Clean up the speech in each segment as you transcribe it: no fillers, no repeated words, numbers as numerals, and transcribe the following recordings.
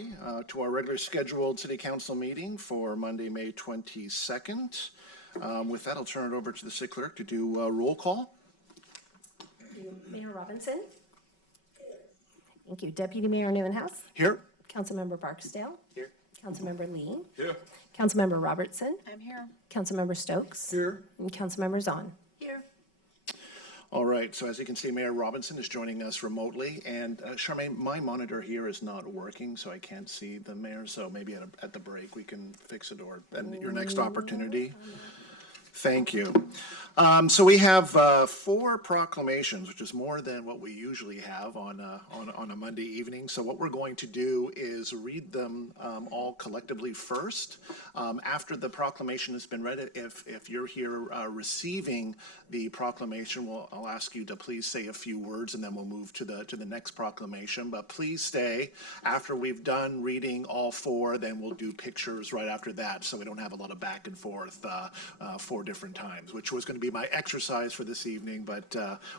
everybody, to our regular scheduled City Council meeting for Monday, May 22nd. With that, I'll turn it over to the City Clerk to do a roll call. Mayor Robinson. Thank you. Deputy Mayor Neuenhouse. Here. Councilmember Barksdale. Here. Councilmember Lee. Here. Councilmember Robertson. I'm here. Councilmember Stokes. Here. And Councilmember Zahn. Here. All right, so as you can see, Mayor Robinson is joining us remotely, and Charmaine, my monitor here is not working, so I can't see the mayor, so maybe at the break we can fix it, or at your next opportunity. Thank you. So we have 4 proclamations, which is more than what we usually have on a Monday evening. So what we're going to do is read them all collectively first. After the proclamation has been read, if you're here receiving the proclamation, I'll ask you to please say a few words, and then we'll move to the next proclamation. But please stay. After we've done reading all 4, then we'll do pictures right after that, so we don't have a lot of back and forth 4 different times, which was going to be my exercise for this evening, but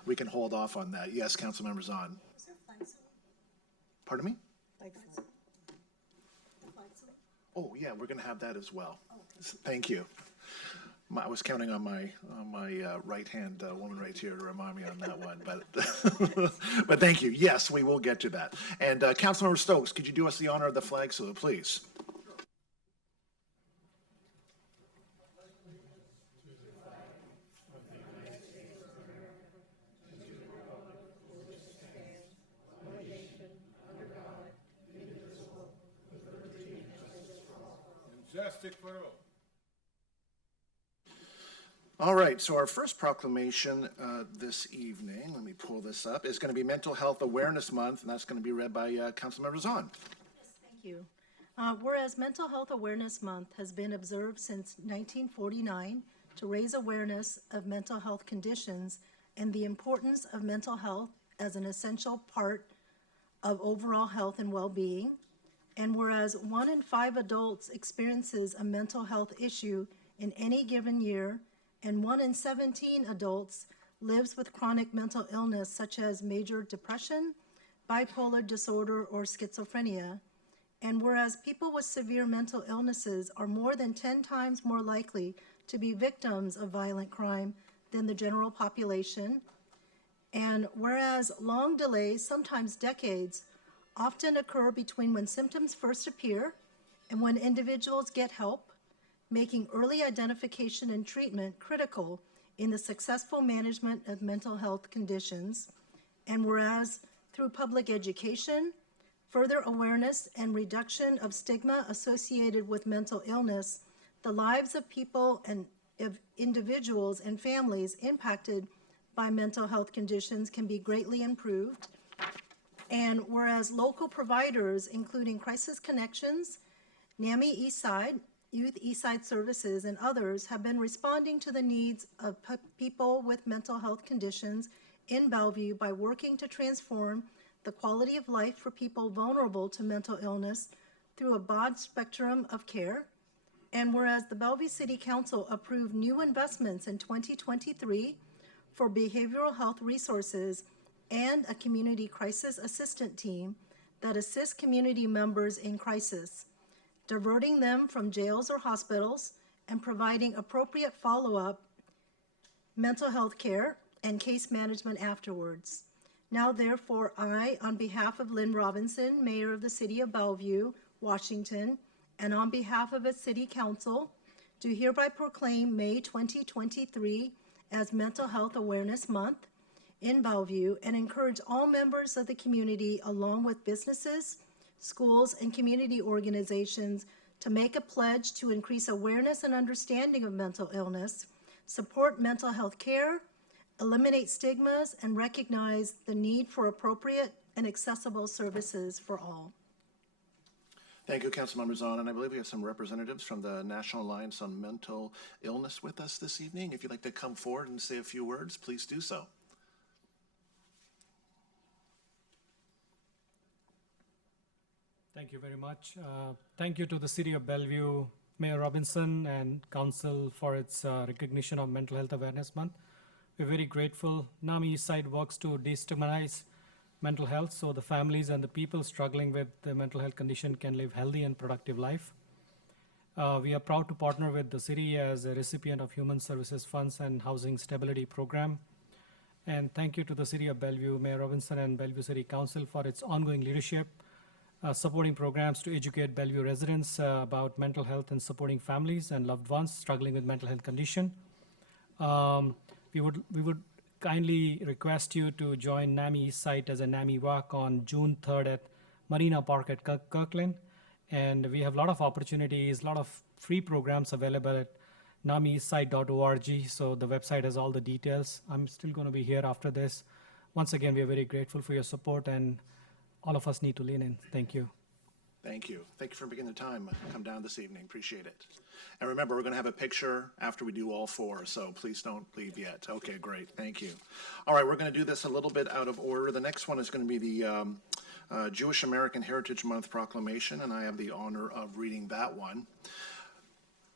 we can hold off on that. Yes, Councilmember Zahn. Is there flag salute? Pardon me? Flag salute. Flag salute? Oh, yeah, we're going to have that as well. Thank you. I was counting on my right-hand woman right here to remind me on that one, but but thank you. Yes, we will get to that. And Councilmember Stokes, could you do us the honor of the flag salute, please? All right, so our first proclamation this evening, let me pull this up, is going to be Mental Health Awareness Month, and that's going to be read by Councilmember Zahn. Yes, thank you. Whereas Mental Health Awareness Month has been observed since 1949 to raise awareness of mental health conditions and the importance of mental health as an essential part of overall health and well-being, and whereas 1 in 5 adults experiences a mental health issue in any given year, and 1 in 17 adults lives with chronic mental illness such as major depression, bipolar disorder, or schizophrenia. And whereas people with severe mental illnesses are more than 10 times more likely to be victims of violent crime than the general population, and whereas long delays, sometimes decades, often occur between when symptoms first appear and when individuals get help, making early identification and treatment critical in the successful management of mental health conditions. And whereas through public education, further awareness and reduction of stigma associated with mental illness, the lives of people and of individuals and families impacted by mental health conditions can be greatly improved. And whereas local providers, including Crisis Connections, NAMI Eastside, Youth Eastside Services, and others have been responding to the needs of people with mental health conditions in Bellevue by working to transform the quality of life for people vulnerable to mental illness through a broad spectrum of care. And whereas the Bellevue City Council approved new investments in 2023 for behavioral health resources and a community crisis assistant team that assists community members in crisis, diverting them from jails or hospitals and providing appropriate follow-up mental health care and case management afterwards. Now, therefore, I, on behalf of Lynn Robinson, Mayor of the City of Bellevue, Washington, and on behalf of its City Council, do hereby proclaim May 2023 as Mental Health Awareness Month in Bellevue and encourage all members of the community, along with businesses, schools, and community organizations, to make a pledge to increase awareness and understanding of mental illness, support mental health care, eliminate stigmas, and recognize the need for appropriate and accessible services for all. Thank you, Councilmember Zahn, and I believe we have some representatives from the National Alliance on Mental Illness with us this evening. If you'd like to come forward and say a few words, please do so. Thank you very much. Thank you to the City of Bellevue, Mayor Robinson, and Council for its recognition of Mental Health Awareness Month. We're very grateful. NAMI Eastside works to destigmatize mental health so the families and the people struggling with the mental health condition can live healthy and productive life. We are proud to partner with the city as a recipient of Human Services Funds and Housing Stability Program. And thank you to the City of Bellevue, Mayor Robinson and Bellevue City Council for its ongoing leadership, supporting programs to educate Bellevue residents about mental health and supporting families and loved ones struggling with mental health condition. We would kindly request you to join NAMI East Side as a NAMI walk on June 3rd at Marina Park at Kirkland. And we have a lot of opportunities, a lot of free programs available at namiestside.org. So the website has all the details. I'm still going to be here after this. Once again, we are very grateful for your support, and all of us need to lean in. Thank you. Thank you. Thank you for making the time to come down this evening. Appreciate it. And remember, we're going to have a picture after we do all four, so please don't leave yet. Okay, great. Thank you. All right, we're going to do this a little bit out of order. The next one is going to be the Jewish American Heritage Month Proclamation, and I have the honor of reading that one.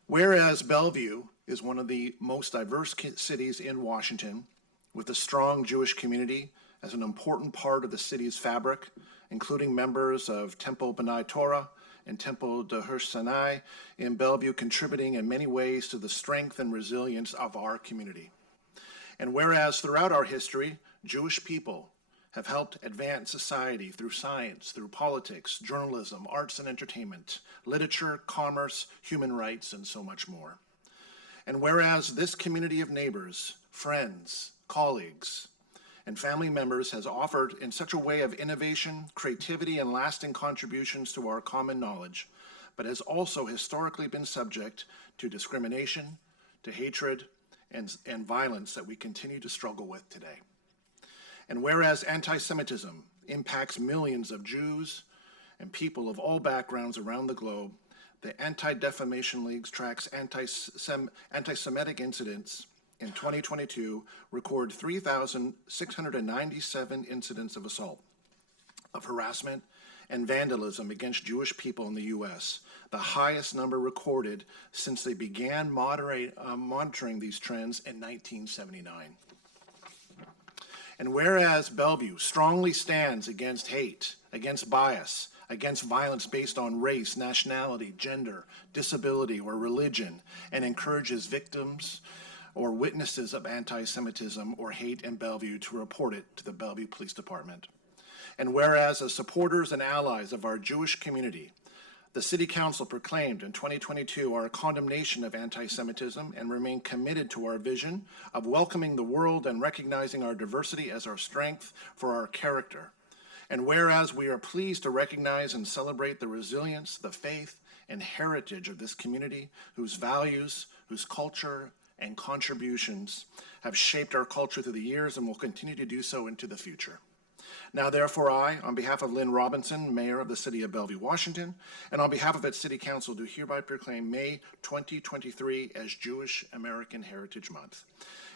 Whereas Bellevue is one of the most diverse cities in Washington, with a strong Jewish community as an important part of the city's fabric, including members of Temple B'nai Torah and Temple Dehersh Sinai in Bellevue, contributing in many ways to the strength and resilience of our community. And whereas throughout our history, Jewish people have helped advance society through science, through politics, journalism, arts and entertainment, literature, commerce, human rights, and so much more. And whereas this community of neighbors, friends, colleagues, and family members has offered in such a way of innovation, creativity, and lasting contributions to our common knowledge, but has also historically been subject to discrimination, to hatred, and violence that we continue to struggle with today. And whereas anti-Semitism impacts millions of Jews and people of all backgrounds around the globe, the Anti-Defamation League tracks anti-Semitic incidents in 2022 record 3,697 incidents of assault, of harassment, and vandalism against Jewish people in the U.S., the highest number recorded since they began monitoring these trends in 1979. And whereas Bellevue strongly stands against hate, against bias, against violence based on race, nationality, gender, disability, or religion, and encourages victims or witnesses of anti-Semitism or hate in Bellevue to report it to the Bellevue Police Department. And whereas as supporters and allies of our Jewish community, the City Council proclaimed in 2022 our condemnation of anti-Semitism and remain committed to our vision of welcoming the world and recognizing our diversity as our strength for our character. And whereas we are pleased to recognize and celebrate the resilience, the faith, and heritage of this community, whose values, whose culture, and contributions have shaped our culture through the years and will continue to do so into the future. Now, therefore, I, on behalf of Lynn Robinson, Mayor of the City of Bellevue, Washington, and on behalf of its City Council, do hereby proclaim May 2023 as Jewish American Heritage Month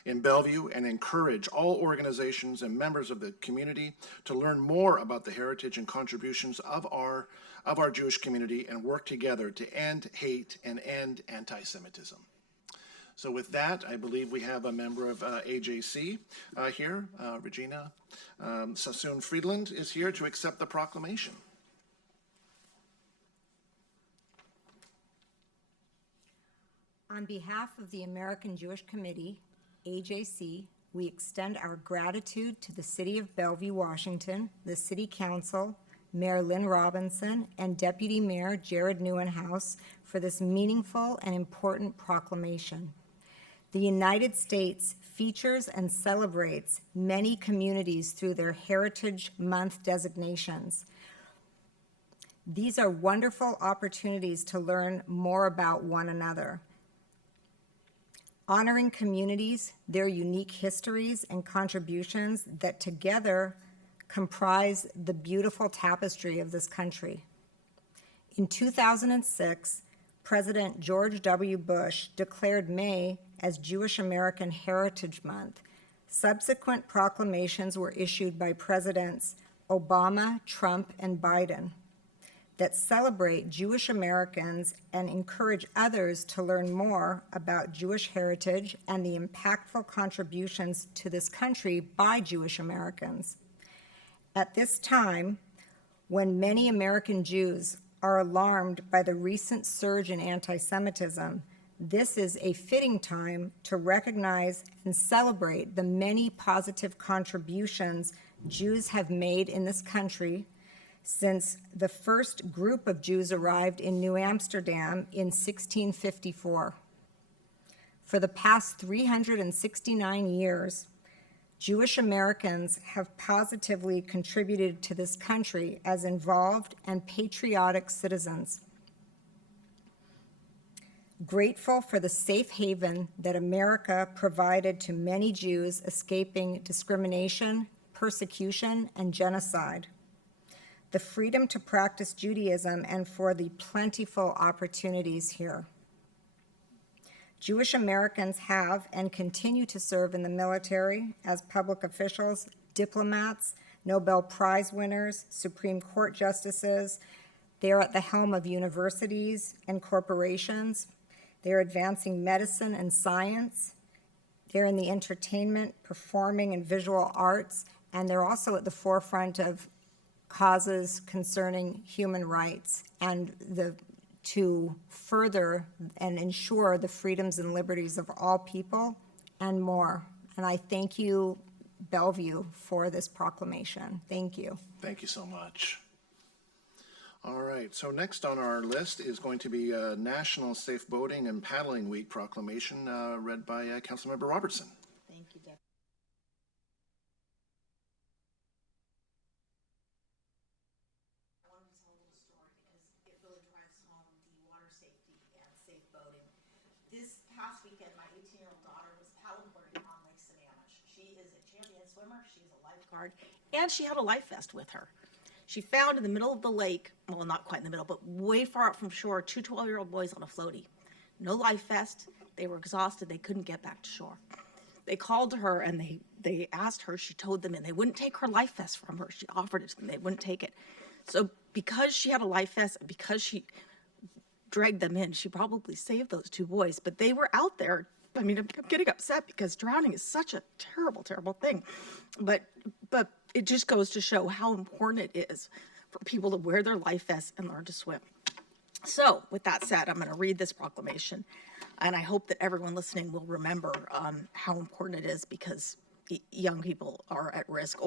in Bellevue and encourage all organizations and members of the community to learn more about the heritage and contributions of our Jewish community and work together to end hate and end anti-Semitism. So with that, I believe we have a member of AJC here. Regina Sassoon Friedland is here to accept the proclamation. On behalf of the American Jewish Committee, AJC, we extend our gratitude to the City of Bellevue, Washington, the City Council, Mayor Lynn Robinson, and Deputy Mayor Jared Neuenhaus for this meaningful and important proclamation. The United States features and celebrates many communities through their Heritage Month designations. These are wonderful opportunities to learn more about one another. Honoring communities, their unique histories and contributions that together comprise the beautiful tapestry of this country. In 2006, President George W. Bush declared May as Jewish American Heritage Month. Subsequent proclamations were issued by Presidents Obama, Trump, and Biden that celebrate Jewish Americans and encourage others to learn more about Jewish heritage and the impactful contributions to this country by Jewish Americans. At this time, when many American Jews are alarmed by the recent surge in anti-Semitism, this is a fitting time to recognize and celebrate the many positive contributions Jews have made in this country since the first group of Jews arrived in New Amsterdam in 1654. For the past 369 years, Jewish Americans have positively contributed to this country as involved and patriotic citizens. Grateful for the safe haven that America provided to many Jews escaping discrimination, persecution, and genocide, the freedom to practice Judaism, and for the plentiful opportunities here. Jewish Americans have and continue to serve in the military as public officials, diplomats, Nobel Prize winners, Supreme Court justices. They're at the helm of universities and corporations. They're advancing medicine and science. They're in the entertainment, performing, and visual arts, and they're also at the forefront of causes concerning human rights and to further and ensure the freedoms and liberties of all people and more. And I thank you, Bellevue, for this proclamation. Thank you. Thank you so much. All right, so next on our list is going to be National Safe Boating and Paddling Week proclamation read by Councilmember Robertson. Thank you, Deputy. I wanted to tell a little story because it really drives home the water safety and safe boating. This past weekend, my 18-year-old daughter was paddleboarding on Lake Sammamish. She is a champion swimmer, she's a lifeguard, and she had a life vest with her. She found in the middle of the lake, well, not quite in the middle, but way far out from shore, two 12-year-old boys on a floaty. No life vest. They were exhausted. They couldn't get back to shore. They called to her and they asked her. She towed them in. They wouldn't take her life vest from her. She offered it to them. They wouldn't take it. So because she had a life vest and because she dragged them in, she probably saved those two boys. But they were out there. I mean, I'm getting upset because drowning is such a terrible, terrible thing. But it just goes to show how important it is for people to wear their life vests and learn to swim. So with that said, I'm going to read this proclamation, and I hope that everyone listening will remember how important it is, because young people are at risk,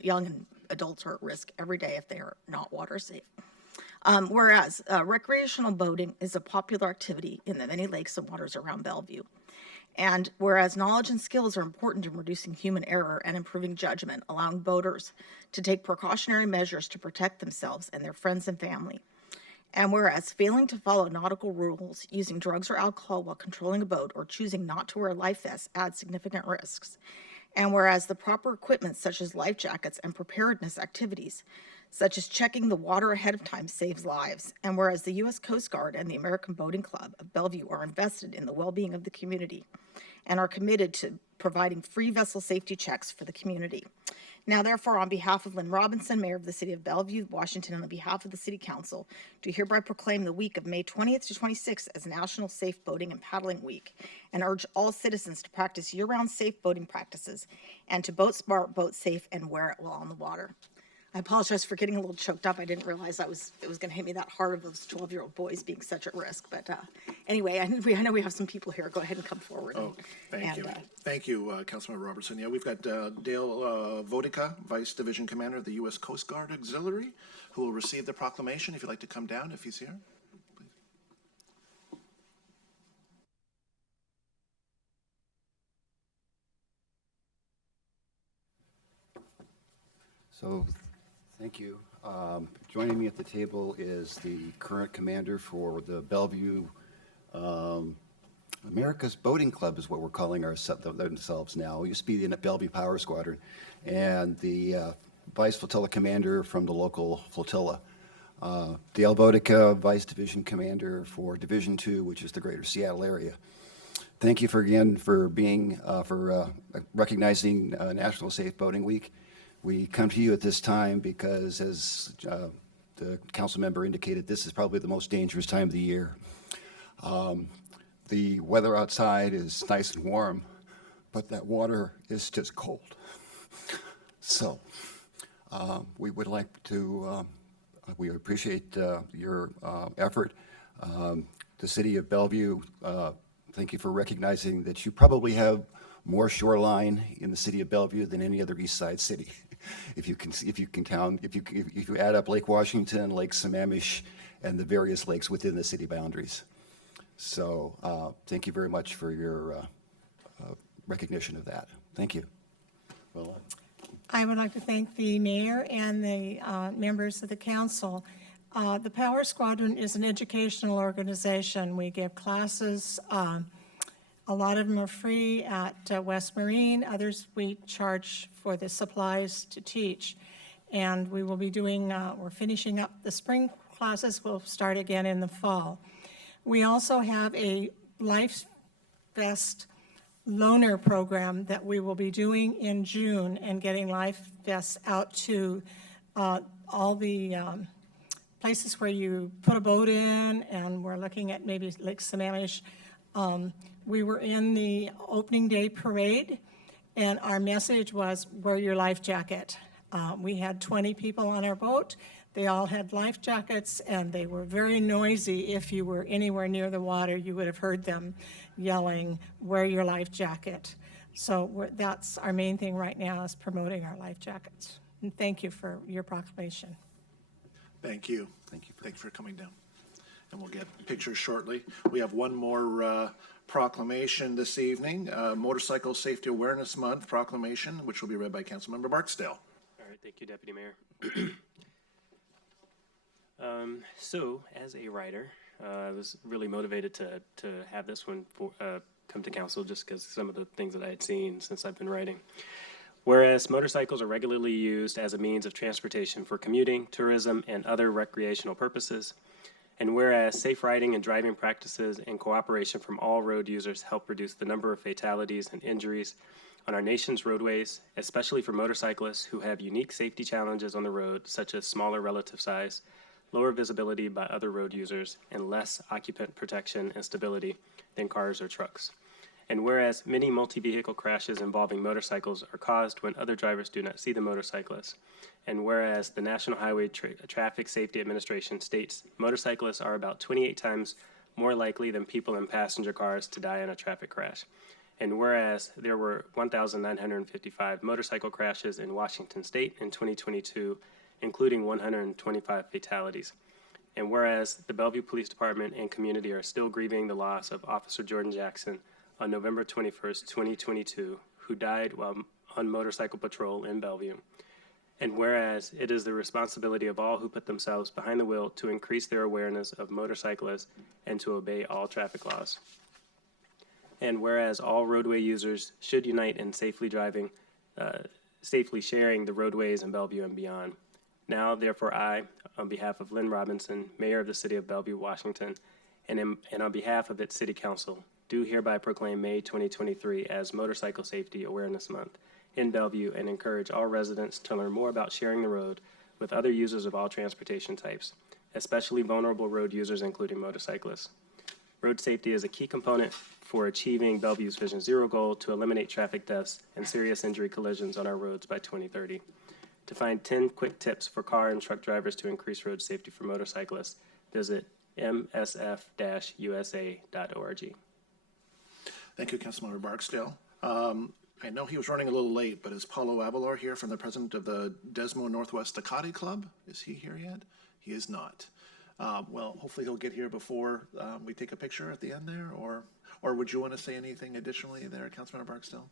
young and adults are at risk every day if they are not water safe. Whereas recreational boating is a popular activity in the many lakes and waters around Bellevue. And whereas knowledge and skills are important in reducing human error and improving judgment, allowing boaters to take precautionary measures to protect themselves and their friends and family. And whereas failing to follow nautical rules, using drugs or alcohol while controlling a boat, or choosing not to wear a life vest adds significant risks. And whereas the proper equipment such as life jackets and preparedness activities, such as checking the water ahead of time, saves lives. And whereas the U.S. Coast Guard and the American Boating Club of Bellevue are invested in the well-being of the community and are committed to providing free vessel safety checks for the community. Now, therefore, on behalf of Lynn Robinson, Mayor of the City of Bellevue, Washington, and on behalf of the City Council, do hereby proclaim the week of May 20th to 26th as National Safe Boating and Paddling Week, and urge all citizens to practice year-round safe boating practices and to boat smart, boat safe, and wear it while on the water. I apologize for getting a little choked up. I didn't realize it was going to hit me that hard of those 12-year-old boys being such at risk. But anyway, I know we have some people here. Go ahead and come forward. Oh, thank you. Thank you, Councilmember Robertson. Yeah, we've got Dale Vodica, Vice Division Commander of the U.S. Coast Guard Auxiliary, who will receive the proclamation. If you'd like to come down, if he's here. So, thank you. Joining me at the table is the current commander for the Bellevue America's Boating Club is what we're calling themselves now. We used to be the Bellevue Power Squadron, and the vice flotilla commander from the local flotilla. Dale Bodica, Vice Division Commander for Division 2, which is the greater Seattle area. Thank you again for recognizing National Safe Boating Week. We come to you at this time because, as the council member indicated, this is probably the most dangerous time of the year. The weather outside is nice and warm, but that water is just cold. So We would like to, we appreciate your effort. The city of Bellevue, thank you for recognizing that you probably have more shoreline in the city of Bellevue than any other east side city. If you can count, if you add up Lake Washington, Lake Sammamish, and the various lakes within the city boundaries. So thank you very much for your recognition of that. Thank you. Well, I would like to thank the mayor and the members of the council. The Power Squadron is an educational organization. We give classes. A lot of them are free at West Marine. Others we charge for the supplies to teach. And we will be doing, we're finishing up the spring classes. We'll start again in the fall. We also have a Life Vest loaner program that we will be doing in June and getting life vests out to all the places where you put a boat in, and we're looking at maybe Lake Sammamish. We were in the opening day parade, and our message was, wear your life jacket. We had 20 people on our boat. They all had life jackets, and they were very noisy. If you were anywhere near the water, you would have heard them yelling, wear your life jacket. So that's our main thing right now, is promoting our life jackets. And thank you for your proclamation. Thank you. Thank you. Thank you for coming down. And we'll get pictures shortly. We have one more proclamation this evening, Motorcycle Safety Awareness Month proclamation, which will be read by Councilmember Barksdale. All right, thank you, Deputy Mayor. So, as a writer, I was really motivated to have this one come to council just because some of the things that I had seen since I've been writing. Whereas motorcycles are regularly used as a means of transportation for commuting, tourism, and other recreational purposes, and whereas safe riding and driving practices and cooperation from all road users help reduce the number of fatalities and injuries on our nation's roadways, especially for motorcyclists who have unique safety challenges on the road, such as smaller relative size, lower visibility by other road users, and less occupant protection and stability than cars or trucks. And whereas many multi-vehicle crashes involving motorcycles are caused when other drivers do not see the motorcyclist, and whereas the National Highway Traffic Safety Administration states motorcyclists are about 28 times more likely than people in passenger cars to die in a traffic crash, and whereas there were 1,955 motorcycle crashes in Washington State in 2022, including 125 fatalities. And whereas the Bellevue Police Department and community are still grieving the loss of Officer Jordan Jackson on November 21st, 2022, who died while on motorcycle patrol in Bellevue. And whereas it is the responsibility of all who put themselves behind the wheel to increase their awareness of motorcyclists and to obey all traffic laws. And whereas all roadway users should unite in safely sharing the roadways in Bellevue and beyond. Now, therefore, I, on behalf of Lynn Robinson, Mayor of the City of Bellevue, Washington, and on behalf of its City Council, do hereby proclaim May 2023 as Motorcycle Safety Awareness Month in Bellevue and encourage all residents to learn more about sharing the road with other users of all transportation types, especially vulnerable road users, including motorcyclists. Road safety is a key component for achieving Bellevue's Vision Zero goal to eliminate traffic deaths and serious injury collisions on our roads by 2030. To find 10 quick tips for car and truck drivers to increase road safety for motorcyclists, visit msf-usa.org. Thank you, Councilmember Barksdale. I know he was running a little late, but is Paulo Avalor here from the president of the Desmo Northwest Ducati Club? Is he here yet? He is not. Well, hopefully he'll get here before we take a picture at the end there, or would you want to say anything additionally there, Councilmember Barksdale?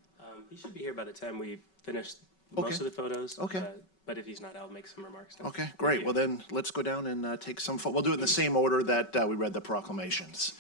He should be here by the time we finish most of the photos. Okay. But if he's not, I'll make some remarks now. Okay, great. Well, then let's go down and take some. We'll do it in the same order that we read the proclamations.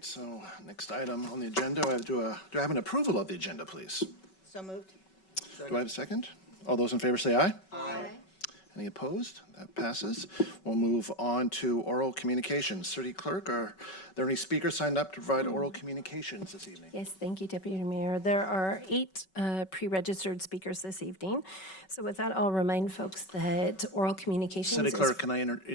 right, so next item on the agenda, do I have an approval of the agenda, please? So moved. Do I have a second? All those in favor say aye. Aye. Any opposed? That passes. We'll move on to oral communications. City Clerk, are there any speakers signed up to provide oral communications this evening? Yes, thank you, Deputy Mayor. There are 8 pre-registered speakers this evening. So with that, I'll remind folks that oral communications City is- Clerk, can I interrupt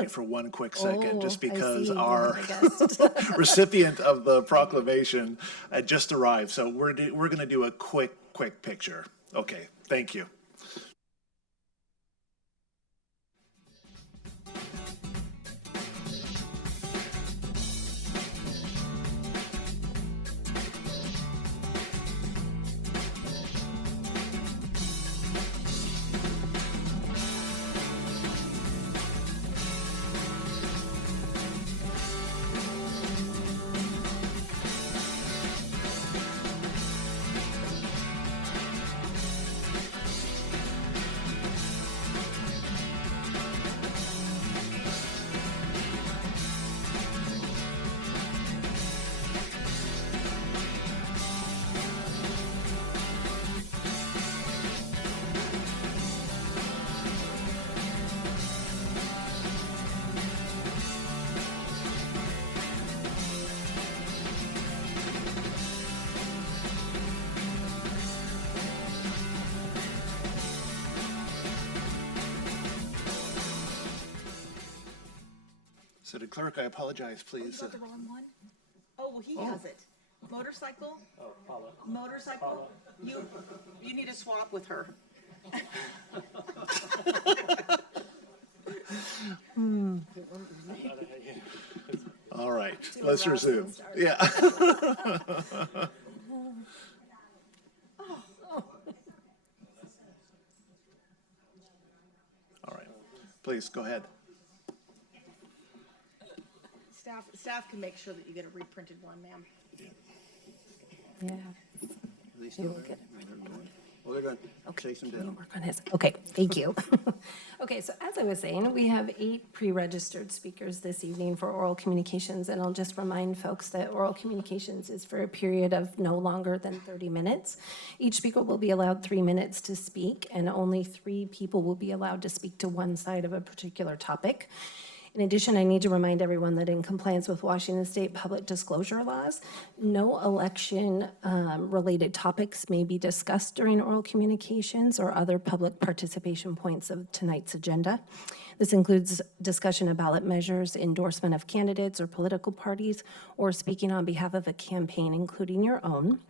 you for one quick second? Just Oh, I because see. our I guess. recipient of the proclamation just arrived, so we're going to do a quick picture. Okay, thank you. City Clerk, I apologize, please. Is that the wrong one? Oh, well, he has it. Motorcycle? Oh, Paula. Motorcycle? You need to swap with her. All right, let's resume. Yeah. All right, please, go ahead. Staff can make sure that you get a reprinted one, ma'am. Yeah. Well, they're going to chase him Can you down. work on his? Okay, thank you. Okay, so as I was saying, we have 8 pre-registered speakers this evening for oral communications, and I'll just remind folks that oral communications is for a period of no longer than 30 minutes. Each speaker will be allowed 3 minutes to speak, and only 3 people will be allowed to speak to one side of a particular topic. In addition, I need to remind everyone that in compliance with Washington State public disclosure laws, no election-related topics may be discussed during oral communications or other public participation points of tonight's agenda. This includes discussion of ballot measures, endorsement of candidates or political parties, or speaking on behalf of a campaign, including your own.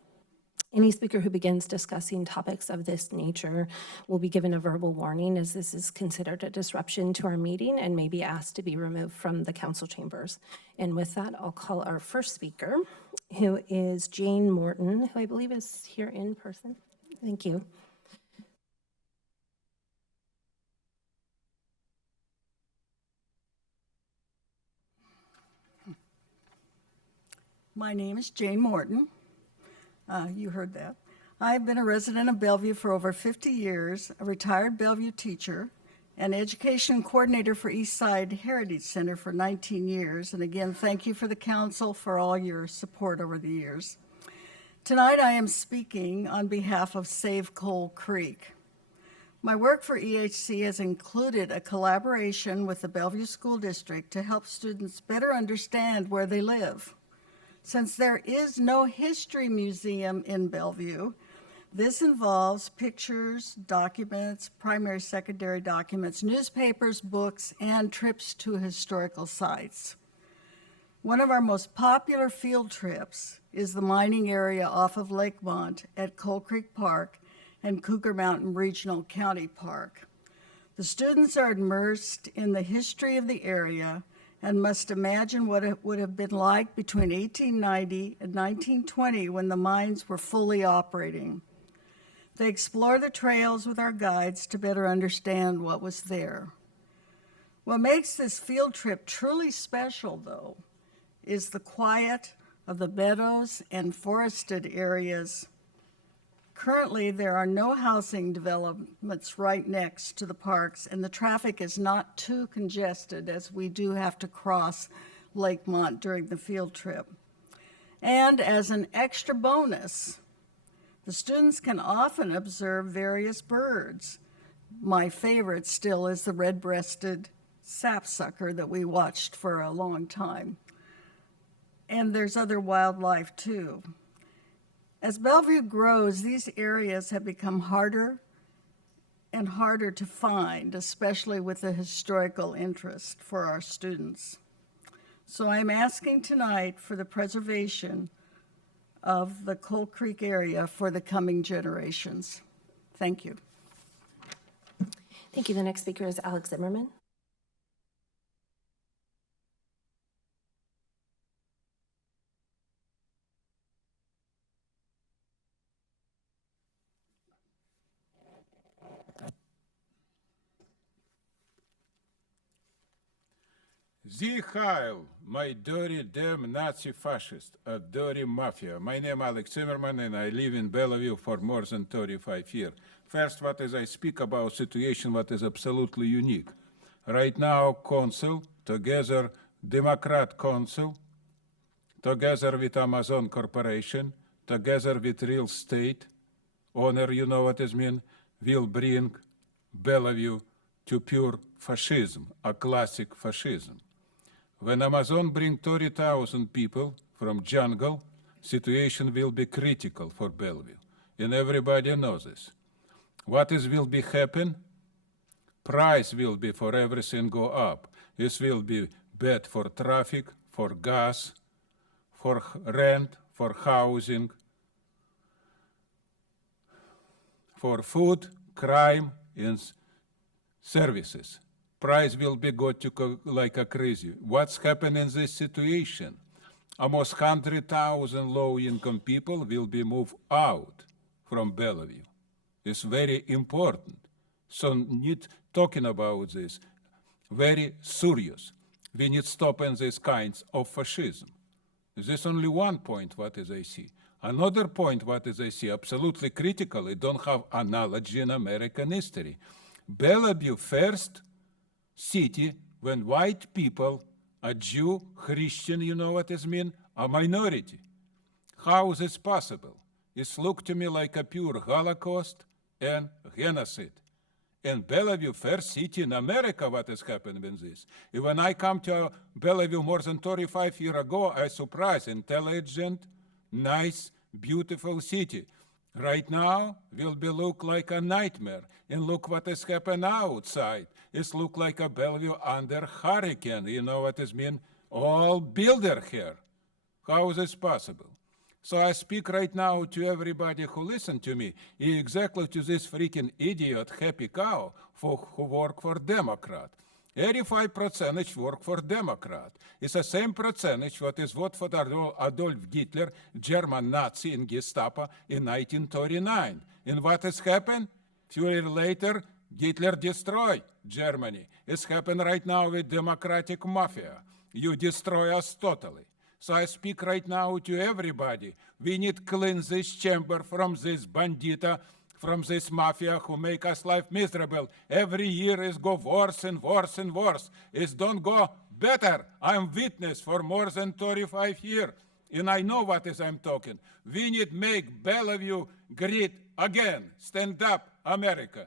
Any speaker who begins discussing topics of this nature will be given a verbal warning, as this is considered a disruption to our meeting and may be asked to be removed from the council chambers. And with that, I'll call our first speaker, who is Jane Morton, who I believe is here in person. Thank you. My name is Jane Morton. You heard that. I've been a resident of Bellevue for over 50 years, a retired Bellevue teacher, and education coordinator for Eastside Heritage Center for 19 years. And again, thank you for the council for all your support over the years. Tonight I am speaking on behalf of Save Coal Creek. My work for EHC has included a collaboration with the Bellevue School District to help students better understand where they live. Since there is no history museum in Bellevue, this involves pictures, documents, primary, secondary documents, newspapers, books, and trips to historical sites. One of our most popular field trips is the mining area off of Lakemont at Coal Creek Park and Cougar Mountain Regional County Park. The students are immersed in the history of the area and must imagine what it would have been like between 1890 and 1920 when the mines were fully operating. They explore the trails with our guides to better understand what was there. What makes this field trip truly special, though, is the quiet of the meadows and forested areas. Currently, there are no housing developments right next to the parks, and the traffic is not too congested, as we do have to cross Lakemont during the field trip. And as an extra bonus, the students can often observe various birds. My favorite still is the red-breasted sapsucker that we watched for a long time. And there's other wildlife too. As Bellevue grows, these areas have become harder and harder to find, especially with the historical interest for our students. So I'm asking tonight for the preservation of the Coal Creek area for the coming generations. Thank you. Thank you. The next speaker is Alex Zimmerman. Sie Heil, my dirty damn Nazi fascist, a dirty mafia. My name Alex Zimmerman and I live in Bellevue for more than 35 years. First, what is I speak about situation what is absolutely unique. Right now, council, together Democrat council, together with Amazon Corporation, together with real estate owner, you know what it mean, will bring Bellevue to pure fascism, a classic fascism. When Amazon bring 30,000 people from jungle, situation will be critical for Bellevue, and everybody knows this. What is will be happen? Price will be for everything go up. This will be bad for traffic, for gas, for rent, for housing, for food, crime, and services. Price will be go to like a crazy. What's happening in this situation? Almost 100,000 low-income people will be moved out from Bellevue. It's very important. So need talking about this. Very serious. We need stopping these kinds of fascism. This is only one point what is I see. Another point what is I see absolutely critical. It don't have analogy in American history. Bellevue first city when white people, a Jew, Christian, you know what it mean, a minority. How is this possible? It looked to me like a pure Holocaust and genocide. And Bellevue, first city in America, what has happened with this? And when I come to Bellevue more than 35 years ago, I surprised, intelligent, nice, beautiful city. Right now, will be look like a nightmare. And look what has happened outside. It look like a Bellevue under hurricane. You know what it mean? All builder here. How is this possible? So I speak right now to everybody who listen to me, exactly to this freaking idiot Happy Cow who work for Democrat. 85% work for Democrat. It's the same percentage what is vote for Adolf Hitler, German Nazi in Gestapo in 1939. And what has happened? Few years later, Hitler destroyed Germany. It's happened right now with Democratic Mafia. You destroy us totally. So I speak right now to everybody. We need clean this chamber from this bandita, from this mafia who make us life miserable. Every year is go worse and worse and worse. It don't go better. I'm witness for more than 35 years. And I know what is I'm talking. We need make Bellevue great again. Stand up, America.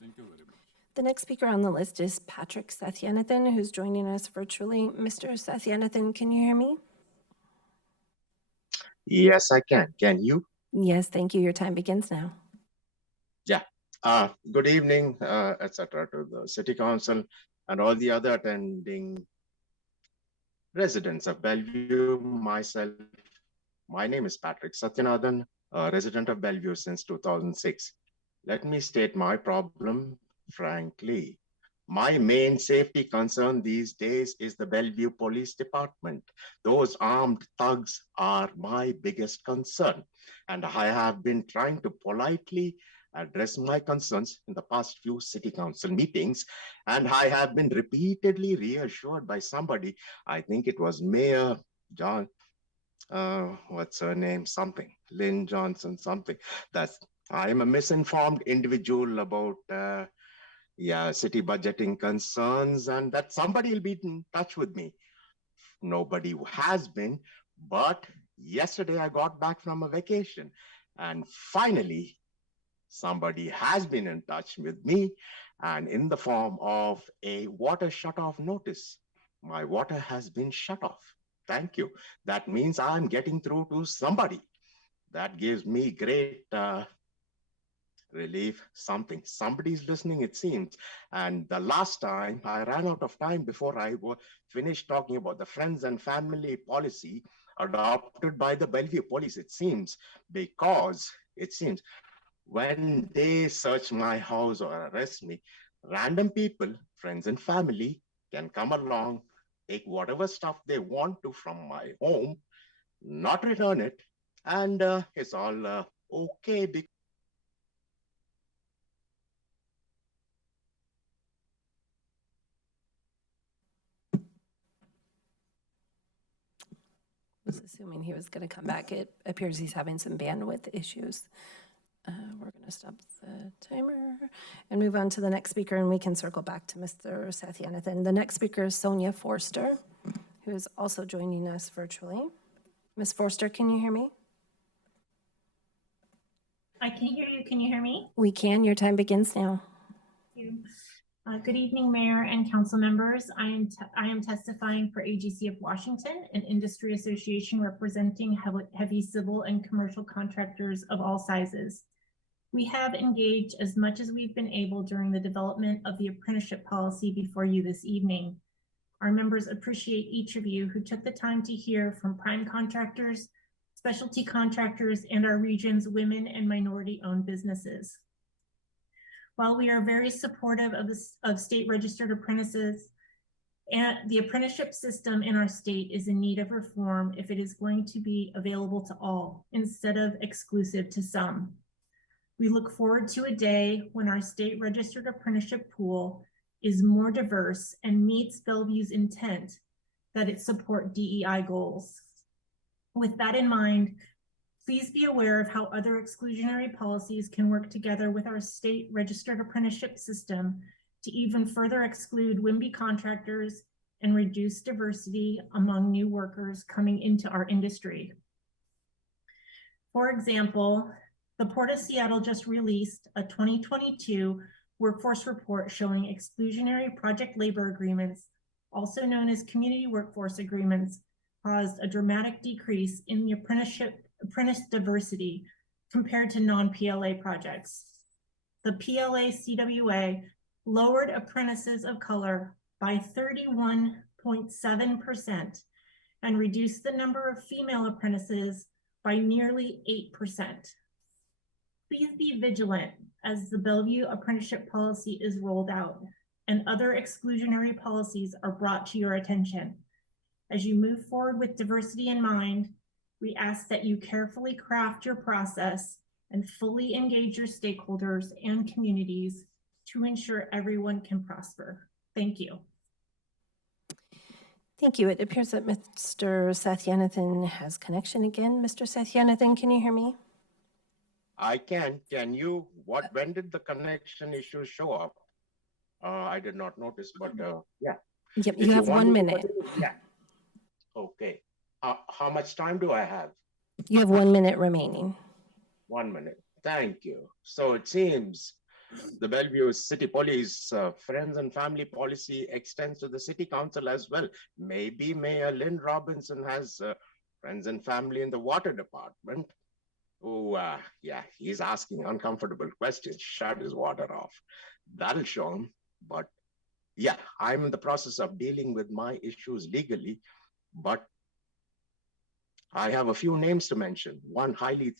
Thank you very much. The next speaker on the list is Patrick Satyanathan, who's joining us virtually. Mr. Satyanathan, can you hear me? Yes, I can. Can you? Yes, thank you. Your time begins now. Yeah. Good evening, etc. to the City Council and all the other attending residents of Bellevue. My name is Patrick Satyanathan, a resident of Bellevue since 2006. Let me state my problem frankly. My main safety concern these days is the Bellevue Police Department. Those armed thugs are my biggest concern. And I have been trying to politely address my concerns in the past few city council meetings. And I have been repeatedly reassured by somebody, I think it was Mayor John, what's her name? Something, Lynn Johnson, something. That's, I'm a misinformed individual about city budgeting concerns, and that somebody will be in touch with me. Nobody has been, but Yesterday, I got back from a vacation, and finally, somebody has been in touch with me and in the form of a water shut-off notice. My water has been shut off. Thank you. That means I'm getting through to somebody. That gives me great relief. Somebody's listening, it seems. And the last time I ran out of time before I finished talking about the friends and family policy adopted by the Bellevue police, it seems, because it seems when they search my house or arrest me, random people, friends and family, can come along, take whatever stuff they want to from my home, not return it, and it's all okay. Was assuming he was going to come back. It appears he's having some bandwidth issues. We're going to stop the timer and move on to the next speaker, and we can circle back to Mr. Satyanathan. The next speaker is Sonia Forster, who is also joining us virtually. Ms. Forster, can you hear me? I can hear you. Can you hear me? We can. Your time begins now. Thank you. Good evening, Mayor and council members. I am testifying for AGC of Washington, an industry association representing heavy civil and commercial contractors of all sizes. We have engaged as much as we've been able during the development of the apprenticeship policy before you this evening. Our members appreciate each of you who took the time to hear from prime contractors, specialty contractors, and our region's women and minority-owned businesses. While we are very supportive of state registered apprentices, and the apprenticeship system in our state is in need of reform if it is going to be available to all instead of exclusive to some. We look forward to a day when our state registered apprenticeship pool is more diverse and meets Bellevue's intent that it support DEI goals. With that in mind, please be aware of how other exclusionary policies can work together with our state registered apprenticeship system to even further exclude WIMBY contractors and reduce diversity among new workers coming into our industry. For example, the Port of Seattle just released a 2022 workforce report showing exclusionary project labor agreements, also known as community workforce agreements, caused a dramatic decrease in the apprentice diversity compared to non-PLA projects. The PLA CWA lowered apprentices of color by 31.7% and reduced the number of female apprentices by nearly 8%. Please be vigilant as the Bellevue apprenticeship policy is rolled out and other exclusionary policies are brought to your attention. As you move forward with diversity in mind, we ask that you carefully craft your process and fully engage your stakeholders and communities to ensure everyone can prosper. Thank you. Thank you. It appears that Mr. Satyanathan has connection again. Mr. Satyanathan, can you hear me? I can. Can you? When did the connection issue show up? I did not notice, but yeah. Yep, If you have 1 minute. Yeah. Okay. How much time do I have? You have 1 minute remaining. 1 minute. Thank you. So it seems the Bellevue City Police Friends and Family Policy extends to the City Council as well. Maybe Mayor Lynn Robinson has friends and family in the water department. Oh, yeah, he's asking uncomfortable questions. Shut his water off. That'll show him. But yeah, I'm in the process of dealing with my issues legally, but I have a few names to mention. One highly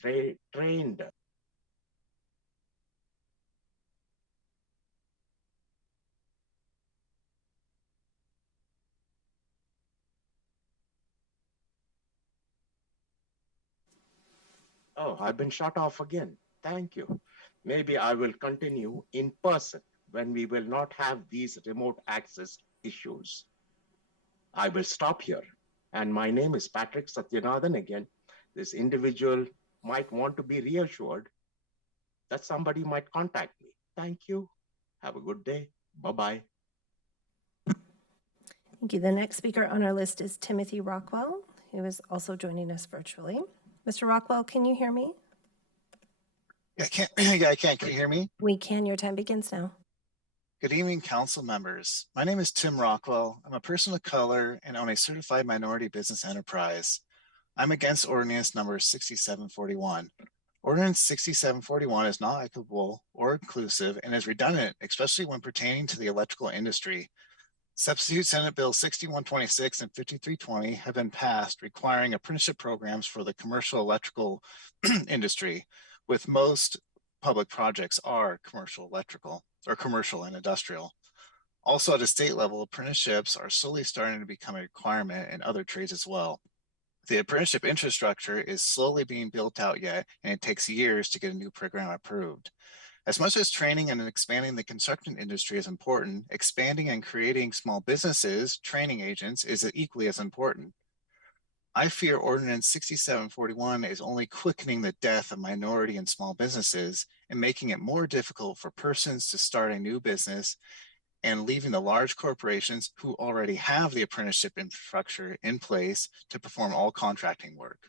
trained. Oh, I've been shut off again. Thank you. Maybe I will continue in person when we will not have these remote access issues. I will stop here. And my name is Patrick Satyanathan again. This individual might want to be reassured that somebody might contact me. Thank you. Have a good day. Bye-bye. Thank you. The next speaker on our list is Timothy Rockwell, who is also joining us virtually. Mr. Rockwell, can you hear me? Yeah, I can't. Yeah, I can. Can you hear me? We can. Your time begins now. Good evening, council members. My name is Tim Rockwell. I'm a person of color and own a certified minority business enterprise. I'm against ordinance number 6741. Ordinance 6741 is not equitable or inclusive and is redundant, especially when pertaining to the electrical industry. Substitute Senate Bill 6126 and 5320 have been passed requiring apprenticeship programs for the commercial electrical industry, with most public projects are commercial electrical or commercial and industrial. Also at a state level, apprenticeships are slowly starting to become a requirement in other trades as well. The apprenticeship infrastructure is slowly being built out yet, and it takes years to get a new program approved. As much as training and expanding the construction industry is important, expanding and creating small businesses, training agents, is equally as important. I fear Ordinance 6741 is only quickening the death of minority and small businesses and making it more difficult for persons to start a new business and leaving the large corporations who already have the apprenticeship infrastructure in place to perform all contracting work.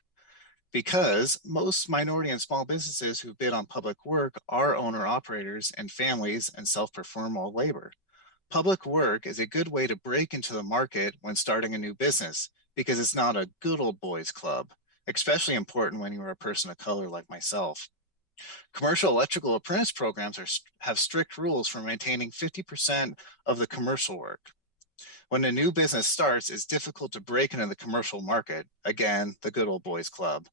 Because most minority and small businesses who bid on public work are owner-operators and families and self-perform all labor. Public work is a good way to break into the market when starting a new business because it's not a good old boys club, especially important when you're a person of color like myself. Commercial electrical apprentice programs have strict rules for maintaining 50% of the commercial work. When a new business starts, it's difficult to break into the commercial market. Again, the good old boys club.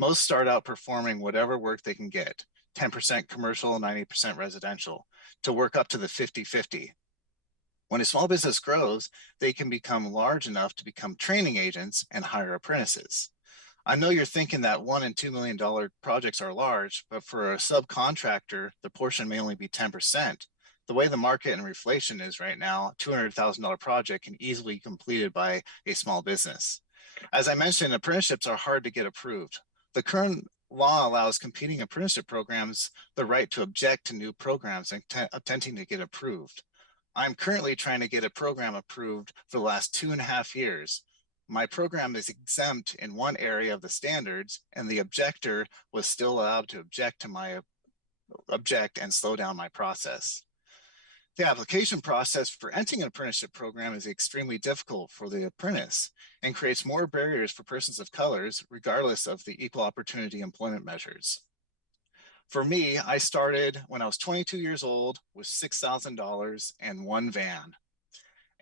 Most start out performing whatever work they can get, 10% commercial, 90% residential, to work up to the 50-50. When a small business grows, they can become large enough to become training agents and hire apprentices. I know you're thinking that $1 and $2 million projects are large, but for a subcontractor, the portion may only be 10%. The way the market and inflation is right now, a $200,000 project can easily be completed by a small business. As I mentioned, apprenticeships are hard to get approved. The current law allows competing apprenticeship programs the right to object to new programs and attempting to get approved. I'm currently trying to get a program approved for the last 2.5 years. My program is exempt in one area of the standards, and the objector was still allowed to object and slow down my process. The application process for entering an apprenticeship program is extremely difficult for the apprentice and creates more barriers for persons of colors, regardless of the equal opportunity employment measures. For me, I started when I was 22 years old with $6,000 and one van.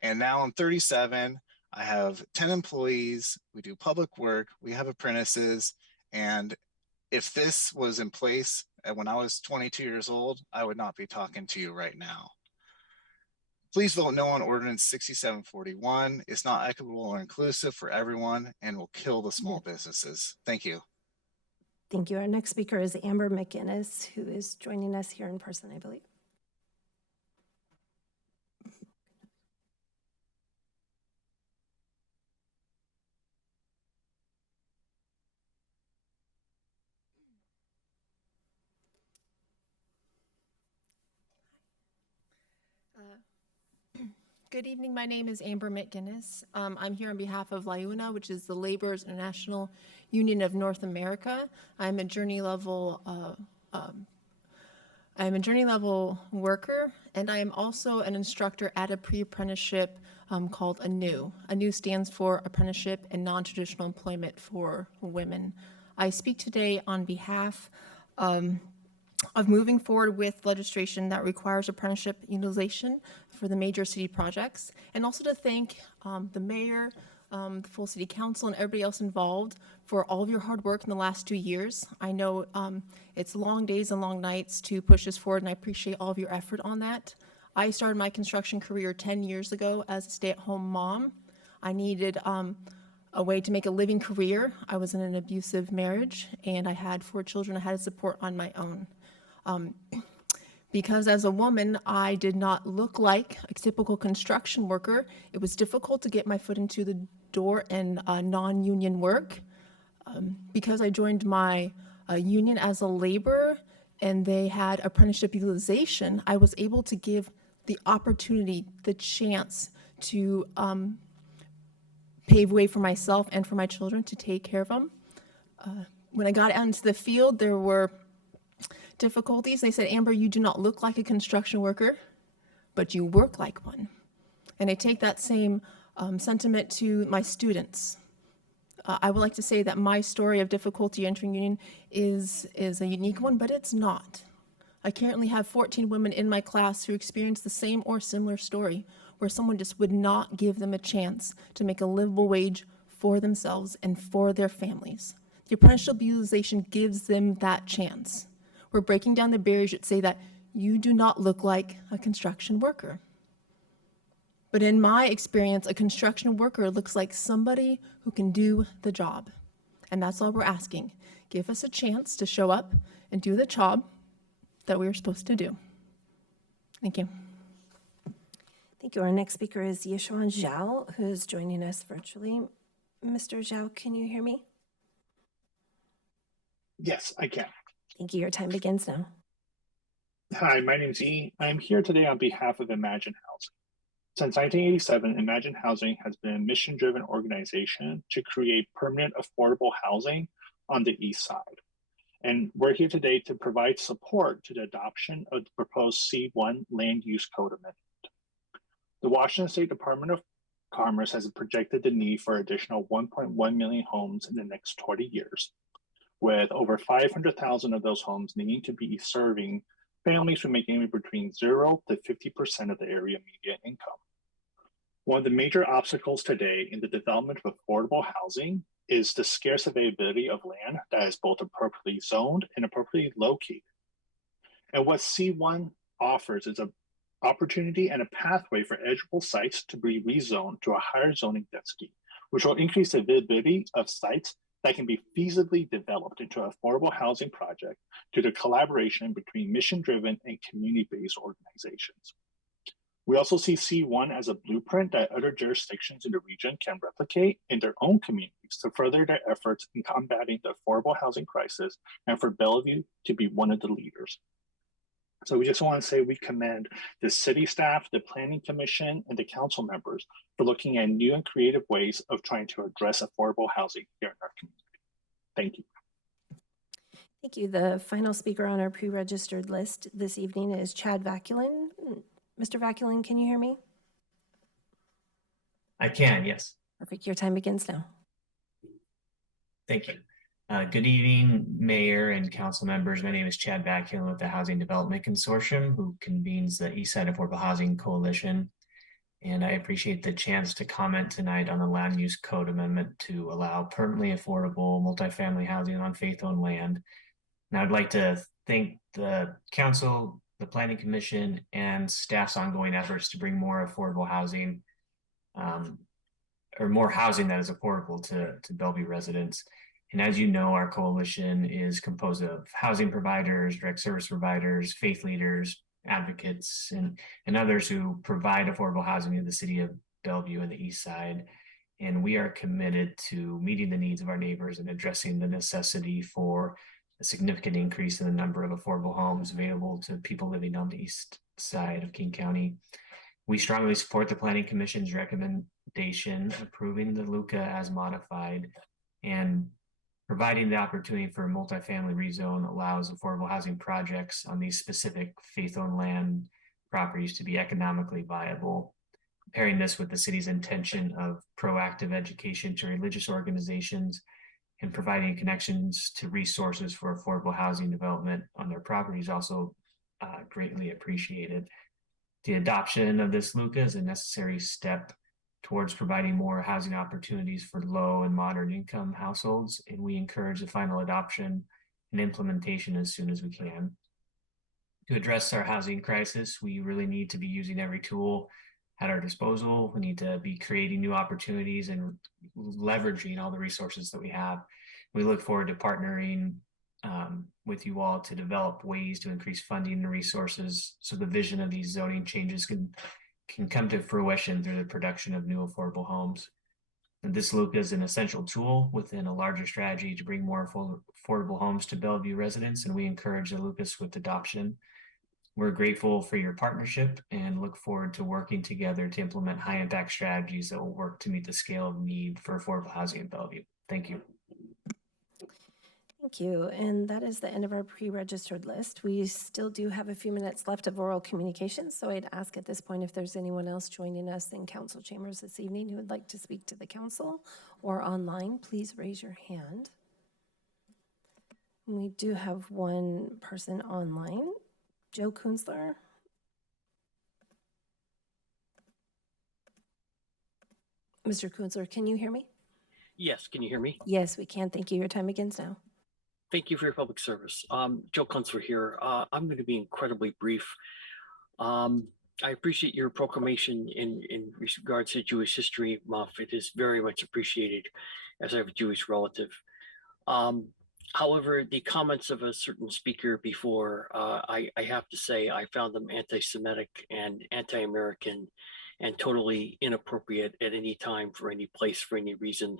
And now I'm 37. I have 10 employees. We do public work. We have apprentices. And if this was in place when I was 22 years old, I would not be talking to you right now. Please vote no on Ordinance 6741. It's not equitable or inclusive for everyone and will kill the small businesses. Thank you. Thank you. Our next speaker is Amber McGinnis, who is joining us here in person, I believe. Good evening. My name is Amber McGinnis. I'm here on behalf of LIUNA, which is the Laborers International Union of North America. I'm a journey level worker, and I am also an instructor at a pre-apprenticeship called ANEW. ANEW stands for Apprenticeship and Non-Traditional Employment for Women. I speak today on behalf of moving forward with legislation that requires apprenticeship utilization for the major city projects, and also to thank the mayor, the full city council, and everybody else involved for all of your hard work in the last 2 years. I know it's long days and long nights to push this forward, and I appreciate all of your effort on that. I started my construction career 10 years ago as a stay-at-home mom. I needed a way to make a living career. I was in an abusive marriage, and I had 4 children I had to support on my own. Because as a woman, I did not look like a typical construction worker. It was difficult to get my foot into the door in non-union work. Because I joined my union as a laborer and they had apprenticeship utilization, I was able to give the opportunity, the chance to pave way for myself and for my children to take care of them. When I got out into the field, there were difficulties. They said, Amber, you do not look like a construction worker, but you work like one. And I take that same sentiment to my students. I would like to say that my story of difficulty entering union is a unique one, but it's not. I currently have 14 women in my class who experience the same or similar story, where someone just would not give them a chance to make a livable wage for themselves and for their families. The apprenticeship utilization gives them that chance. We're breaking down the barriers that say that you do not look like a construction worker. But in my experience, a construction worker looks like somebody who can do the job. And that's all we're asking. Give us a chance to show up and do the job that we were supposed to do. Thank you. Thank you. Our next speaker is Yishuan Zhao, who is joining us virtually. Mr. Zhao, can you hear me? Yes, I can. Thank you. Your time begins now. Hi, my name's E. I'm here today on behalf of Imagine Housing. Since 1987, Imagine Housing has been a mission-driven organization to create permanent affordable housing on the East Side. And we're here today to provide support to the adoption of the proposed C1 Land Use Code Amendment. The Washington State Department of Commerce has projected the need for additional 1.1 million homes in the next 20 years, with over 500,000 of those homes needing to be serving families who make anywhere between 0 to 50% of the area median income. One of the major obstacles today in the development of affordable housing is the scarce availability of land that is both appropriately zoned and appropriately located. And what C1 offers is an opportunity and a pathway for eligible sites to be rezoned to a higher zoning density, which will increase the availability of sites that can be feasibly developed into an affordable housing project due to collaboration between mission-driven and community-based organizations. We also see C1 as a blueprint that other jurisdictions in the region can replicate in their own communities to further their efforts in combating the affordable housing crisis and for Bellevue to be one of the leaders. So we just want to say we commend the city staff, the planning commission, and the council members for looking at new and creative ways of trying to address affordable housing here in our community. Thank you. Thank you. The final speaker on our pre-registered list this evening is Chad Vaculin. Mr. Vaculin, can you hear me? I can, yes. Perfect. Your time begins now. Thank you. Good evening, Mayor and council members. My name is Chad Vaculin with the Housing Development Consortium, who convenes the East Side Affordable Housing Coalition. And I appreciate the chance to comment tonight on the Land Use Code Amendment to allow permanently affordable multifamily housing on faith-owned land. And I'd like to thank the council, the Planning Commission, and staff's ongoing efforts to bring more affordable housing, or more housing that is affordable to Bellevue residents. And as you know, our coalition is composed of housing providers, direct service providers, faith leaders, advocates, and others who provide affordable housing in the city of Bellevue and the East Side. And we are committed to meeting the needs of our neighbors and addressing the necessity for a significant increase in the number of affordable homes available to people living on the East Side of King County. We strongly support the Planning Commission's recommendation approving the LUCA as modified, and providing the opportunity for a multifamily rezone allows affordable housing projects on these specific faith-owned land properties to be economically viable. Pairing this with the city's intention of proactive education to religious organizations and providing connections to resources for affordable housing development on their properties also greatly appreciated. The adoption of this LUCA is a necessary step towards providing more housing opportunities for low and moderate income households, and we encourage the final adoption and implementation as soon as we can. To address our housing crisis, we really need to be using every tool at our disposal. We need to be creating new opportunities and leveraging all the resources that we have. We look forward to partnering with you all to develop ways to increase funding and resources so the vision of these zoning changes can come to fruition through the production of new affordable homes. And this LUCA is an essential tool within a larger strategy to bring more affordable homes to Bellevue residents, and we encourage the LUCA with adoption. We're grateful for your partnership and look forward to working together to implement high impact strategies that will work to meet the scale of need for affordable housing in Bellevue. Thank you. Thank you. And that is the end of our pre-registered list. We still do have a few minutes left of oral communications, so I'd ask at this point if there's anyone else joining us in council chambers this evening who would like to speak to the council or online, please raise your hand. We do have one person online, Joe Kunzler. Mr. Kunzler, can you hear me? Yes, can you hear me? Yes, we can. Thank you. Your time begins now. Thank you for your public service. Joe Kunzler here. I'm going to be incredibly brief. I appreciate your proclamation in regards to Jewish History Month. It is very much appreciated as I have a Jewish relative. However, the comments of a certain speaker before, I have to say, I found them anti-Semitic and anti-American and totally inappropriate at any time, for any place, for any reason.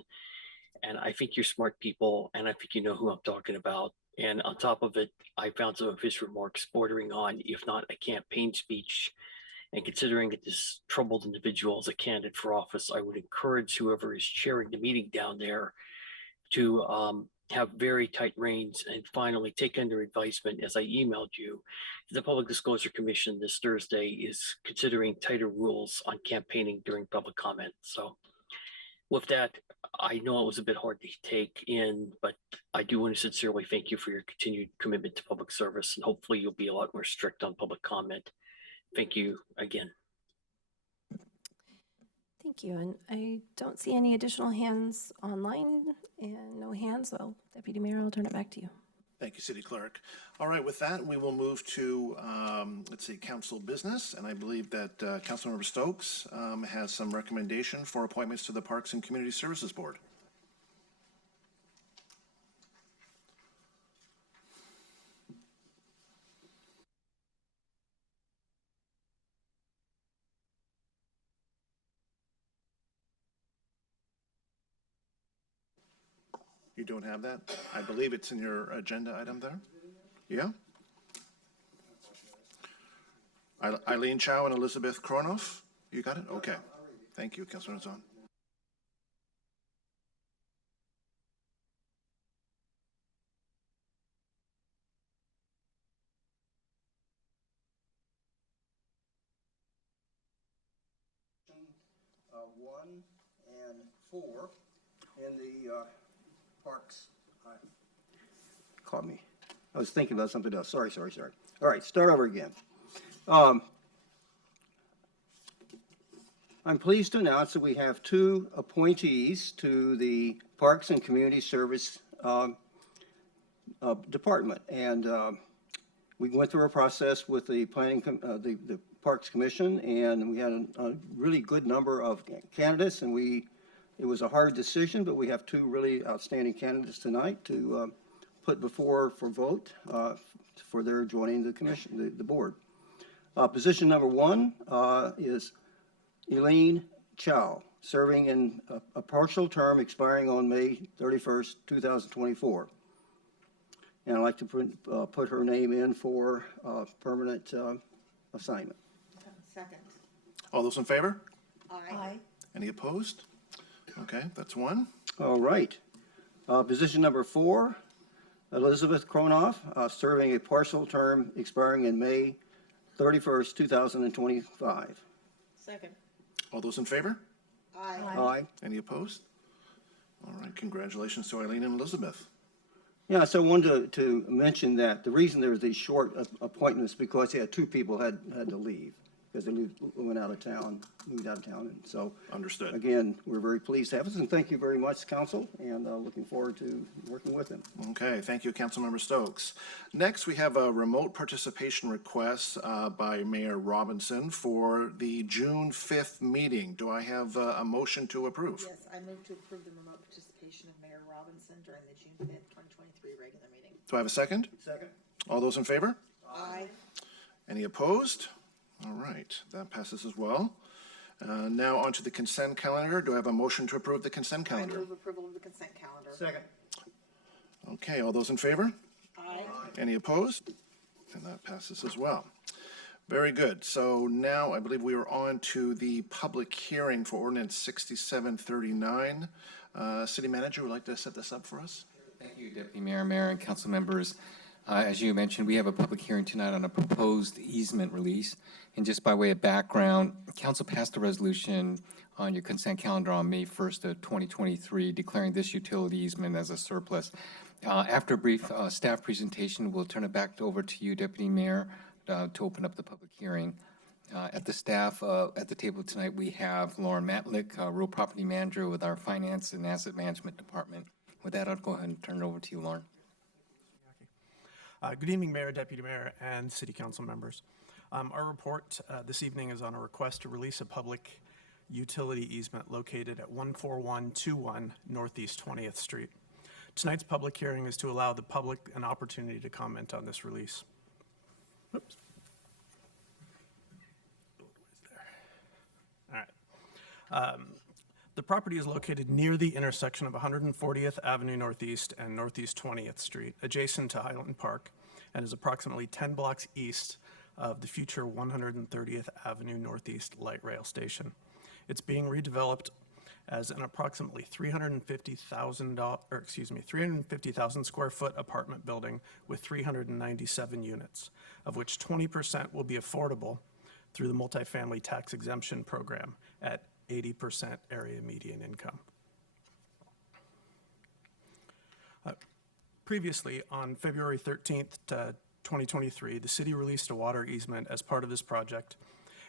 And I think you're smart people, and I think you know who I'm talking about. And on top of it, I found some of his remarks bordering on, if not a campaign speech. And considering that this troubled individual is a candidate for office, I would encourage whoever is chairing the meeting down there to have very tight reins and finally take under advisement, as I emailed you, the Public Disclosure Commission this Thursday is considering tighter rules on campaigning during public comment. So with that, I know it was a bit hard to take in, but I do want to sincerely thank you for your continued commitment to public service, and hopefully you'll be a lot more strict on public comment. Thank you again. Thank you. And I don't see any additional hands online and no hands. So Deputy Mayor, I'll turn it back to you. Thank you, City Clerk. All right, with that, we will move to, let's see, council business. And I believe that Councilmember Stokes has some recommendation for appointments to the Parks and Community Services Board. You don't have that? I believe it's in your agenda item there. Yeah? Eileen Zhao and Elizabeth Kronoff, you got it? Okay. Thank you, Councilor Zahn. One and 4 in the parks. Caught me. I was thinking about something else. Sorry. All right, start over again. I'm pleased to announce that we have 2 appointees to the Parks and Community Service Department. And we went through a process with the the Parks Commission, and we had a really good number of candidates, and it was a hard decision, but we have 2 really outstanding candidates tonight to put before for vote for their joining the commission, the board. Position number 1 is Eileen Zhao, serving in a partial term expiring on May 31st, 2024. And I'd like to put her name in for permanent assignment. Second. All those in favor? Aye. Any opposed? Okay, that's 1. All right. Position number 4, Elizabeth Kronoff, serving a partial term expiring in May 31st, 2025. Second. All those in favor? Aye. Aye. Any opposed? All right, congratulations to Eileen and Elizabeth. Yeah, so I wanted to mention that the reason there was these short appointments because they had 2 people had to leave because they moved out of town, and so. Understood. Again, we're very pleased to have us, and thank you very much, Council, and looking forward to working with them. Okay, thank you, Councilmember Stokes. Next, we have a remote participation request by Mayor Robinson for the June 5th meeting. Do I have a motion to approve? Yes, I move to approve the remote participation of Mayor Robinson during the June 5th, 2023 regular meeting. Do I have a second? Second. All those in favor? Aye. Any opposed? All right, that passes as well. Now on to the consent calendar. Do I have a motion to approve the consent I calendar? move approval of the consent calendar. Second. Okay, all those in favor? Aye. Any opposed? And that passes as well. Very good. So now I believe we are on to the public hearing for ordinance 6739. City Manager would like to set this up for us. Thank you, Deputy Mayor, Mayor, and council members. As you mentioned, we have a public hearing tonight on a proposed easement release. And just by way of background, council passed a resolution on your consent calendar on May 1st of 2023, declaring this utility easement as a surplus. After a brief staff presentation, we'll turn it back over to you, Deputy Mayor, to open up the public hearing. At the table tonight, we have Lauren Matlick, Real Property Manager with our Finance and Asset Management Department. With that, I'll go ahead and turn it over to you, Lauren. Good evening, Mayor, Deputy Mayor, and City Council members. Our report this evening is on a request to release a public utility easement located at 14121 Northeast 20th Street. Tonight's public hearing is to allow the public an opportunity to comment on this release. Oops. All right. The property is located near the intersection of 140th Avenue Northeast and Northeast 20th Street, adjacent to Highland Park, and is approximately 10 blocks east of the future 130th Avenue Northeast Light Rail Station. It's being redeveloped as an approximately 350,000 square foot apartment building with 397 units, of which 20% will be affordable through the multifamily tax exemption program at 80% area median income. Previously, on February 13th, 2023, the city released a water easement as part of this project,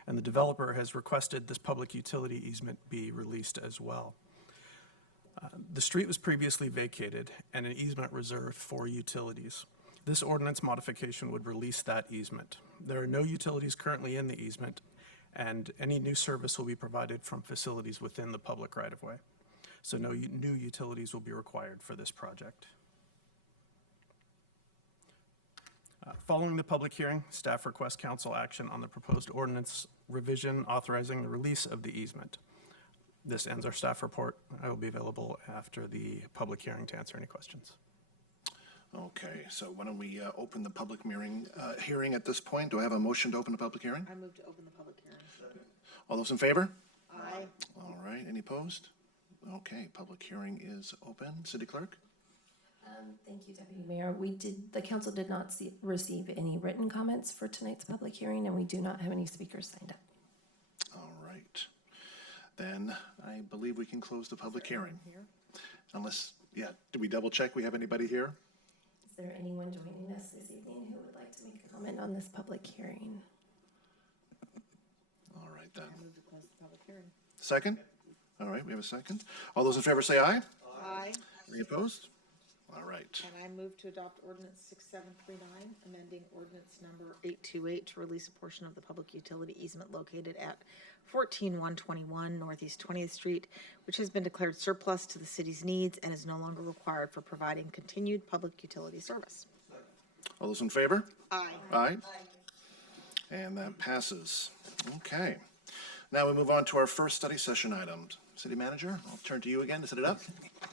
and the developer has requested this public utility easement be released as well. The street was previously vacated and an easement reserved for utilities. This ordinance modification would release that easement. There are no utilities currently in the easement, and any new service will be provided from facilities within the public right-of-way. So no new utilities will be required for this project. Following the public hearing, staff requests council action on the proposed ordinance revision authorizing the release of the easement. This ends our staff report. I will be available after the public hearing to answer any questions. Okay, so why don't we open the public hearing at this point? Do I have a motion to open the public hearing? I move to open the public hearing. All those in favor? Aye. All right, any opposed? Okay, public hearing is open. City Clerk? Thank you, Deputy Mayor. The council did not receive any written comments for tonight's public hearing, and we do not have any speakers signed up. All right. Then I believe we can close the public hearing. Unless, did we double check we have anybody here? Is there anyone joining us this evening who would like to make a comment on this public hearing? All right, then. I move to close the public hearing. Second? All right, we have a second. All those in favor say aye. Aye. Any opposed? All right. And I move to adopt ordinance 6739, amending ordinance number 828 to release a portion of the public utility easement located at 14121 Northeast 20th Street, which has been declared surplus to the city's needs and is no longer required for providing continued public utility service. All those in favor? Aye. Aye. And that passes. Okay. Now we move on to our first study session item. City Manager, I'll turn to you again to set it up.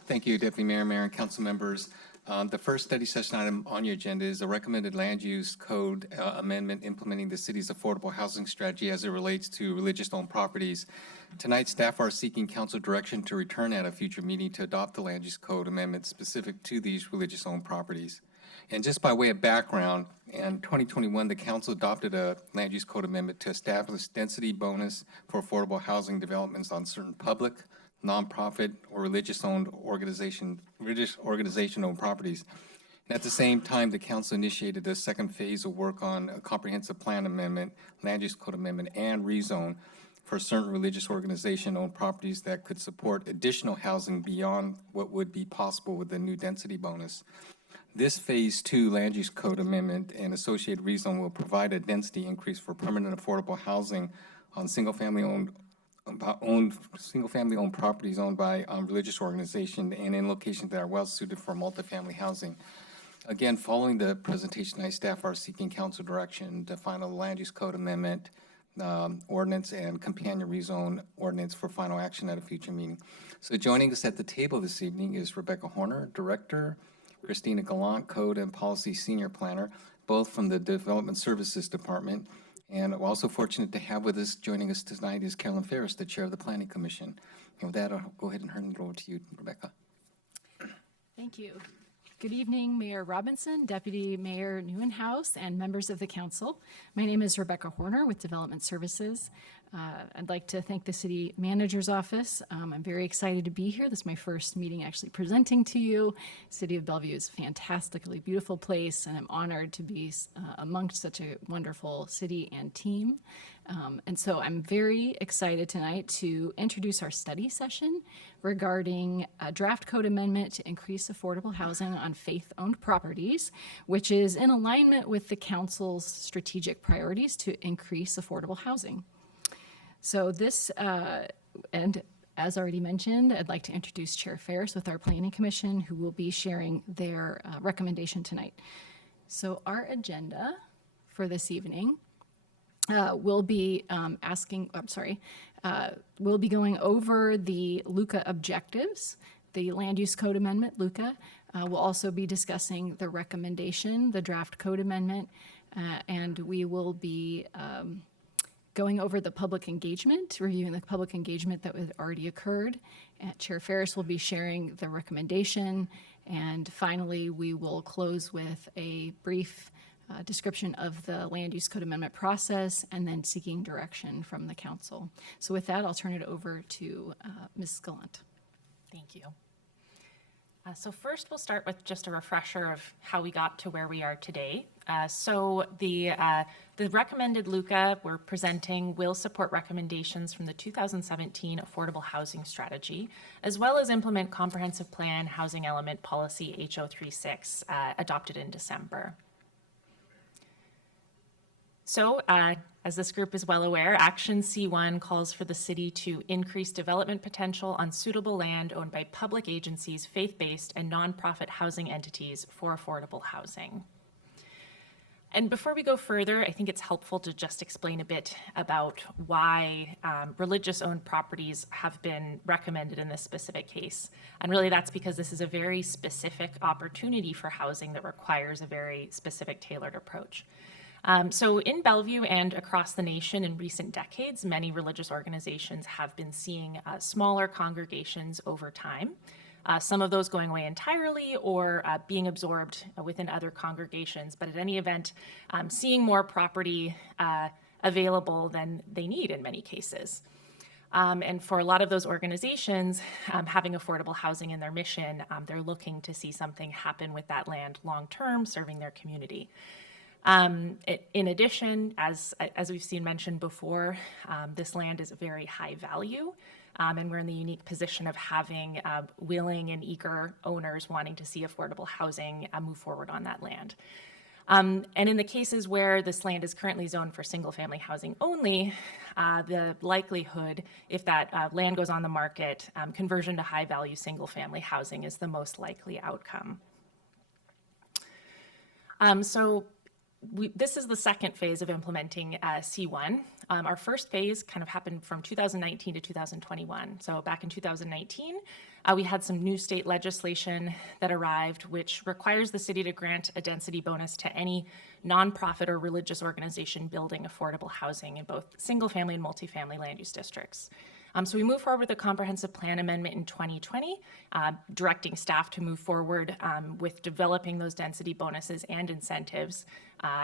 Thank you, Deputy Mayor, Mayor, and council members. The first study session item on your agenda is a recommended land use code amendment implementing the city's affordable housing strategy as it relates to religious-owned properties. Tonight, staff are seeking council direction to return at a future meeting to adopt the land use code amendment specific to these religious-owned properties. And just by way of background, in 2021, the council adopted a land use code amendment to establish density bonus for affordable housing developments on certain public, nonprofit, or religious-owned organization-owned properties. And at the same time, the council initiated the second phase of work on a comprehensive plan amendment, land use code amendment, and rezone for certain religious organization-owned properties that could support additional housing beyond what would be possible with the new density bonus. This Phase 2 land use code amendment and associated rezone will provide a density increase for permanent affordable housing on single-family owned properties owned by religious organizations and in locations that are well suited for multifamily housing. Again, following the presentation, staff are seeking council direction to final land use code amendment ordinance and companion rezone ordinance for final action at a future meeting. So joining us at the table this evening is Rebecca Horner, Director, Christina Gallant, Code and Policy Senior Planner, both from the Development Services Department, And we're also fortunate to have with us, joining us tonight is Carolyn Ferris, the Chair of the Planning Commission. And with that, I'll go ahead and turn it over to you, Rebecca. Thank you. Good evening, Mayor Robinson, Deputy Mayor Neuenhaus, and members of the council. My name is Rebecca Horner with Development Services. I'd like to thank the City Manager's Office. I'm very excited to be here. This is my first meeting actually presenting to you. City of Bellevue is a fantastically beautiful place, and I'm honored to be amongst such a wonderful city and team. And so I'm very excited tonight to introduce our study session regarding a draft code amendment to increase affordable housing on faith-owned properties, which is in alignment with the council's strategic priorities to increase affordable housing. So this, and as already mentioned, I'd like to introduce Chair Ferris with our Planning Commission, who will be sharing their recommendation tonight. So our agenda for this evening we'll be we'll be going over the LUCA objectives, the Land Use Code Amendment, LUCA. We'll also be discussing the recommendation, the draft code amendment, and we will be going over the public engagement, reviewing the public engagement that had already occurred. Chair Ferris will be sharing the recommendation, and finally, we will close with a brief description of the Land Use Code Amendment process, and then seeking direction from the council. So with that, I'll turn it over to Ms. Gallant. Thank you. So first, we'll start with just a refresher of how we got to where we are today. So the recommended LUCA we're presenting will support recommendations from the 2017 Affordable Housing Strategy, as well as implement Comprehensive Plan Housing Element Policy H.O. 36 adopted in December. So, as this group is well aware, Action C1 calls for the city to increase development potential on suitable land owned by public agencies, faith-based, and nonprofit housing entities for affordable housing. And before we go further, I think it's helpful to just explain a bit about why religious-owned properties have been recommended in this specific case. And really that's because this is a very specific opportunity for housing that requires a very specific tailored approach. So in Bellevue and across the nation in recent decades, many religious organizations have been seeing smaller congregations over time, some of those going away entirely or being absorbed within other congregations, but at any event, seeing more property available than they need in many cases. And for a lot of those organizations, having affordable housing in their mission, they're looking to see something happen with that land long-term, serving their community. In addition, as we've seen mentioned before, this land is a very high value, and we're in the unique position of having willing and eager owners wanting to see affordable housing move forward on that land. And in the cases where this land is currently zoned for single-family housing only, the likelihood, if that land goes on the market, conversion to high-value single-family housing is the most likely outcome. This is the second phase of implementing C1. Our first phase kind of happened from 2019 to 2021. So back in 2019, we had some new state legislation that arrived, which requires the city to grant a density bonus to any nonprofit or religious organization building affordable housing in both single-family and multifamily land use districts. So we moved forward with a comprehensive plan amendment in 2020, directing staff to move forward with developing those density bonuses and incentives,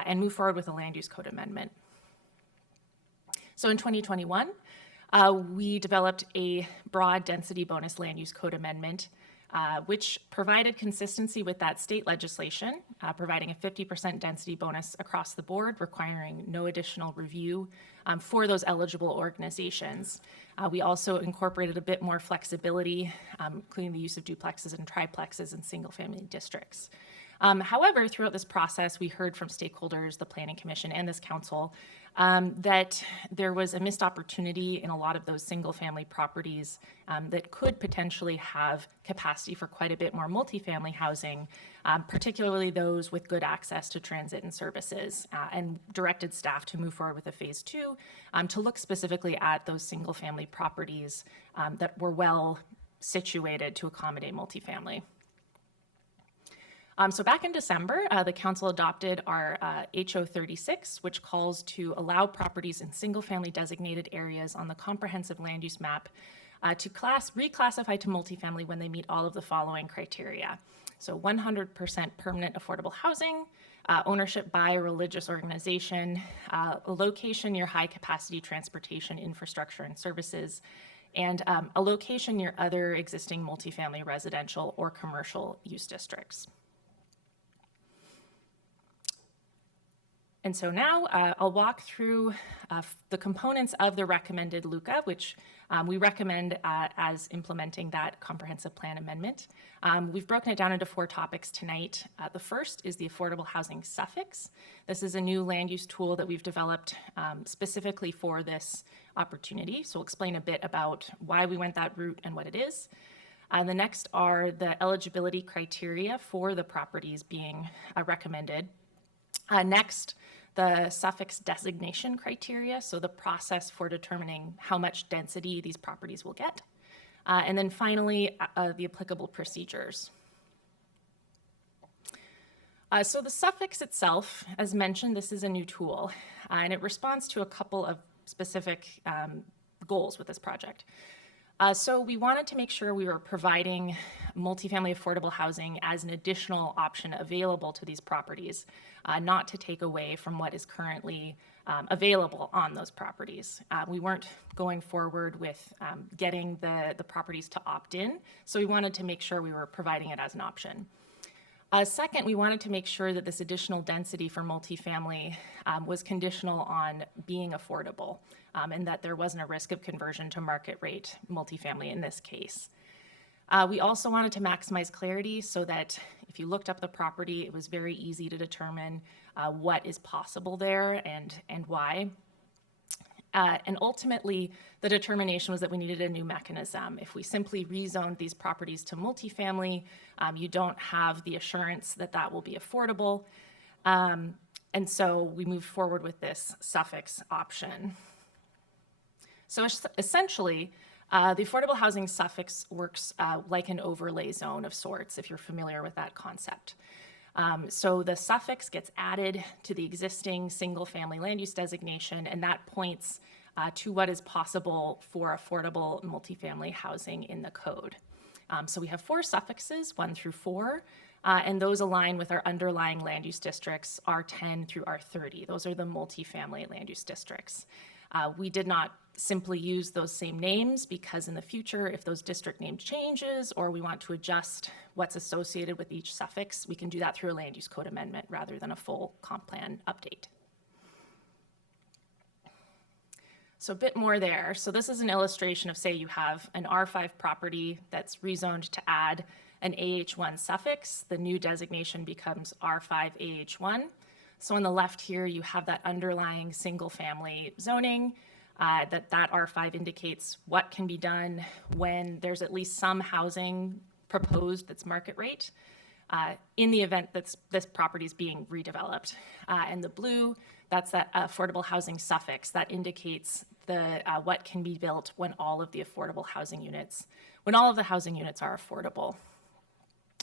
and move forward with a land use code amendment. So in 2021, we developed a broad density bonus land use code amendment, which provided consistency with that state legislation, providing a 50% density bonus across the board, requiring no additional review for those eligible organizations. We also incorporated a bit more flexibility, including the use of duplexes and triplexes in single-family districts. However, throughout this process, we heard from stakeholders, the Planning Commission and this council, that there was a missed opportunity in a lot of those single-family properties that could potentially have capacity for quite a bit more multifamily housing, particularly those with good access to transit and services, and directed staff to move forward with a phase 2 to look specifically at those single-family properties that were well situated to accommodate multifamily. So back in December, the council adopted our HO 36, which calls to allow properties in single-family designated areas on the comprehensive land use map to reclassify to multifamily when they meet all of the following criteria. So 100% permanent affordable housing, ownership by a religious organization, a location near high-capacity transportation infrastructure and services, and a location near other existing multifamily residential or commercial use districts. And so now I'll walk through the components of the recommended LUCA, which we recommend as implementing that comprehensive plan amendment. We've broken it down into 4 topics tonight. The first is the affordable housing suffix. This is a new land use tool that we've developed specifically for this opportunity. So we'll explain a bit about why we went that route and what it is. The next are the eligibility criteria for the properties being recommended. Next, the suffix designation criteria, so the process for determining how much density these properties will get. And then finally, the applicable procedures. So the suffix itself, as mentioned, this is a new tool, and it responds to a couple of specific goals with this project. So we wanted to make sure we were providing multifamily affordable housing as an additional option available to these properties, not to take away from what is currently available on those properties. We weren't going forward with getting the properties to opt in, so we wanted to make sure we were providing it as an option. Second, we wanted to make sure that this additional density for multifamily was conditional on being affordable, and that there wasn't a risk of conversion to market rate multifamily in this case. We also wanted to maximize clarity so that if you looked up the property, it was very easy to determine what is possible there and why. And ultimately, the determination was that we needed a new mechanism. If we simply rezoned these properties to multifamily, you don't have the assurance that that will be affordable. And so we moved forward with this suffix option. So essentially, the affordable housing suffix works like an overlay zone of sorts, if you're familiar with that concept. So the suffix gets added to the existing single-family land use designation, and that points to what is possible for affordable multifamily housing in the code. So we have 4 suffixes, 1 through 4, and those align with our underlying land use districts, R10 through R30. Those are the multifamily land use districts. We did not simply use those same names because in the future, if those district name changes or we want to adjust what's associated with each suffix, we can do that through a land use code amendment rather than a full comp plan update. So a bit more there. So this is an illustration of, say, you have an R5 property that's rezoned to add an AH1 suffix. The new designation becomes R5 AH1. So on the left here, you have that underlying single-family zoning. That R5 indicates what can be done when there's at least some housing proposed that's market rate in the event that this property is being redeveloped. And the blue, that's that affordable housing suffix that indicates what can be built when all of the affordable housing units, when all of the housing units are affordable.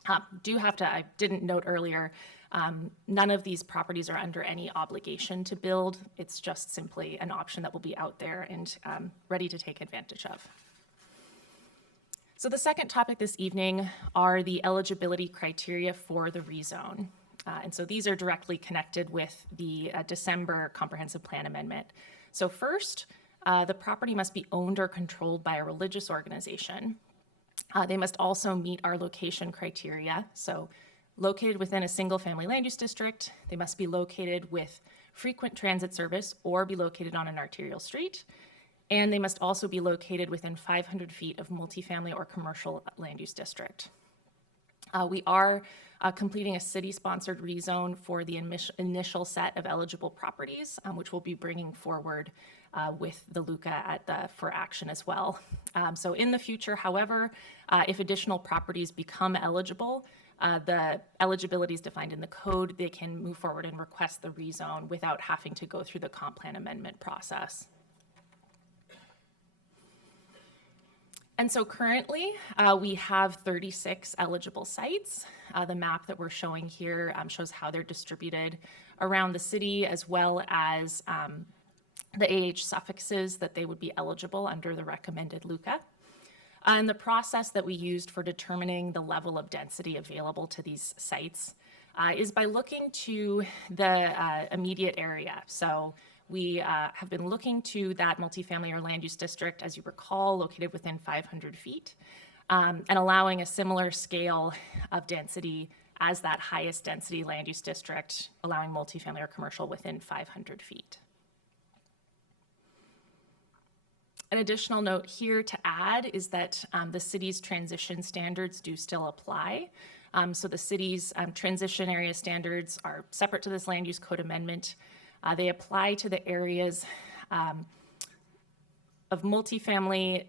I didn't note earlier, none of these properties are under any obligation to build. It's just simply an option that will be out there and ready to take advantage of. So the second topic this evening are the eligibility criteria for the rezone. And so these are directly connected with the December comprehensive plan amendment. So first, the property must be owned or controlled by a religious organization. They must also meet our location criteria. So located within a single-family land use district, they must be located with frequent transit service or be located on an arterial street. And they must also be located within 500 feet of multifamily or commercial land use district. We are completing a city-sponsored rezone for the initial set of eligible properties, which we'll be bringing forward with the LUCA for action as well. So in the future, however, if additional properties become eligible, the eligibility is defined in the code. They can move forward and request the rezone without having to go through the comp plan amendment process. And so currently, we have 36 eligible sites. The map that we're showing here shows how they're distributed around the city, as well as the AH suffixes that they would be eligible under the recommended LUCA. And the process that we used for determining the level of density available to these sites is by looking to the immediate area. So we have been looking to that multifamily or land use district, as you recall, located within 500 feet, and allowing a similar scale of density as that highest density land use district, allowing multifamily or commercial within 500 feet. An additional note here to add is that the city's transition standards do still apply. So the city's transition area standards are separate to this land use code amendment. They apply to the areas of multifamily.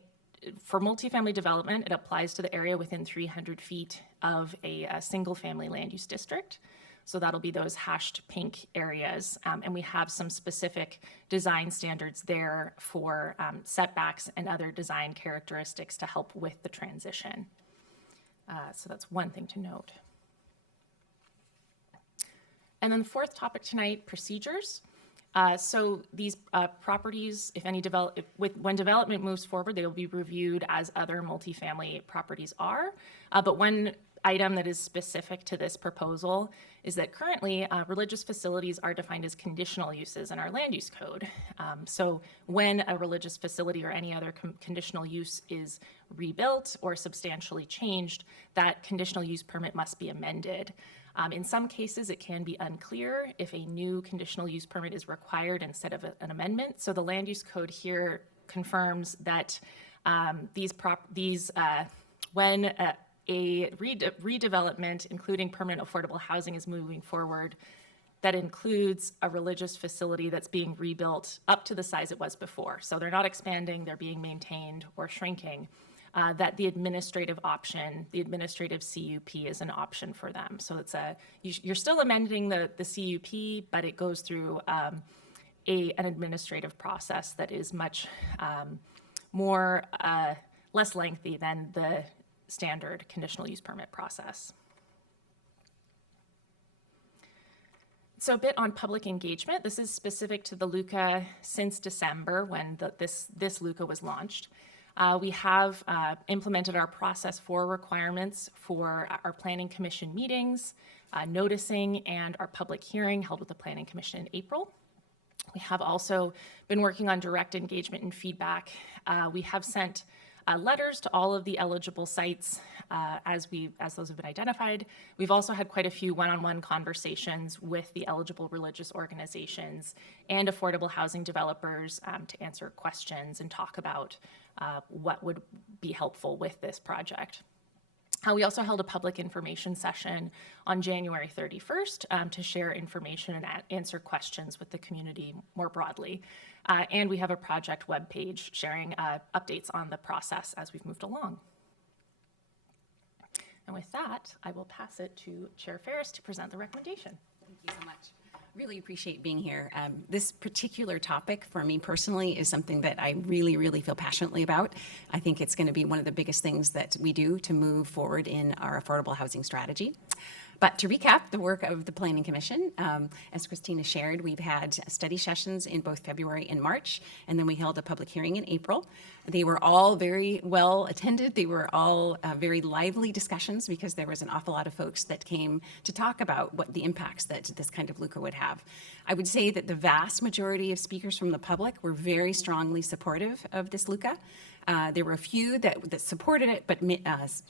For multifamily development, it applies to the area within 300 feet of a single family land use district. So that'll be those hashed pink areas. And we have some specific design standards there for setbacks and other design characteristics to help with the transition. So that's one thing to note. And then the fourth topic tonight, procedures. So these properties, if any when development moves forward, they will be reviewed as other multifamily properties are. But one item that is specific to this proposal is that currently religious facilities are defined as conditional uses in our land use code. So when a religious facility or any other conditional use is rebuilt or substantially changed, that conditional use permit must be amended. In some cases, it can be unclear if a new conditional use permit is required instead of an amendment. So the land use code here confirms that when a redevelopment, including permanent affordable housing, is moving forward, that includes a religious facility that's being rebuilt up to the size it was before. So they're not expanding, they're being maintained or shrinking. That the administrative option, the administrative CUP is an option for them. So it's you're still amending the CUP, but it goes through an administrative process that is much less lengthy than the standard conditional use permit process. So a bit on public engagement. This is specific to the LUCA since December when this LUCA was launched. We have implemented our process for requirements for our Planning Commission meetings, noticing, and our public hearing held with the Planning Commission in April. We have also been working on direct engagement and feedback. We have sent letters to all of the eligible sites as those have been identified. We've also had quite a few one-on-one conversations with the eligible religious organizations and affordable housing developers to answer questions and talk about what would be helpful with this project. We also held a public information session on January 31st to share information and answer questions with the community more broadly. And we have a project webpage sharing updates on the process as we've moved along. And with that, I will pass it to Chair Ferris to present the recommendation. Thank you so much. Really appreciate being here. This particular topic for me personally is something that I really, really feel passionately about. I think it's going to be one of the biggest things that we do to move forward in our affordable housing strategy. But to recap the work of the Planning Commission, as Christina shared, we've had study sessions in both February and March, and then we held a public hearing in April. They were all very well attended. They were all very lively discussions because there was an awful lot of folks that came to talk about what the impacts that this kind of LUCA would have. I would say that the vast majority of speakers from the public were very strongly supportive of this LUCA. There were a few that supported it, but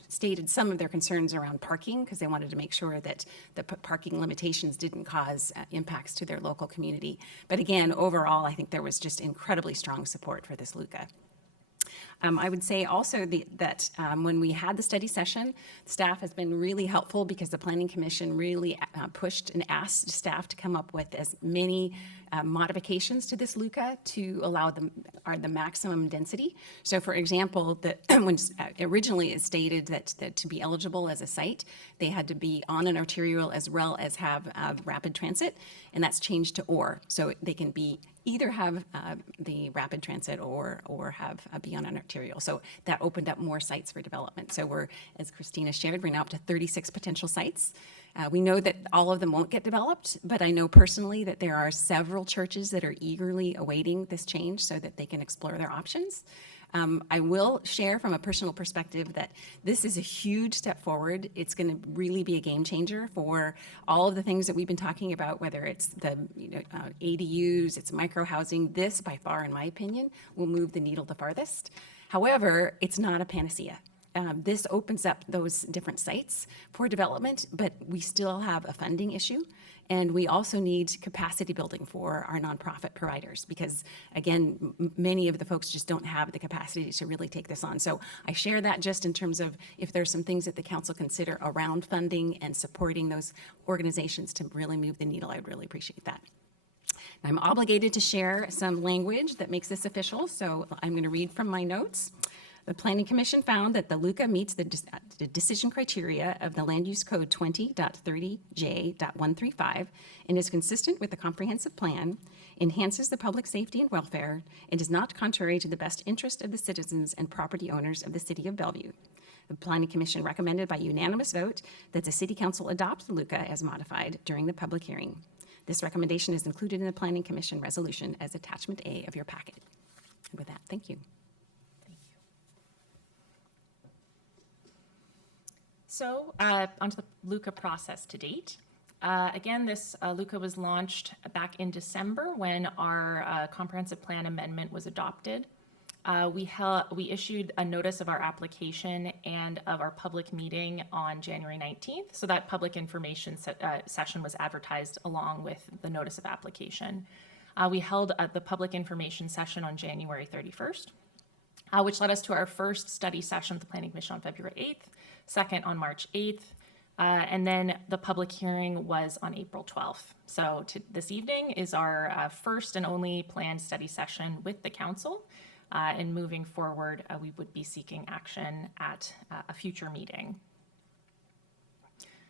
stated some of their concerns around parking because they wanted to make sure that the parking limitations didn't cause impacts to their local community. But again, overall, I think there was just incredibly strong support for this LUCA. I would say also that when we had the study session, staff has been really helpful because the Planning Commission really pushed and asked staff to come up with as many modifications to this LUCA to allow the maximum density. So for example, when originally it stated that to be eligible as a site, they had to be on an arterial as well as have rapid transit, and that's changed to or. So they can be either have the rapid transit or have be on an arterial. So that opened up more sites for development. So we're, as Christina shared, we're now up to 36 potential sites. We know that all of them won't get developed, but I know personally that there are several churches that are eagerly awaiting this change so that they can explore their options. I will share from a personal perspective that this is a huge step forward. It's going to really be a game changer for all of the things that we've been talking about, whether it's the ADUs, it's micro housing. This, by far, in my opinion, will move the needle the farthest. However, it's not a panacea. This opens up those different sites for development, but we still have a funding issue. And we also need capacity building for our nonprofit providers because, again, many of the folks just don't have the capacity to really take this on. So I share that just in terms of if there's some things that the council consider around funding and supporting those organizations to really move the needle, I would really appreciate that. I'm obligated to share some language that makes this official, so I'm going to read from my notes. The Planning Commission found that the LUCA meets the decision criteria of the Land Use Code 20.30J.135 and is consistent with the comprehensive plan, enhances the public safety and welfare, and is not contrary to the best interest of the citizens and property owners of the City of Bellevue. The Planning Commission recommended by unanimous vote that the City Council adopt the LUCA as modified during the public hearing. This recommendation is included in the Planning Commission resolution as Attachment A of your packet. And with that, thank you. So onto the LUCA process to date. Again, this LUCA was launched back in December when our comprehensive plan amendment was adopted. We issued a notice of our application and of our public meeting on January 19th. So that public information session was advertised along with the notice of application. We held the public information session on January 31st, which led us to our first study session with the Planning Commission on February 8th, second on March 8th, and then the public hearing was on April 12th. So this evening is our first and only planned study session with the council. And moving forward, we would be seeking action at a future meeting.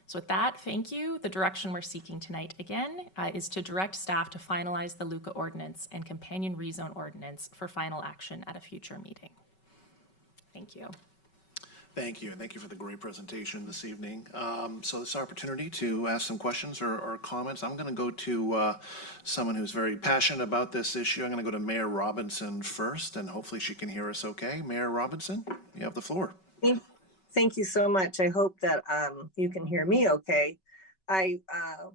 So with that, thank you. The direction we're seeking tonight, again, is to direct staff to finalize the LUCA ordinance and companion rezone ordinance for final action at a future meeting. Thank you. Thank you, and thank you for the great presentation this evening. So this opportunity to ask some questions or comments. I'm going to go to someone who's very passionate about this issue. I'm going to go to Mayor Robinson first, and hopefully she can hear us okay. Mayor Robinson, you have the floor. Thank you so much. I hope that you can hear me okay. I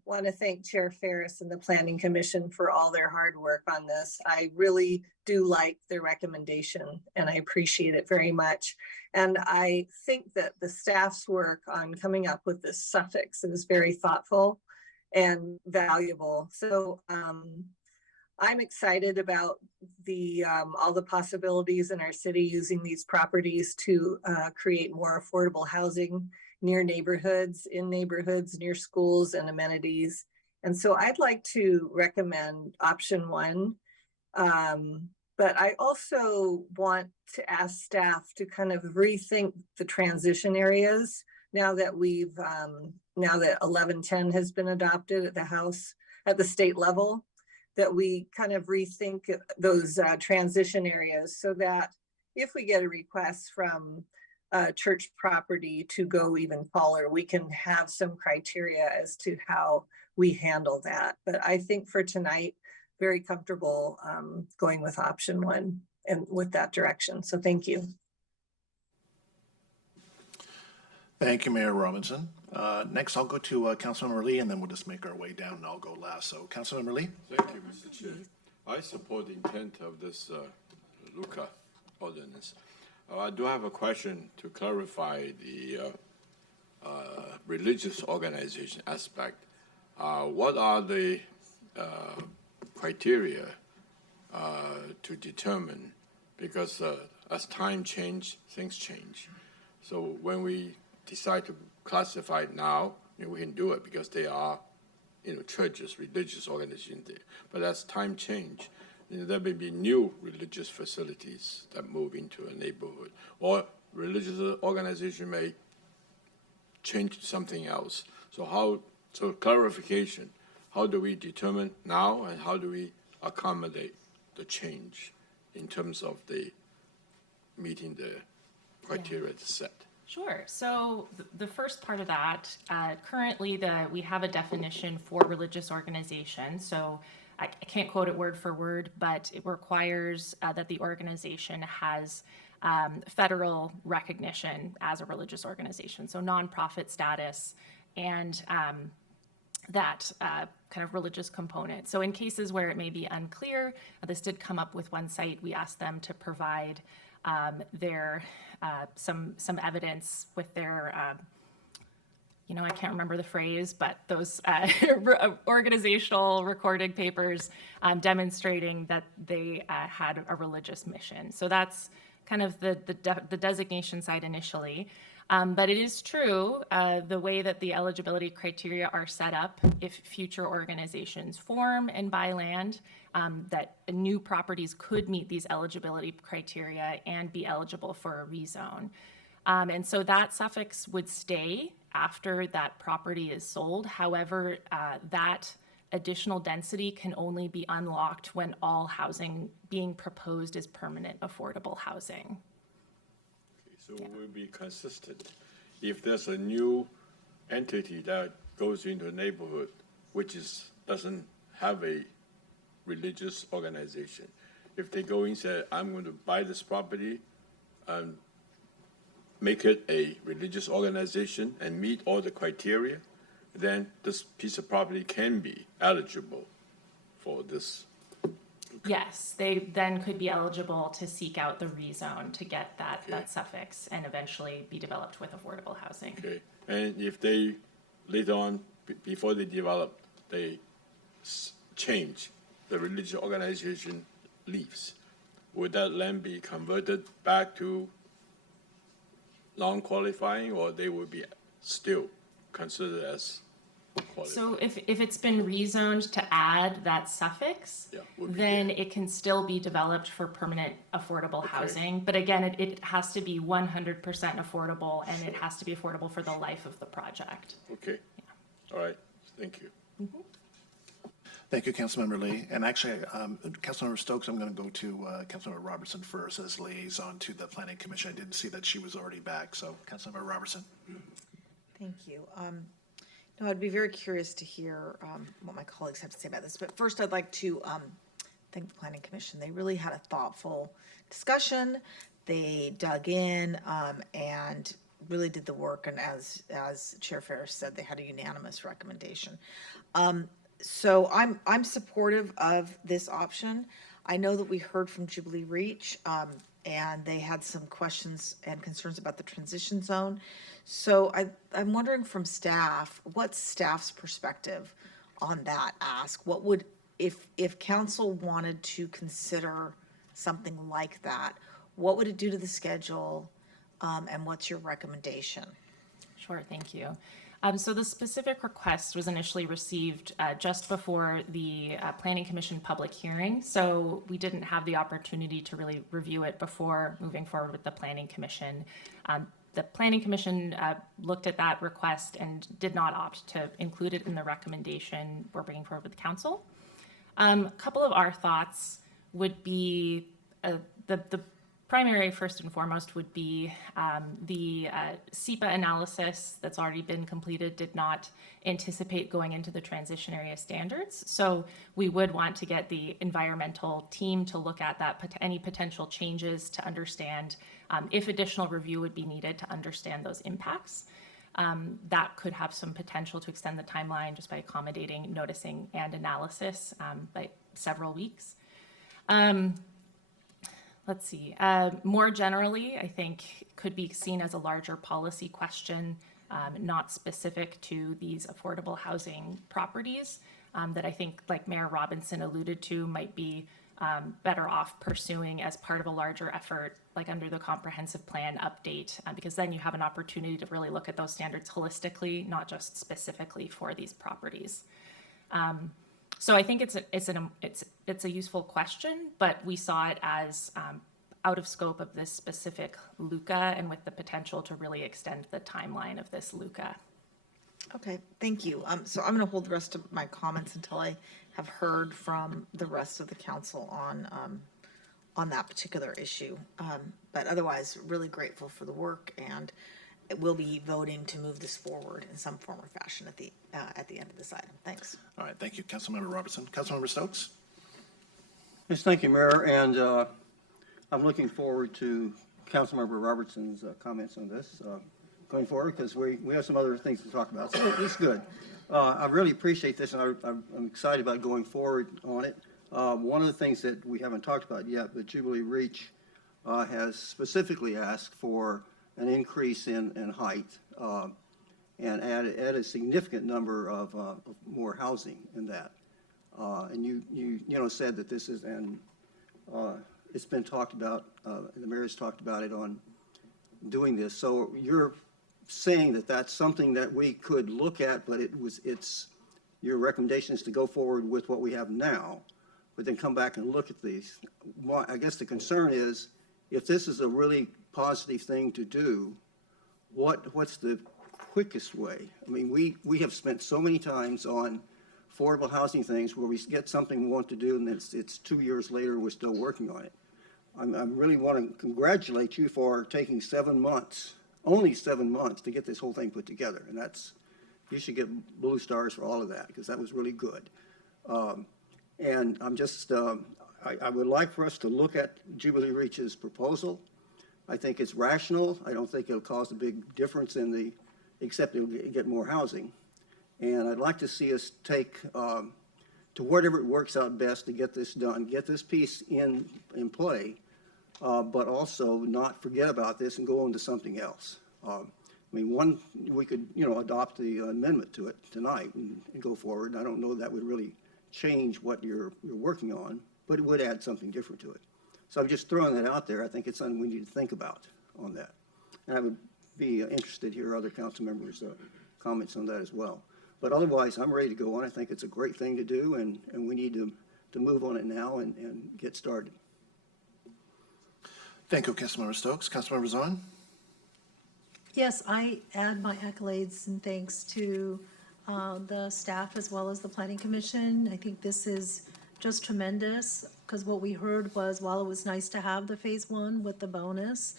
want to thank Chair Ferris and the Planning Commission for all their hard work on this. I really do like the recommendation and I appreciate it very much. And I think that the staff's work on coming up with this suffix is very thoughtful and valuable. So I'm excited about the all the possibilities in our city using these properties to create more affordable housing near neighborhoods, in neighborhoods, near schools and amenities. And so I'd like to recommend option 1. But I also want to ask staff to kind of rethink the transition areas now that we've, now that 1110 has been adopted at the House, at the state level, that we kind of rethink those transition areas so that if we get a request from church property to go even taller, we can have some criteria as to how we handle that. But I think for tonight, very comfortable going with option 1 and with that direction. So thank you. Thank you, Mayor Robinson. Next, I'll go to Councilmember Lee, and then we'll just make our way down and I'll go last. So Councilmember Lee. Thank you, Mr. Chair. I support the intent of this LUCA ordinance. I do have a question to clarify the religious organization aspect. What are the criteria to determine? Because as time changes, things change. So when we decide to classify it now, we can do it because they are churches, religious organizations there. But as time change, there may be new religious facilities that move into a neighborhood, or religious organization may change to something else. So clarification, how do we determine now, and how do we accommodate the change in terms of the meeting the criteria that's set? Sure. So the first part of that, currently we have a definition for religious organization. So I can't quote it word for word, but it requires that the organization has federal recognition as a religious organization, so nonprofit status, and that kind of religious component. So in cases where it may be unclear, this did come up with one site. We asked them to provide their some evidence with their I can't remember the phrase, but those organizational recorded papers demonstrating that they had a religious mission. So that's kind of the designation side initially. But it is true, the way that the eligibility criteria are set up, if future organizations form and buy land, that new properties could meet these eligibility criteria and be eligible for a rezone. And so that suffix would stay after that property is sold. However, that additional density can only be unlocked when all housing being proposed is permanent affordable housing. So we'll be consistent. If there's a new entity that goes into a neighborhood which doesn't have a religious organization, if they go in and say, I'm going to buy this property and make it a religious organization and meet all the criteria, then this piece of property can be eligible for this. Yes, they then could be eligible to seek out the rezone to get that suffix and eventually be developed with affordable housing. Okay, and if they, later on, before they develop, they change, the religious organization leaves, would that land be converted back to non-qualifying, or they would be still considered as qualified? So if it's been rezoned to add that suffix, then it can still be developed for permanent affordable housing. But again, it has to be 100% affordable, and it has to be affordable for the life of the project. Okay, all right, thank you. Mm-hmm. Thank you, Councilmember Lee. And actually, Councilmember Stokes, I'm going to go to Councilmember Robertson first as liaison to the Planning Commission. I didn't see that she was already back. So, Councilmember Robertson. Thank you. No, I'd be very curious to hear what my colleagues have to say about this. But first, I'd like to thank the Planning Commission. They really had a thoughtful discussion. They dug in and really did the work. And as Chair Ferris said, they had a unanimous recommendation. So I'm supportive of this option. I know that we heard from Jubilee Reach, and they had some questions and concerns about the transition zone. So I'm wondering from staff, what's staff's perspective on that ask? What would, if council wanted to consider something like that, what would it do to the schedule, and what's your recommendation? Sure, thank you. So the specific request was initially received just before the Planning Commission public hearing. So we didn't have the opportunity to really review it before moving forward with the Planning Commission. The Planning Commission looked at that request and did not opt to include it in the recommendation we're bringing forward with the council. A couple of our thoughts would be the primary, first and foremost, would be the SEPA analysis that's already been completed did not anticipate going into the transition area standards. So we would want to get the environmental team to look at that, any potential changes to understand if additional review would be needed to understand those impacts. That could have some potential to extend the timeline just by accommodating noticing and analysis by several weeks. Let's see. More generally, I think could be seen as a larger policy question, not specific to these affordable housing properties that I think, like Mayor Robinson alluded to, might be better off pursuing as part of a larger effort, like under the comprehensive plan update, because then you have an opportunity to really look at those standards holistically, not just specifically for these properties. So I think it's a useful question, but we saw it as out of scope of this specific LUCA and with the potential to really extend the timeline of this LUCA. Okay, thank you. So I'm going to hold the rest of my comments until I have heard from the rest of the council on that particular issue. But otherwise, really grateful for the work, and we'll be voting to move this forward in some form or fashion at the end of this item. Thanks. All right, thank you, Councilmember Robertson. Councilmember Stokes? Yes, thank you, Mayor, and I'm looking forward to Councilmember Robertson's comments on this going forward, because we have some other things to talk about, so it's good. I really appreciate this, and I'm excited about going forward on it. One of the things that we haven't talked about yet, but Jubilee Reach has specifically asked for an increase in height and add a significant number of more housing in that. And you said that this is, and it's been talked about, the mayor's talked about it on doing this. So you're saying that that's something that we could look at, but it's your recommendation is to go forward with what we have now, but then come back and look at these. I guess the concern is, if this is a really positive thing to do, what's the quickest way? I mean, we have spent so many times on affordable housing things where we get something we want to do, and it's 2 years later, we're still working on it. I really want to congratulate you for taking 7 months, only 7 months, to get this whole thing put together. And you should get blue stars for all of that, because that was really good. And I'm just, I would like for us to look at Jubilee Reach's proposal. I think it's rational. I don't think it'll cause a big difference except it'll get more housing. And I'd like to see us take to whatever it works out best to get this done, get this piece in play, but also not forget about this and go on to something else. I mean, we could, adopt the amendment to it tonight and go forward. I don't know that would really change what you're working on, but it would add something different to it. So I'm just throwing that out there. I think it's something we need to think about on that. And I would be interested to hear other council members' comments on that as well. But otherwise, I'm ready to go on. I think it's a great thing to do, and we need to move on it now and get started. Thank you, Councilmember Stokes. Councilmember Zahn? Yes, I add my accolades and thanks to the staff as well as the Planning Commission. I think this is just tremendous, because what we heard was, while it was nice to have the phase 1 with the bonus,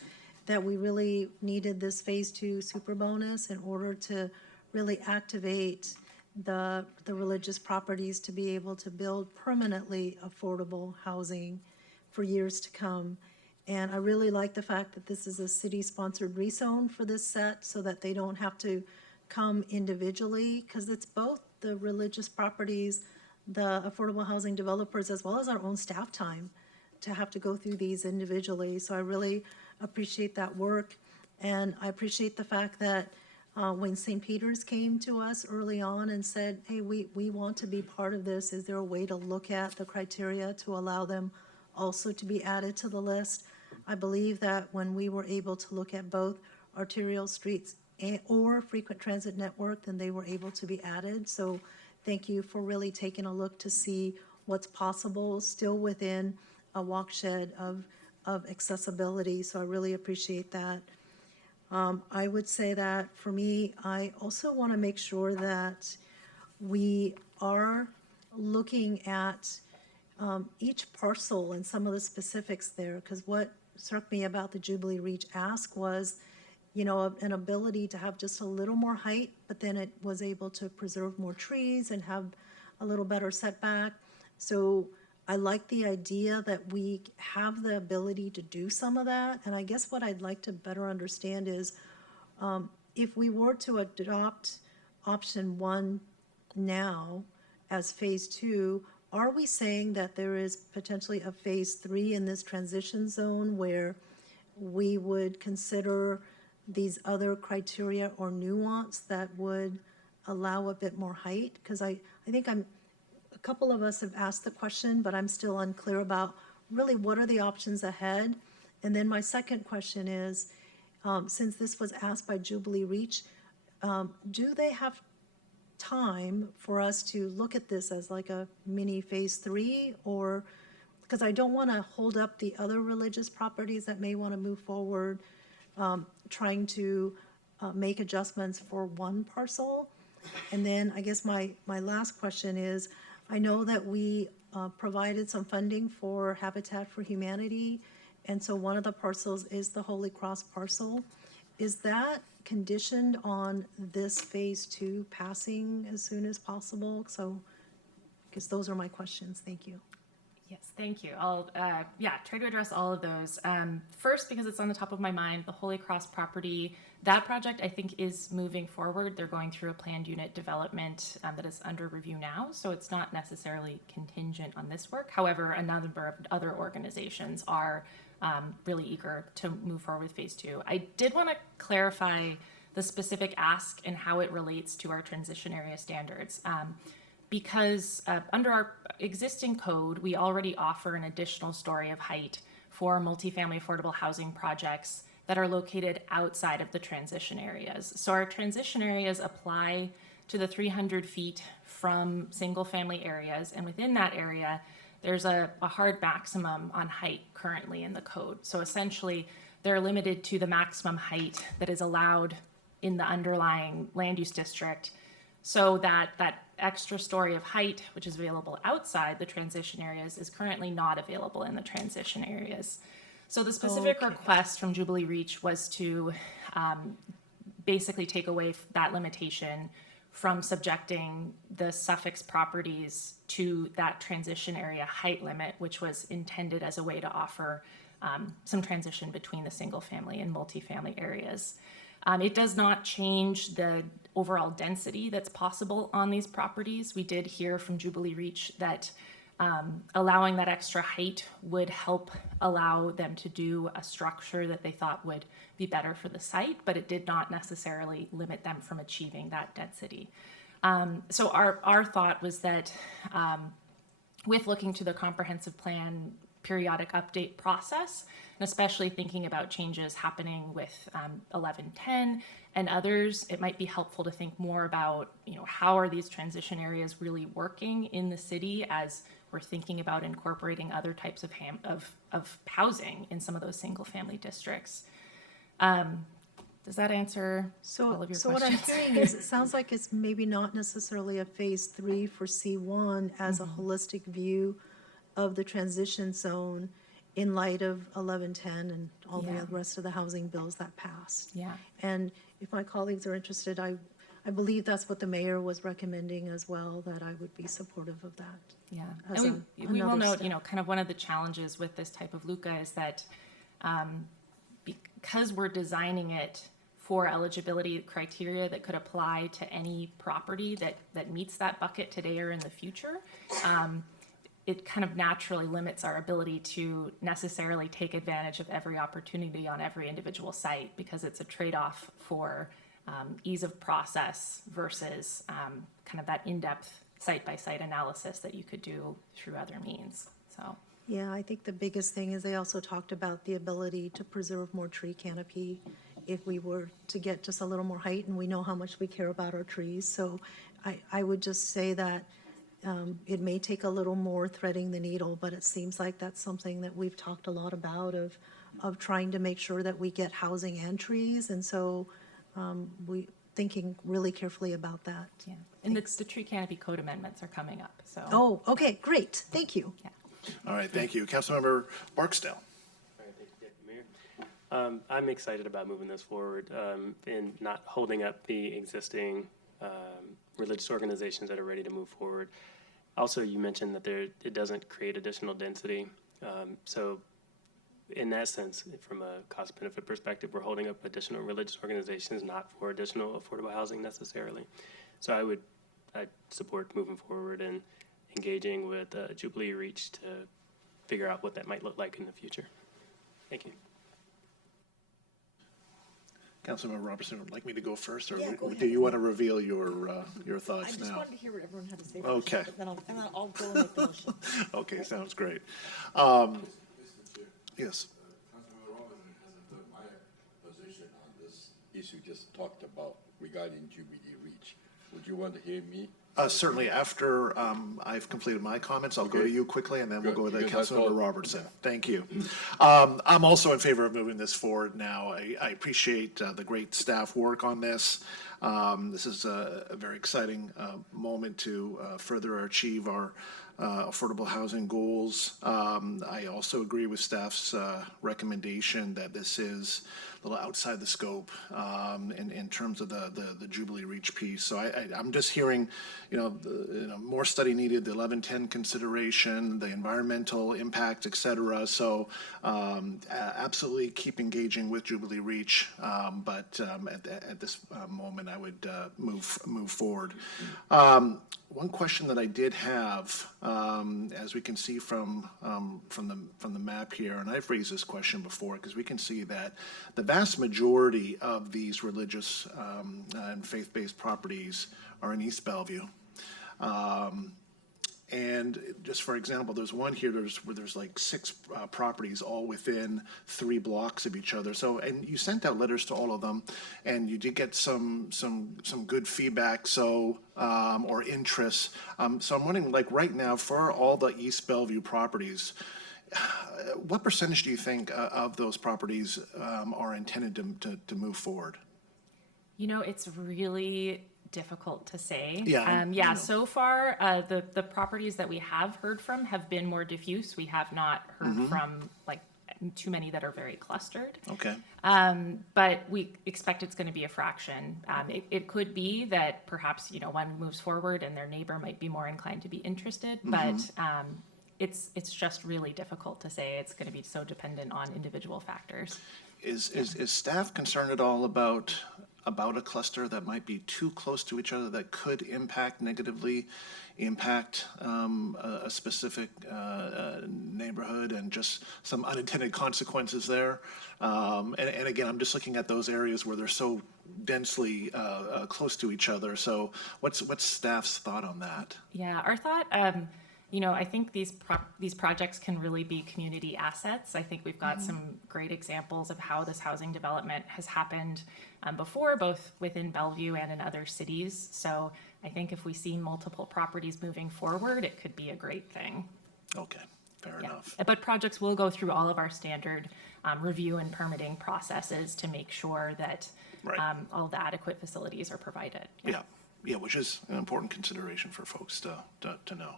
that we really needed this phase 2 super bonus in order to really activate the religious properties to be able to build permanently affordable housing for years to come. And I really like the fact that this is a city-sponsored rezone for this set, so that they don't have to come individually, because it's both the religious properties, the affordable housing developers, as well as our own staff time to have to go through these individually. So I really appreciate that work. And I appreciate the fact that when St. Peter's came to us early on and said, hey, we want to be part of this, is there a way to look at the criteria to allow them also to be added to the list? I believe that when we were able to look at both arterial streets or frequent transit network, then they were able to be added. So thank you for really taking a look to see what's possible still within a watershed of accessibility. So I really appreciate that. I would say that for me, I also want to make sure that we are looking at each parcel and some of the specifics there, because what struck me about the Jubilee Reach ask was, an ability to have just a little more height, but then it was able to preserve more trees and have a little better setback. So I like the idea that we have the ability to do some of that. And I guess what I'd like to better understand is, if we were to adopt option 1 now as phase 2, are we saying that there is potentially a phase 3 in this transition zone where we would consider these other criteria or nuance that would allow a bit more height? Because I think a couple of us have asked the question, but I'm still unclear about really what are the options ahead. And then my second question is, since this was asked by Jubilee Reach, do they have time for us to look at this as like a mini phase 3, or, because I don't want to hold up the other religious properties that may want to move forward, trying to make adjustments for one parcel. And then I guess my last question is, I know that we provided some funding for Habitat for Humanity, and so one of the parcels is the Holy Cross parcel. Is that conditioned on this phase 2 passing as soon as possible? So I guess those are my questions. Thank you. Yes, thank you. I'll try to address all of those. First, because it's on the top of my mind, the Holy Cross property, that project I think is moving forward. They're going through a planned unit development that is under review now, so it's not necessarily contingent on this work. However, a number of other organizations are really eager to move forward with phase 2. I did want to clarify the specific ask and how it relates to our transition area standards. Because under our existing code, we already offer an additional story of height for multifamily affordable housing projects that are located outside of the transition areas. So our transition areas apply to the 300 feet from single family areas, and within that area, there's a hard maximum on height currently in the code. So essentially, they're limited to the maximum height that is allowed in the underlying land use district, so that extra story of height, which is available outside the transition areas, is currently not available in the transition areas. So the specific request from Jubilee Reach was to basically take away that limitation from subjecting the Suffolk properties to that transition area height limit, which was intended as a way to offer some transition between the single family and multifamily areas. It does not change the overall density that's possible on these properties. We did hear from Jubilee Reach that allowing that extra height would help allow them to do a structure that they thought would be better for the site, but it did not necessarily limit them from achieving that density. So our thought was that with looking to the comprehensive plan periodic update process, and especially thinking about changes happening with 1110 and others, it might be helpful to think more about, how are these transition areas really working in the city as we're thinking about incorporating other types of housing in some of those single family districts. Does that answer all of your questions? So what I'm hearing is, it sounds like it's maybe not necessarily a phase 3 for C1 as a holistic view of the transition zone in light of 1110 and all the rest of the housing bills that passed. Yeah. And if my colleagues are interested, I believe that's what the mayor was recommending as well, that I would be supportive of that. Yeah, as and we will another note, step. kind of one of the challenges with this type of LUCA is that because we're designing it for eligibility criteria that could apply to any property that meets that bucket today or in the future, it kind of naturally limits our ability to necessarily take advantage of every opportunity on every individual site, because it's a trade-off for ease of process versus kind of that in-depth site-by-site analysis that you could do through other means. So. Yeah, I think the biggest thing is they also talked about the ability to preserve more tree canopy if we were to get just a little more height, and we know how much we care about our trees. So I would just say that it may take a little more threading the needle, but it seems like that's something that we've talked a lot about of trying to make sure that we get housing and trees. And so we thinking really carefully about that. Yeah, and the tree canopy code amendments are coming up, so. Oh, okay, great, thank you. Yeah. All right, thank you. Councilmember Barksdale. All right, thank you, Deputy Mayor. I'm excited about moving this forward and not holding up the existing religious organizations that are ready to move forward. Also, you mentioned that it doesn't create additional density. So in that sense, from a cost benefit perspective, we're holding up additional religious organizations, not for additional affordable housing necessarily. So I'd support moving forward and engaging with Jubilee Reach to figure out what that might look like in the future. Thank you. Councilmember Robertson, would like me to go first, or Yeah, go do ahead. you want to reveal your thoughts I just now? wanted to hear what everyone had to say. Okay. First, but then I'll go and make the motion. Okay, sounds great. Yes. Councilmember Robinson hasn't heard my position on this issue just talked about regarding Jubilee Reach. Would you want to hear me? Certainly, after I've completed my comments, I'll go to you quickly, and then we'll go to Because I Councilmember thought- Robertson. Thank you. I'm also in favor of moving this forward now. I appreciate the great staff work on this. This is a very exciting moment to further achieve our affordable housing goals. I also agree with staff's recommendation that this is a little outside the scope in terms of the Jubilee Reach piece. So I'm just hearing, more study needed, the 1110 consideration, the environmental impact, et cetera. So absolutely keep engaging with Jubilee Reach, but at this moment, I would move forward. One question that I did have, as we can see from the map here, and I've raised this question before, because we can see that the vast majority of these religious and faith-based properties are in East Bellevue. And just for example, there's one here where there's like 6 properties all within 3 blocks of each other. So, and you sent out letters to all of them, and you did get some good feedback, so or interest. So I'm wondering, like right now, for all the East Bellevue properties, what percentage do you think of those properties are intended to move forward? It's really difficult to say. Yeah. So far, the properties that we have heard from have been more diffuse. We have not heard from like too many that are very clustered. Okay. But we expect it's going to be a fraction. It could be that perhaps, one moves forward and their neighbor might be more inclined to be interested, but it's just really difficult to say. It's going to be so dependent on individual factors. Is staff concerned at all about a cluster that might be too close to each other that could negatively impact a specific neighborhood and just some unintended consequences there? And again, I'm just looking at those areas where they're so densely close to each other. So what's staff's thought on that? Yeah, our thought, I think these projects can really be community assets. I think we've got some great examples of how this housing development has happened before, both within Bellevue and in other cities. So I think if we see multiple properties moving forward, it could be a great thing. Okay, fair enough. But projects will go through all of our standard review and permitting processes to make sure that all the adequate facilities are provided. Yeah, which is an important consideration for folks to know.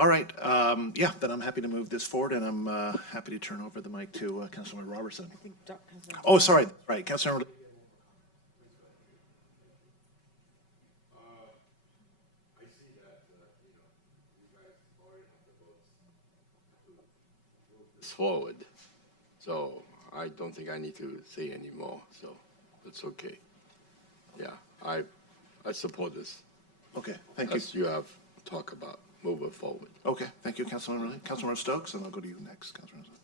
All right, then I'm happy to move this forward, and I'm happy to turn over the mic to Councilmember Robertson. Oh, sorry, right, Councilmember. Forward, so I don't think I need to say any more, so that's okay. Yeah, I support this. Okay, thank you. As you have talked about moving forward. Okay, thank you, Councilmember Stokes, and I'll go to you next, Councilmember.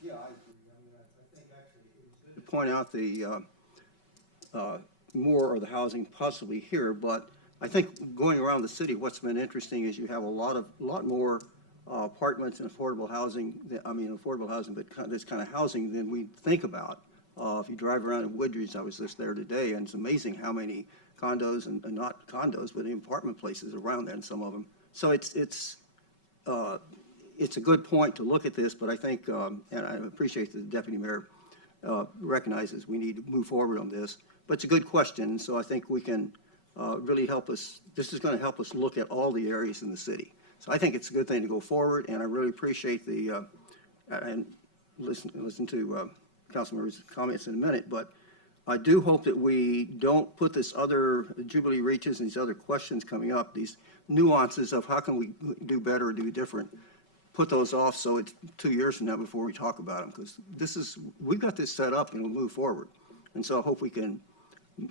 Yeah, I agree. I think actually to point out the more of the housing possibly here, but I think going around the city, what's been interesting is you have a lot more apartments and affordable housing, but this kind of housing than we think about. If you drive around in Woodridge, I was just there today, and it's amazing how many condos and not condos, but apartment places around there, and some of them. So it's a good point to look at this, but I think, and I appreciate that the Deputy Mayor recognizes we need to move forward on this, but it's a good question, so I think we can really help us. This is going to help us look at all the areas in the city. So I think it's a good thing to go forward, and I really appreciate and listen to Councilmember's comments in a minute, but I do hope that we don't put this other Jubilee Reaches and these other questions coming up, these nuances of how can we do better or do different, put those off so it's 2 years from now before we talk about them, because we've got this set up and we'll move forward. And so I hope we can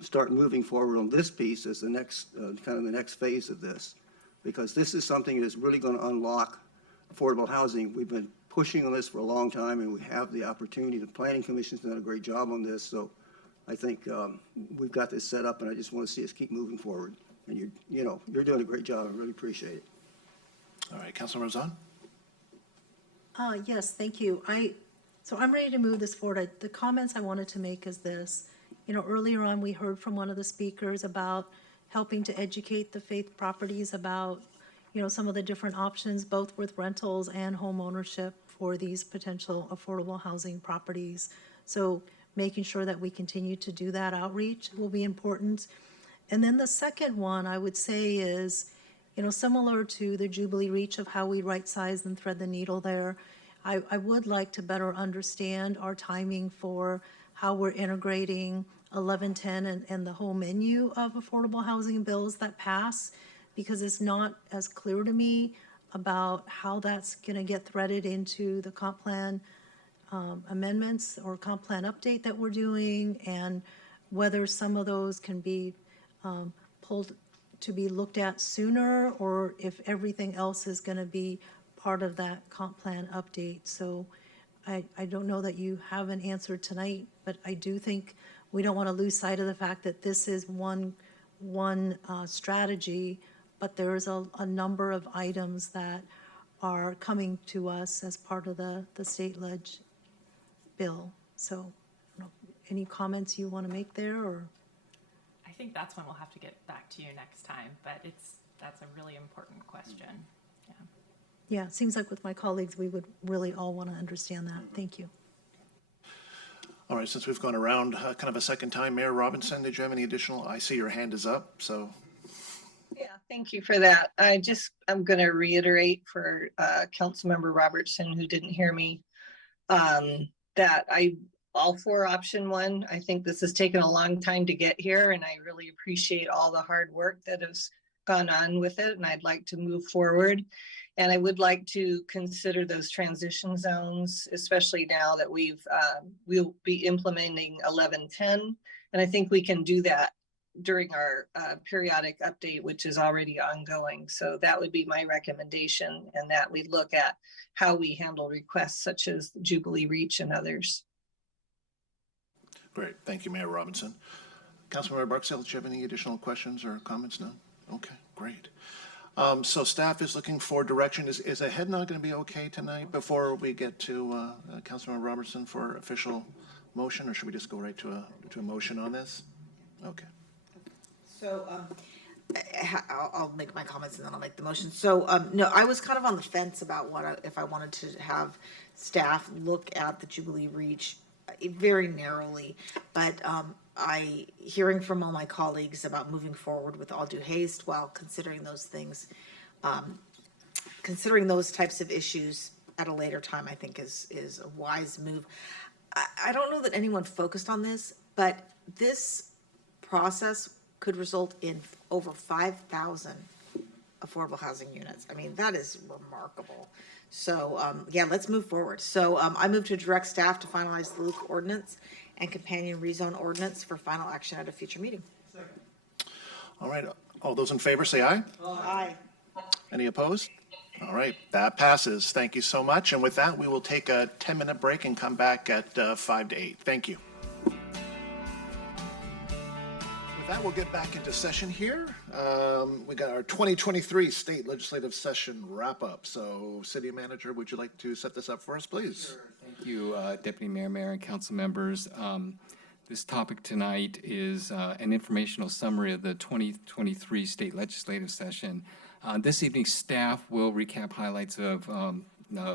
start moving forward on this piece as the next, kind of the next phase of this, because this is something that's really going to unlock affordable housing. We've been pushing on this for a long time, and we have the opportunity. The Planning Commission's done a great job on this, so I think we've got this set up, and I just want to see us keep moving forward. And you're doing a great job. I really appreciate it. All right, Councilmember Zahn? Yes, thank you. So I'm ready to move this forward. The comments I wanted to make is this. Earlier on, we heard from one of the speakers about helping to educate the faith properties about, some of the different options, both with rentals and home ownership for these potential affordable housing properties. So making sure that we continue to do that outreach will be important. And then the second one I would say is, similar to the Jubilee Reach of how we right size and thread the needle there, I would like to better understand our timing for how we're integrating 1110 and the whole menu of affordable housing bills that pass, because it's not as clear to me about how that's going to get threaded into the comp plan amendments or comp plan update that we're doing, and whether some of those can be pulled to be looked at sooner, or if everything else is going to be part of that comp plan update. So I don't know that you have an answer tonight, but I do think we don't want to lose sight of the fact that this is one strategy, but there's a number of items that are coming to us as part of the state ledge bill. So, I don't know, any comments you want to make there, or? I think that's one we'll have to get back to you next time, but that's a really important question. Yeah. Yeah, it seems like with my colleagues, we would really all want to understand that. Thank you. All right, since we've gone around kind of a second time, Mayor Robinson, did you have any additional? I see your hand is up, so. Yeah, thank you for that. I'm going to reiterate for Councilmember Robertson, who didn't hear me, that all for option one. I think this has taken a long time to get here, and I really appreciate all the hard work that has gone on with it, and I'd like to move forward. And I would like to consider those transition zones, especially now that we'll be implementing 1110. And I think we can do that during our periodic update, which is already ongoing. So that would be my recommendation, and that we look at how we handle requests such as Jubilee Reach and others. Great, thank you, Mayor Robinson. Councilmember Barksdale, do you have any additional questions or comments? No? Okay, great. So staff is looking for direction. Is a head nod going to be okay tonight before we get to Councilmember Robertson for official motion, or should we just go right to a motion on this? Okay. So I'll make my comments and then I'll make the motion. So no, I was kind of on the fence about if I wanted to have staff look at the Jubilee Reach very narrowly, but hearing from all my colleagues about moving forward with all due haste while considering those things, considering those types of issues at a later time, I think is a wise move. I don't know that anyone focused on this, but this process could result in over 5,000 affordable housing units. I mean, that is remarkable. So yeah, let's move forward. So I move to direct staff to finalize the Luke ordinance and companion rezone ordinance for final action at a future meeting. All right, all those in favor say aye. Aye. Any opposed? All right, that passes. Thank you so much. And with that, we will take a 10-minute break and come back at 5 to 8. Thank you. With that, we'll get back into session here. We got our 2023 state legislative session wrap up. So City Manager, would you like to set this up for us, please? Sure. Thank you, Deputy Mayor, Mayor, and Council members. This topic tonight is an informational summary of the 2023 state legislative session. This evening, staff will recap highlights of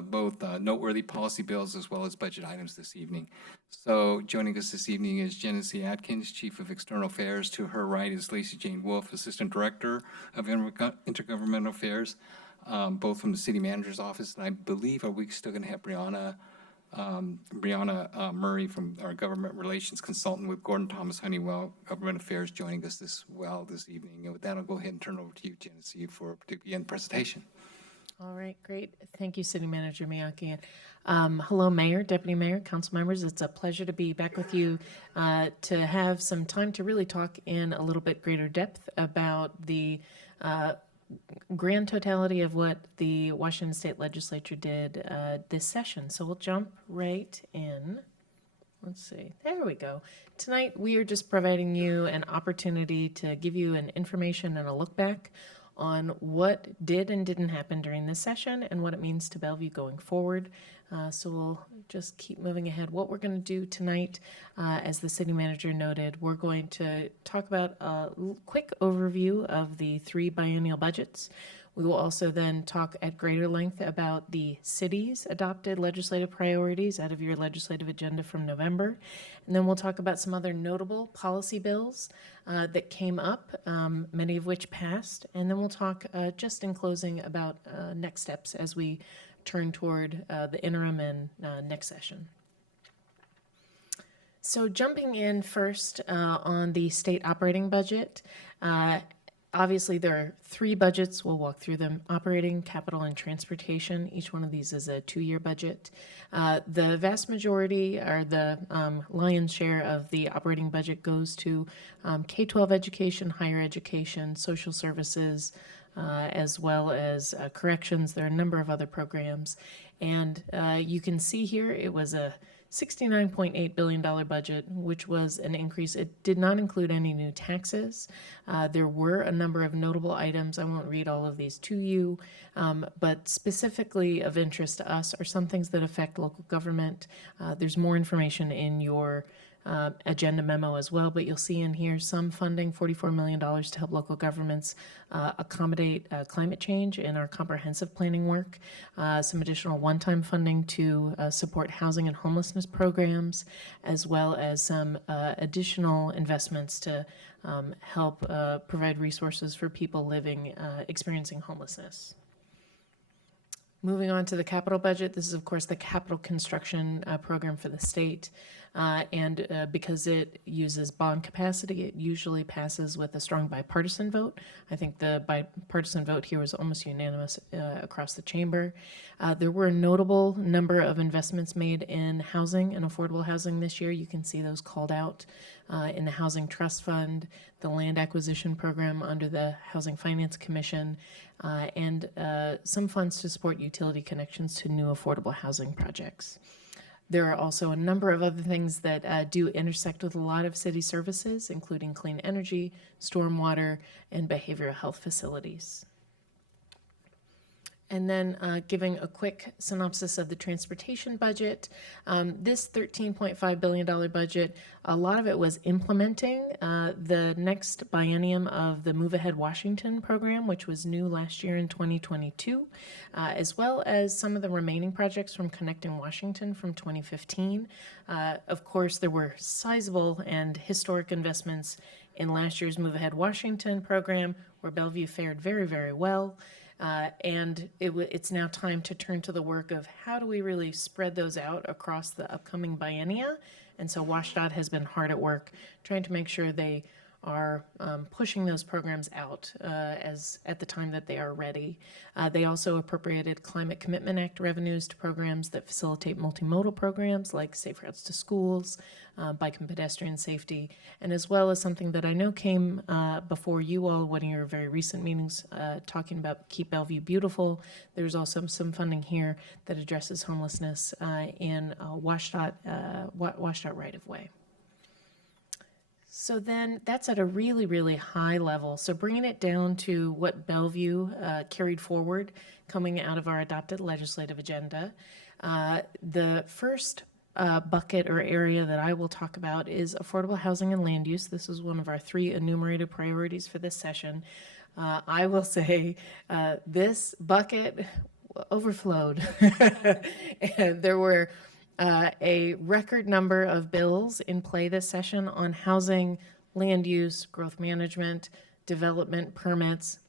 both noteworthy policy bills as well as budget items this evening. So joining us this evening is Genesee Atkins, Chief of External Affairs. To her right is Lacey Jane Wolf, Assistant Director of Intergovernmental Affairs, both from the City Manager's Office. And I believe, are we still going to have Brianna Murray from our Government Relations Consultant with Gordon Thomas Honeywell Government Affairs joining us this evening. And with that, I'll go ahead and turn it over to you, Genesee, to begin the presentation. All right, great. Thank you, City Manager Miyake. Hello, Mayor, Deputy Mayor, Council members. It's a pleasure to be back with you to have some time to really talk in a little bit greater depth about the grand totality of what the Washington State Legislature did this session. So we'll jump right in. Let's see. There we go. Tonight, we are just providing you an opportunity to give you an information and a look back on what did and didn't happen during this session and what it means to Bellevue going forward. So we'll just keep moving ahead. What we're going to do tonight, as the city manager noted, we're going to talk about a quick overview of the 3 biennial budgets. We will also then talk at greater length about the city's adopted legislative priorities out of your legislative agenda from November. And then we'll talk about some other notable policy bills that came up, many of which passed. And then we'll talk just in closing about next steps as we turn toward the interim and next session. So jumping in first on the state operating budget, obviously, there are 3 budgets. We'll walk through them: operating, capital, and transportation. Each one of these is a 2-year budget. The vast majority, or the lion's share of the operating budget, goes to K-12 education, higher education, social services, as well as corrections. There are a number of other programs. And you can see here it was a $69.8 billion budget, which was an increase. It did not include any new taxes. There were a number of notable items. I won't read all of these to you, but specifically of interest to us are some things that affect local government. There's more information in your agenda memo as well, but you'll see in here some funding, $44 million to help local governments accommodate climate change in our comprehensive planning work, some additional one-time funding to support housing and homelessness programs, as well as some additional investments to help provide resources for people living, experiencing homelessness. Moving on to the capital budget, this is, of course, the capital construction program for the state. And because it uses bond capacity, it usually passes with a strong bipartisan vote. I think the bipartisan vote here was almost unanimous across the chamber. There were a notable number of investments made in housing and affordable housing this year. You can see those called out in the Housing Trust Fund, the Land Acquisition Program under the Housing Finance Commission, and some funds to support utility connections to new affordable housing projects. There are also a number of other things that do intersect with a lot of city services, including clean energy, stormwater, and behavioral health facilities. And then giving a quick synopsis of the transportation budget. This $13.5 billion budget, a lot of it was implementing the next biennium of the Move Ahead Washington program, which was new last year in 2022, as well as some of the remaining projects from Connecting Washington from 2015. Of course, there were sizable and historic investments in last year's Move Ahead Washington program, where Bellevue fared very, very well. And it's now time to turn to the work of how do we really spread those out across the upcoming biennia. And so WashDOT has been hard at work trying to make sure they are pushing those programs out as at the time that they are ready. They also appropriated Climate Commitment Act revenues to programs that facilitate multimodal programs like Safe Routes to Schools, bike and pedestrian safety, and as well as something that I know came before you all, one of your very recent meetings, talking about Keep Bellevue Beautiful. There's also some funding here that addresses homelessness in WashDOT right-of-way. So then that's at a really, really high level. So bringing it down to what Bellevue carried forward coming out of our adopted legislative agenda. The first bucket or area that I will talk about is affordable housing and land use. This is one of our 3 enumerated priorities for this session. I will say this bucket overflowed. And there were a record number of bills in play this session on housing, land use, growth management, development permits.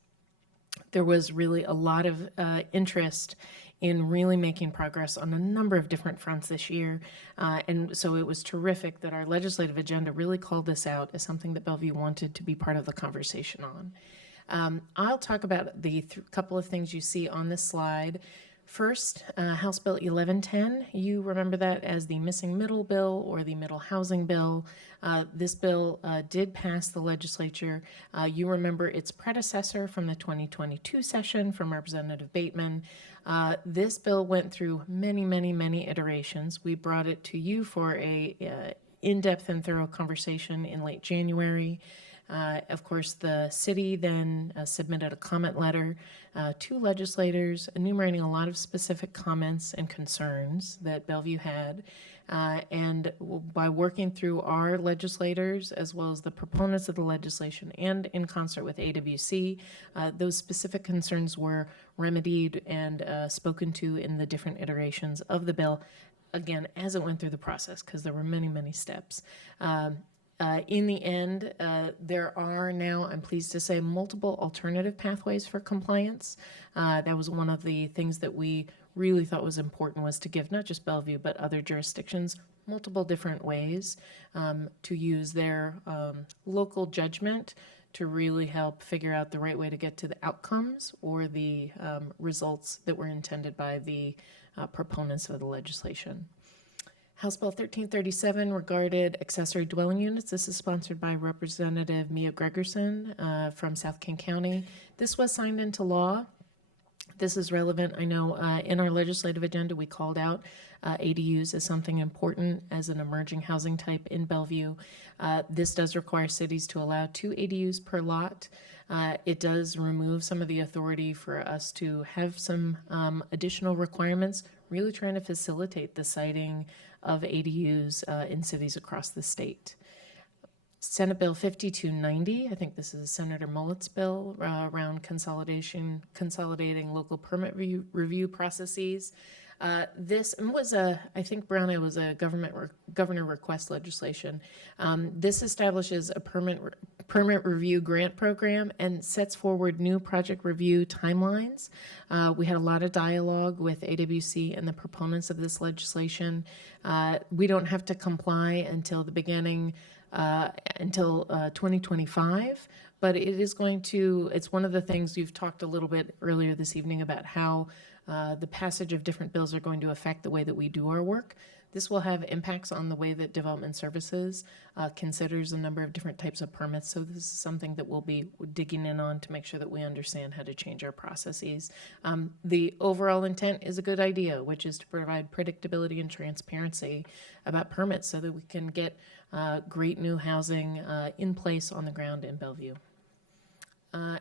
There was really a lot of interest in really making progress on a number of different fronts this year. And so it was terrific that our legislative agenda really called this out as something that Bellevue wanted to be part of the conversation on. I'll talk about the couple of things you see on this slide. First, House Bill 1110, you remember that as the missing middle bill or the middle housing bill. This bill did pass the legislature. You remember its predecessor from the 2022 session from Representative Bateman. This bill went through many, many, many iterations. We brought it to you for a in-depth and thorough conversation in late January. Of course, the city then submitted a comment letter to legislators enumerating a lot of specific comments and concerns that Bellevue had. And by working through our legislators, as well as the proponents of the legislation, and in concert with AWC, those specific concerns were remedied and spoken to in the different iterations of the bill, again, as it went through the process, because there were many, many steps. In the end, there are now, I'm pleased to say, multiple alternative pathways for compliance. That was one of the things that we really thought was important, was to give not just Bellevue, but other jurisdictions multiple different ways to use their local judgment to really help figure out the right way to get to the outcomes or the results that were intended by the proponents of the legislation. House Bill 1337 regarded accessory dwelling units. This is sponsored by Representative Mia Gregerson from South King County. This was signed into law. This is relevant. I know in our legislative agenda, we called out ADUs as something important as an emerging housing type in Bellevue. This does require cities to allow 2 ADUs per lot. It does remove some of the authority for us to have some additional requirements, really trying to facilitate the siting of ADUs in cities across the state. Senate Bill 5290, I think this is Senator Mullet's bill around consolidating local permit review processes. This was I think, Brown, it was a governor request legislation. This establishes a permit review grant program and sets forward new project review timelines. We had a lot of dialogue with AWC and the proponents of this legislation. We don't have to comply until the beginning, until 2025, but it is going to, it's one of the things you've talked a little bit earlier this evening about how the passage of different bills are going to affect the way that we do our work. This will have impacts on the way that Development Services considers a number of different types of permits. So this is something that we'll be digging in on to make sure that we understand how to change our processes. The overall intent is a good idea, which is to provide predictability and transparency about permits so that we can get great new housing in place on the ground in Bellevue.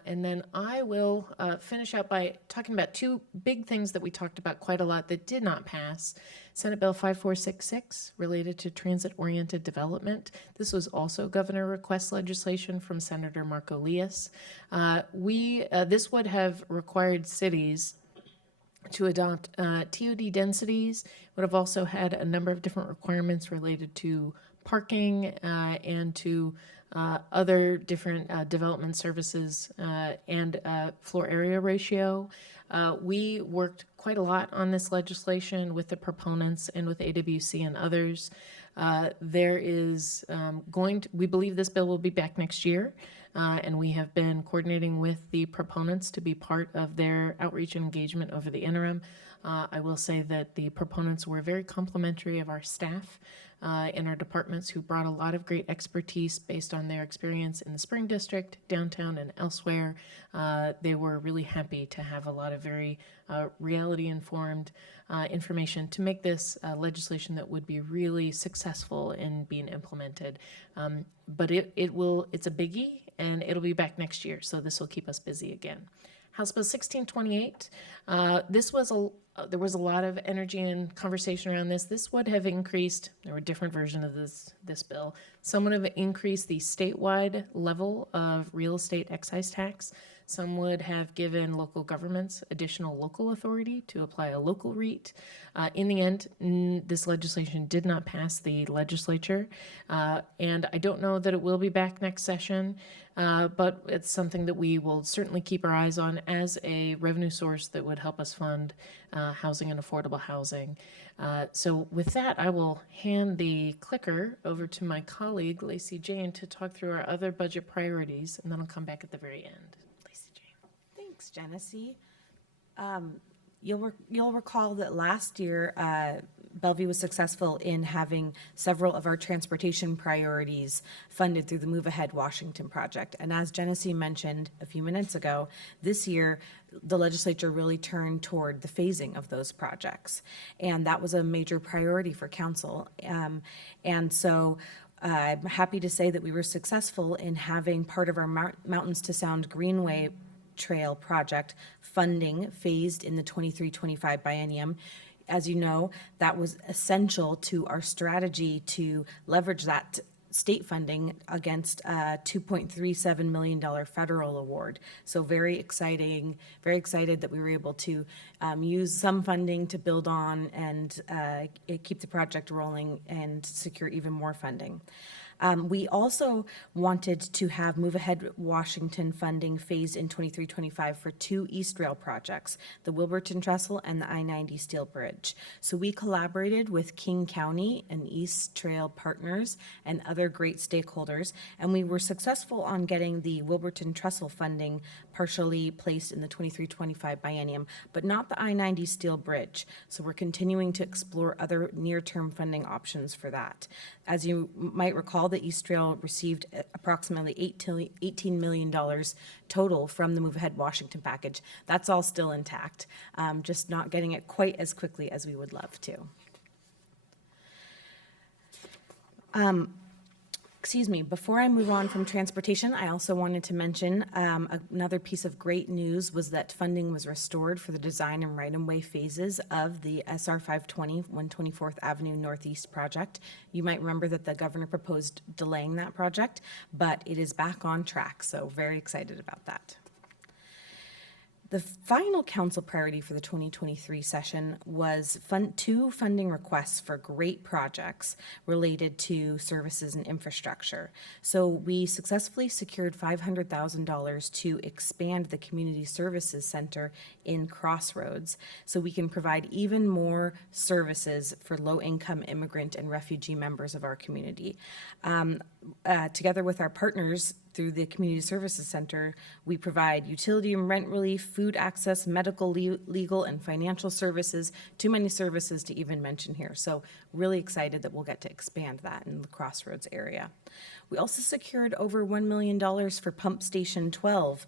And then I will finish out by talking about 2 big things that we talked about quite a lot that did not pass. Senate Bill 5466 related to transit-oriented development. This was also governor request legislation from Senator Marco Lias. This would have required cities to adopt TOD densities, would have also had a number of different requirements related to parking and to other different development services and floor area ratio. We worked quite a lot on this legislation with the proponents and with AWC and others. There is we believe this bill will be back next year, and we have been coordinating with the proponents to be part of their outreach and engagement over the interim. I will say that the proponents were very complimentary of our staff in our departments, who brought a lot of great expertise based on their experience in the Spring District, downtown, and elsewhere. They were really happy to have a lot of very reality-informed information to make this legislation that would be really successful in being implemented. But it's a biggie, and it'll be back next year, so this will keep us busy again. House Bill 1628, there was a lot of energy and conversation around this. This would have increased, there were different versions of this bill. Some would have increased the statewide level of real estate excise tax. Some would have given local governments additional local authority to apply a local REIT. In the end, this legislation did not pass the legislature, and I don't know that it will be back next session, but it's something that we will certainly keep our eyes on as a revenue source that would help us fund housing and affordable housing. So with that, I will hand the clicker over to my colleague, Lacey Jane, to talk through our other budget priorities, and then I'll come back at the very end. Thanks, Genesee. You'll recall that last year, Bellevue was successful in having several of our transportation priorities funded through the Move Ahead Washington project. And as Genesee mentioned a few minutes ago, this year, the legislature really turned toward the phasing of those projects. And that was a major priority for council. And so I'm happy to say that we were successful in having part of our Mountains to Sound Greenway Trail project funding phased in the 23-25 biennium. As you know, that was essential to our strategy to leverage that state funding against a $2.37 million federal award. So very exciting, very excited that we were able to use some funding to build on and keep the project rolling and secure even more funding. We also wanted to have Move Ahead Washington funding phased in 23-25 for two East Rail projects, the Wilburton Trestle and the I-90 Steel Bridge. So we collaborated with King County and East Trail partners and other great stakeholders, and we were successful on getting the Wilburton Trestle funding partially placed in the 23-25 biennium, but not the I-90 Steel Bridge. So we're continuing to explore other near-term funding options for that. As you might recall, the East Trail received approximately $18 million total from the Move Ahead Washington package. That's all still intact, just not getting it quite as quickly as we would love to. Excuse me, before I move on from transportation, I also wanted to mention another piece of great news was that funding was restored for the design and right-of-way phases of the SR 520 124th Avenue Northeast project. You might remember that the governor proposed delaying that project, but it is back on track, so very excited about that. The final council priority for the 2023 session was two funding requests for great projects related to services and infrastructure. So we successfully secured $500,000 to expand the Community Services Center in Crossroads so we can provide even more services for low-income immigrant and refugee members of our community. Together with our partners, through the Community Services Center, we provide utility and rent relief, food access, medical, legal, and financial services. Too many services to even mention here. So really excited that we'll get to expand that in the Crossroads area. We also secured over $1 million for Pump Station 12.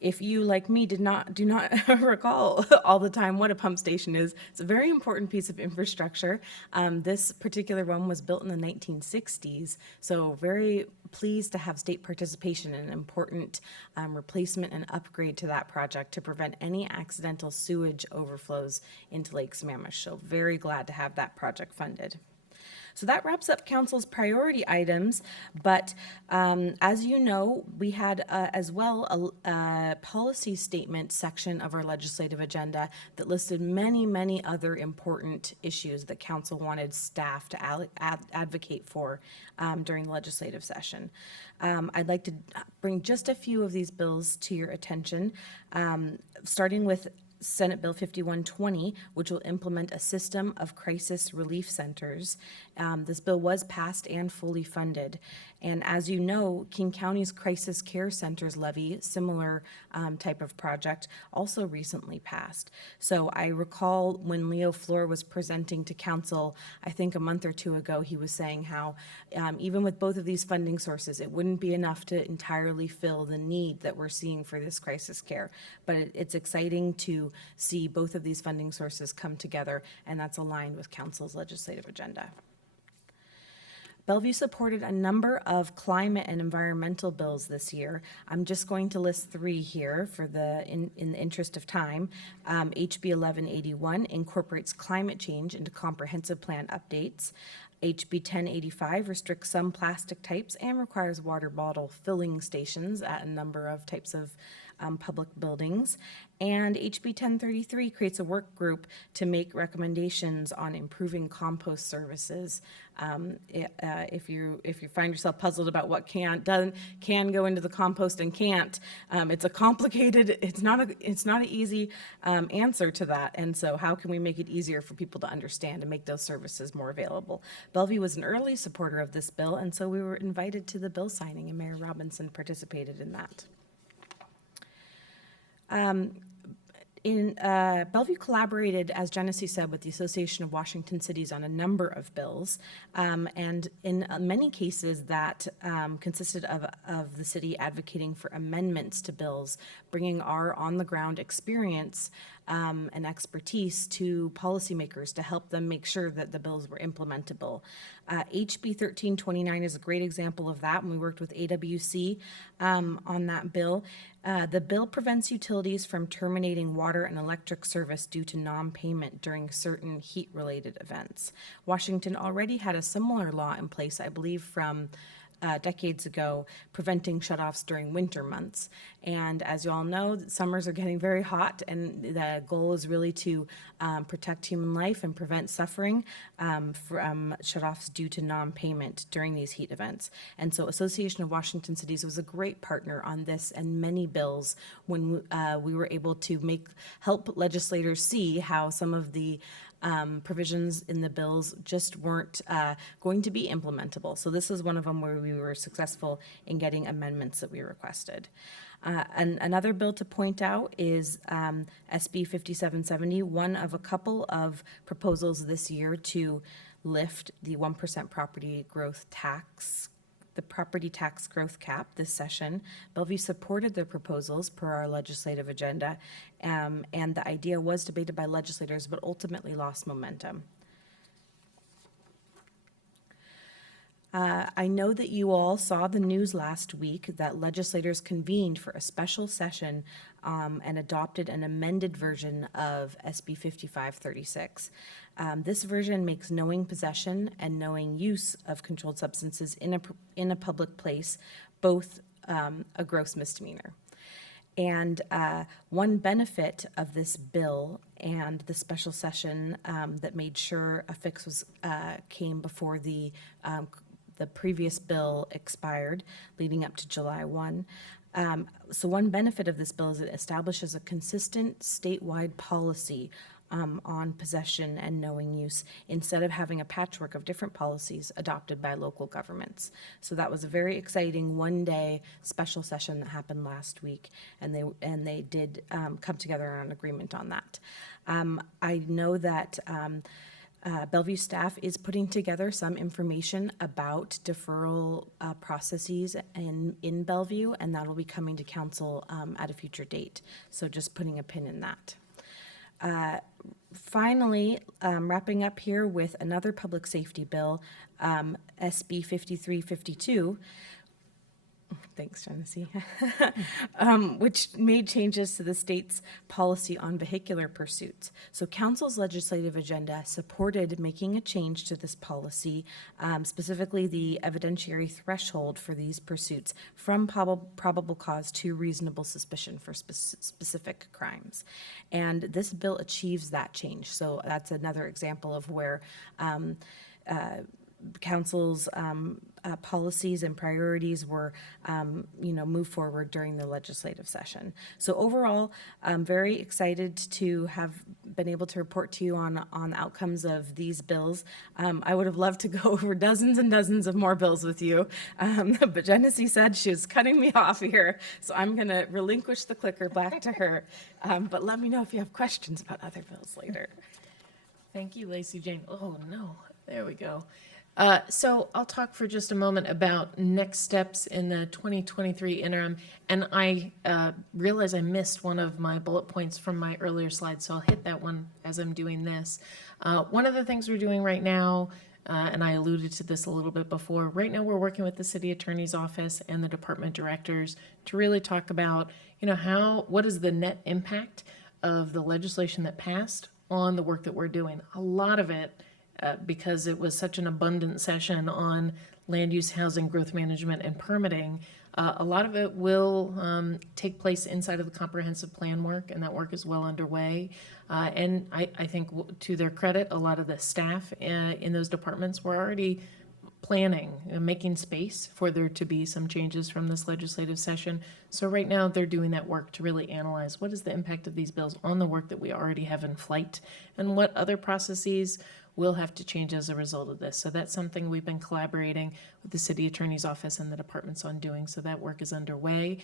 If you, like me, do not recall all the time what a pump station is, it's a very important piece of infrastructure. This particular one was built in the 1960s, so very pleased to have state participation in an important replacement and upgrade to that project to prevent any accidental sewage overflows into Lake Sammamish. So very glad to have that project funded. So that wraps up council's priority items, but as you know, we had as well a policy statement section of our legislative agenda that listed many, many other important issues that council wanted staff to advocate for during the legislative session. I'd like to bring just a few of these bills to your attention, starting with Senate Bill 5120, which will implement a system of crisis relief centers. This bill was passed and fully funded. And as you know, King County's Crisis Care Centers levy, similar type of project, also recently passed. So I recall when Leo Fleur was presenting to council, I think a month or two ago, he was saying how even with both of these funding sources, it wouldn't be enough to entirely fill the need that we're seeing for this crisis care. But it's exciting to see both of these funding sources come together, and that's aligned with council's legislative agenda. Bellevue supported a number of climate and environmental bills this year. I'm just going to list three here for in the interest of time. HB 1181 incorporates climate change into comprehensive plan updates. HB 1085 restricts some plastic types and requires water bottle filling stations at a number of types of public buildings. And HB 1033 creates a work group to make recommendations on improving compost services. If you find yourself puzzled about what can go into the compost and can't, it's a complicated, it's not an easy answer to that. And so how can we make it easier for people to understand and make those services more available? Bellevue was an early supporter of this bill, and so we were invited to the bill signing, and Mayor Robinson participated in that. Bellevue collaborated, as Genesee said, with the Association of Washington Cities on a number of bills, and in many cases that consisted of the city advocating for amendments to bills, bringing our on-the-ground experience and expertise to policymakers to help them make sure that the bills were implementable. HB 1329 is a great example of that, and we worked with AWC on that bill. The bill prevents utilities from terminating water and electric service due to non-payment during certain heat-related events. Washington already had a similar law in place, I believe, from decades ago, preventing shutoffs during winter months. And as you all know, summers are getting very hot, and the goal is really to protect human life and prevent suffering from shutoffs due to non-payment during these heat events. And so Association of Washington Cities was a great partner on this and many bills when we were able to help legislators see how some of the provisions in the bills just weren't going to be implementable. So this is one of them where we were successful in getting amendments that we requested. And another bill to point out is SB 5770, one of a couple of proposals this year to lift the 1% property growth tax, the property tax growth cap this session. Bellevue supported the proposals per our legislative agenda, and the idea was debated by legislators but ultimately lost momentum. I know that you all saw the news last week that legislators convened for a special session and adopted an amended version of SB 5536. This version makes knowing possession and knowing use of controlled substances in a public place both a gross misdemeanor. And one benefit of this bill and the special session that made sure a fix came before the previous bill expired, leading up to July 1. So one benefit of this bill is it establishes a consistent statewide policy on possession and knowing use instead of having a patchwork of different policies adopted by local governments. So that was a very exciting one-day special session that happened last week, and they did come together on an agreement on that. I know that Bellevue staff is putting together some information about deferral processes in Bellevue, and that will be coming to council at a future date. So just putting a pin in that. Finally, wrapping up here with another public safety bill, SB 5352. Thanks, Genesee. Which made changes to the state's policy on vehicular pursuits. So council's legislative agenda supported making a change to this policy, specifically the evidentiary threshold for these pursuits from probable cause to reasonable suspicion for specific crimes. And this bill achieves that change. So that's another example of where council's policies and priorities were, moved forward during the legislative session. So overall, I'm very excited to have been able to report to you on outcomes of these bills. I would have loved to go over dozens and dozens of more bills with you, but Genesee said she was cutting me off here, so I'm going to relinquish the clicker back to her. But let me know if you have questions about other bills later. Thank you, Lacey Jane. Oh, no, there we go. So I'll talk for just a moment about next steps in the 2023 interim. And I realize I missed one of my bullet points from my earlier slide, so I'll hit that one as I'm doing this. One of the things we're doing right now, and I alluded to this a little bit before, right now we're working with the city attorney's office and the department directors to really talk about, what is the net impact of the legislation that passed on the work that we're doing. A lot of it, because it was such an abundant session on land use, housing, growth management, and permitting, a lot of it will take place inside of the comprehensive plan work, and that work is well underway. And I think to their credit, a lot of the staff in those departments were already planning and making space for there to be some changes from this legislative session. So right now they're doing that work to really analyze what is the impact of these bills on the work that we already have in flight and what other processes will have to change as a result of this. So that's something we've been collaborating with the city attorney's office and the departments on doing. So that work is underway.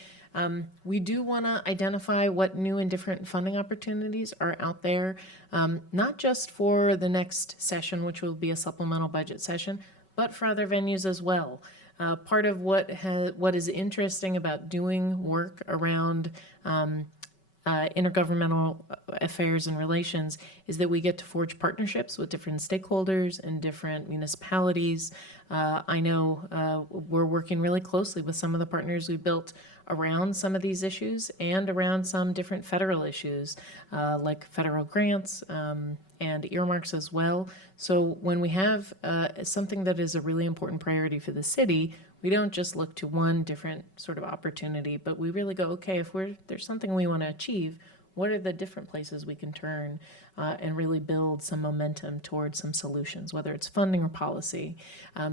We do want to identify what new and different funding opportunities are out there, not just for the next session, which will be a supplemental budget session, but for other venues as well. Part of what is interesting about doing work around intergovernmental affairs and relations is that we get to forge partnerships with different stakeholders and different municipalities. I know we're working really closely with some of the partners we built around some of these issues and around some different federal issues, like federal grants and earmarks as well. So when we have something that is a really important priority for the city, we don't just look to one different sort of opportunity, but we really go, okay, if there's something we want to achieve, what are the different places we can turn and really build some momentum towards some solutions, whether it's funding or policy.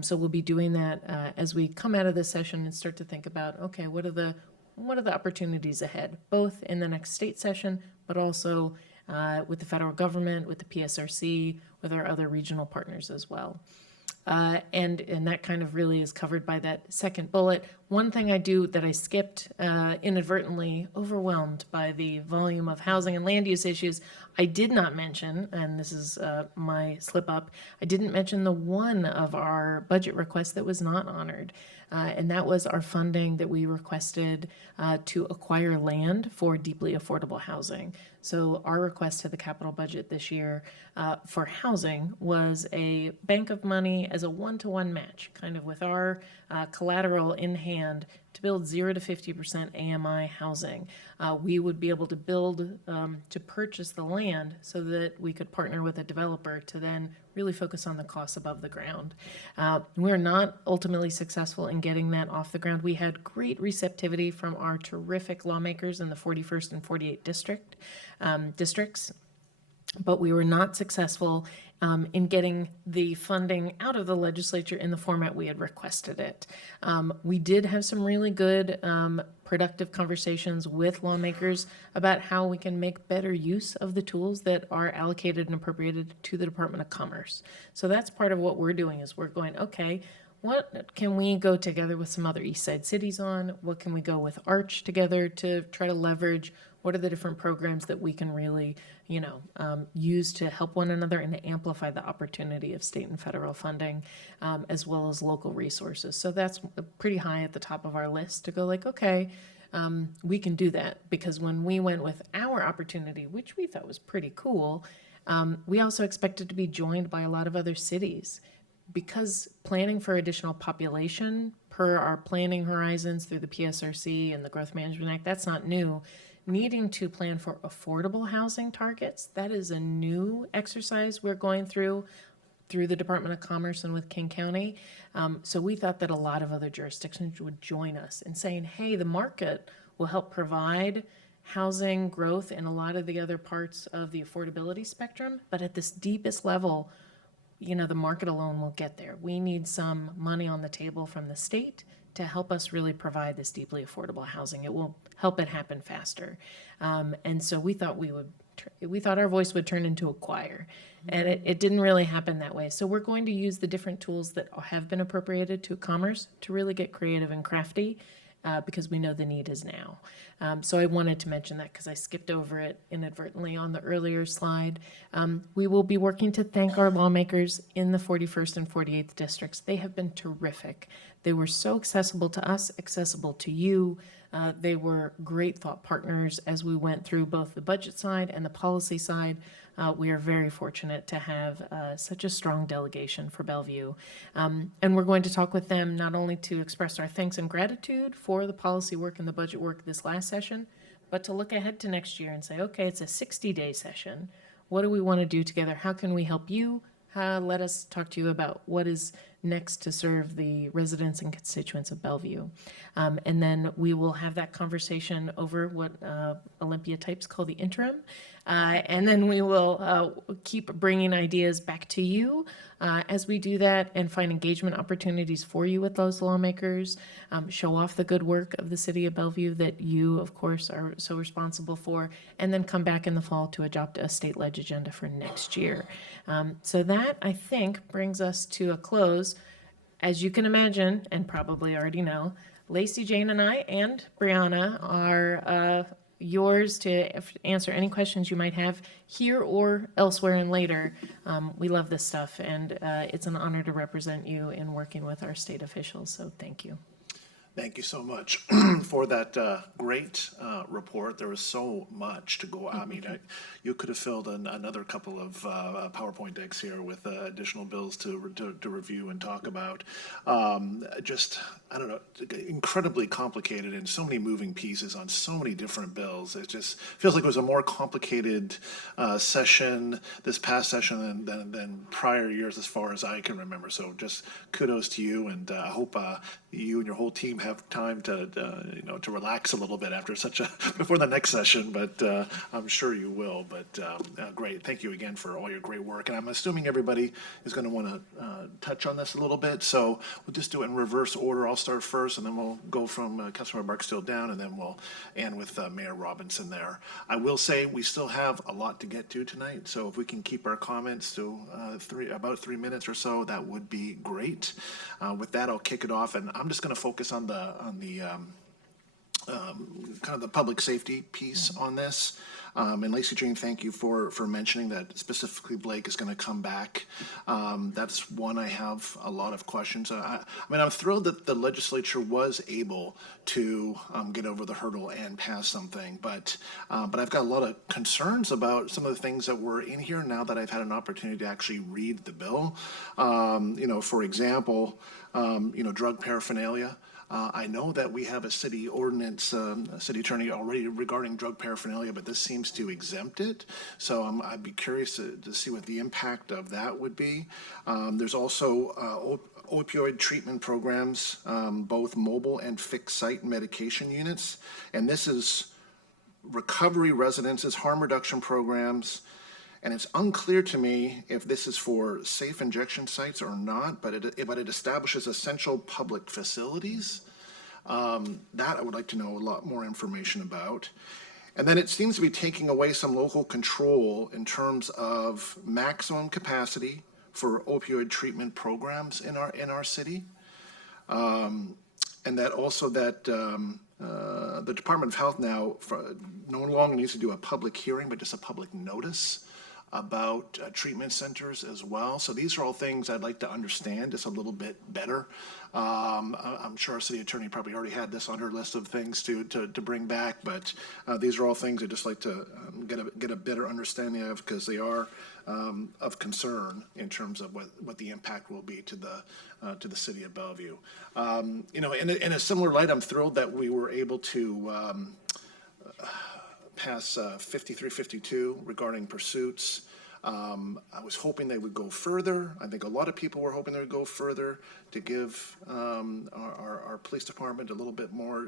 So we'll be doing that as we come out of this session and start to think about, okay, what are the opportunities ahead, both in the next state session, but also with the federal government, with the PSRC, with our other regional partners as well. And that kind of really is covered by that second bullet. One thing I do that I skipped inadvertently, overwhelmed by the volume of housing and land use issues, I did not mention, and this is my slip up, I didn't mention the one of our budget requests that was not honored. And that was our funding that we requested to acquire land for deeply affordable housing. So our request to the capital budget this year for housing was a bank of money as a one-to-one match, kind of with our collateral in hand to build 0 to 50% AMI housing. We would be able to build, to purchase the land so that we could partner with a developer to then really focus on the costs above the ground. We're not ultimately successful in getting that off the ground. We had great receptivity from our terrific lawmakers in the 41st and 48th districts, but we were not successful in getting the funding out of the legislature in the format we had requested it. We did have some really good, productive conversations with lawmakers about how we can make better use of the tools that are allocated and appropriated to the Department of Commerce. So that's part of what we're doing is we're going, okay, what can we go together with some other East Side cities on? What can we go with Arch together to try to leverage? What are the different programs that we can really, use to help one another and to amplify the opportunity of state and federal funding, as well as local resources? So that's pretty high at the top of our list to go like, okay, we can do that. Because when we went with our opportunity, which we thought was pretty cool, we also expected to be joined by a lot of other cities. Because planning for additional population per our planning horizons through the PSRC and the Growth Management Act, that's not new. Needing to plan for affordable housing targets, that is a new exercise we're going through the Department of Commerce and with King County. So we thought that a lot of other jurisdictions would join us in saying, hey, the market will help provide housing growth in a lot of the other parts of the affordability spectrum, but at this deepest level, the market alone will get there. We need some money on the table from the state to help us really provide this deeply affordable housing. It will help it happen faster. And so we thought our voice would turn into a choir, and it didn't really happen that way. So we're going to use the different tools that have been appropriated to commerce to really get creative and crafty, because we know the need is now. So I wanted to mention that because I skipped over it inadvertently on the earlier slide. We will be working to thank our lawmakers in the 41st and 48th districts. They have been terrific. They were so accessible to us, accessible to you. They were great thought partners as we went through both the budget side and the policy side. We are very fortunate to have such a strong delegation for Bellevue. And we're going to talk with them not only to express our thanks and gratitude for the policy work and the budget work this last session, but to look ahead to next year and say, okay, it's a 60-day session. What do we want to do together? How can we help you? Let us talk to you about what is next to serve the residents and constituents of Bellevue. And then we will have that conversation over what Olympia types call the interim. And then we will keep bringing ideas back to you as we do that and find engagement opportunities for you with those lawmakers, show off the good work of the city of Bellevue that you, of course, are so responsible for, and then come back in the fall to adopt a state ledge agenda for next year. So that, I think, brings us to a close. As you can imagine, and probably already know, Lacey, Jane, and I, and Brianna are yours to answer any questions you might have here or elsewhere and later. We love this stuff, and it's an honor to represent you in working with our state officials, so thank you. Thank you so much for that great report. There was so much to go. I mean, you could have filled another couple of PowerPoint decks here with additional bills to review and talk about. Just, I don't know, incredibly complicated and so many moving pieces on so many different bills. It just feels like it was a more complicated session, this past session, than prior years as far as I can remember. So just kudos to you, and I hope you and your whole team have time to to relax a little bit after before the next session, but I'm sure you will. But great, thank you again for all your great work, and I'm assuming everybody is going to want to touch on this a little bit, so we'll just do it in reverse order. I'll start first, and then we'll go from Councilmember Barksdale down, and then we'll end with Mayor Robinson there. I will say we still have a lot to get to tonight, so if we can keep our comments to about 3 minutes or so, that would be great. With that, I'll kick it off, and I'm just going to focus on the kind of the public safety piece on this. And Lacey Jean, thank you for mentioning that specifically Blake is going to come back. That's one I have a lot of questions. I mean, I'm thrilled that the legislature was able to get over the hurdle and pass something, but I've got a lot of concerns about some of the things that were in here now that I've had an opportunity to actually read the bill. For example, drug paraphernalia. I know that we have a city ordinance, city attorney already regarding drug paraphernalia, but this seems to exempt it. So I'd be curious to see what the impact of that would be. There's also opioid treatment programs, both mobile and fixed site medication units. And this is recovery residences, harm reduction programs. And it's unclear to me if this is for safe injection sites or not, but it establishes essential public facilities. That I would like to know a lot more information about. And then it seems to be taking away some local control in terms of maximum capacity for opioid treatment programs in our city. And that also that the Department of Health now no longer needs to do a public hearing, but just a public notice about treatment centers as well. So these are all things I'd like to understand just a little bit better. I'm sure our city attorney probably already had this on her list of things to bring back, but these are all things I'd just like to get a better understanding of, because they are of concern in terms of what the impact will be to the city of Bellevue. In a similar light, I'm thrilled that we were able to pass 5352 regarding pursuits. I was hoping they would go further. I think a lot of people were hoping they would go further to give our police department a little bit more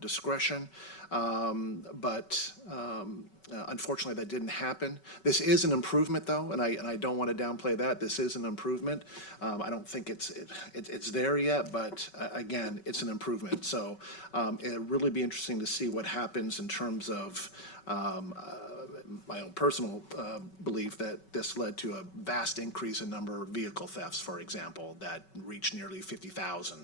discretion. But unfortunately, that didn't happen. This is an improvement, though, and I don't want to downplay that. This is an improvement. I don't think it's there yet, but again, it's an improvement. So it'll really be interesting to see what happens in terms of my own personal belief that this led to a vast increase in number of vehicle thefts, for example, that reached nearly 50,000,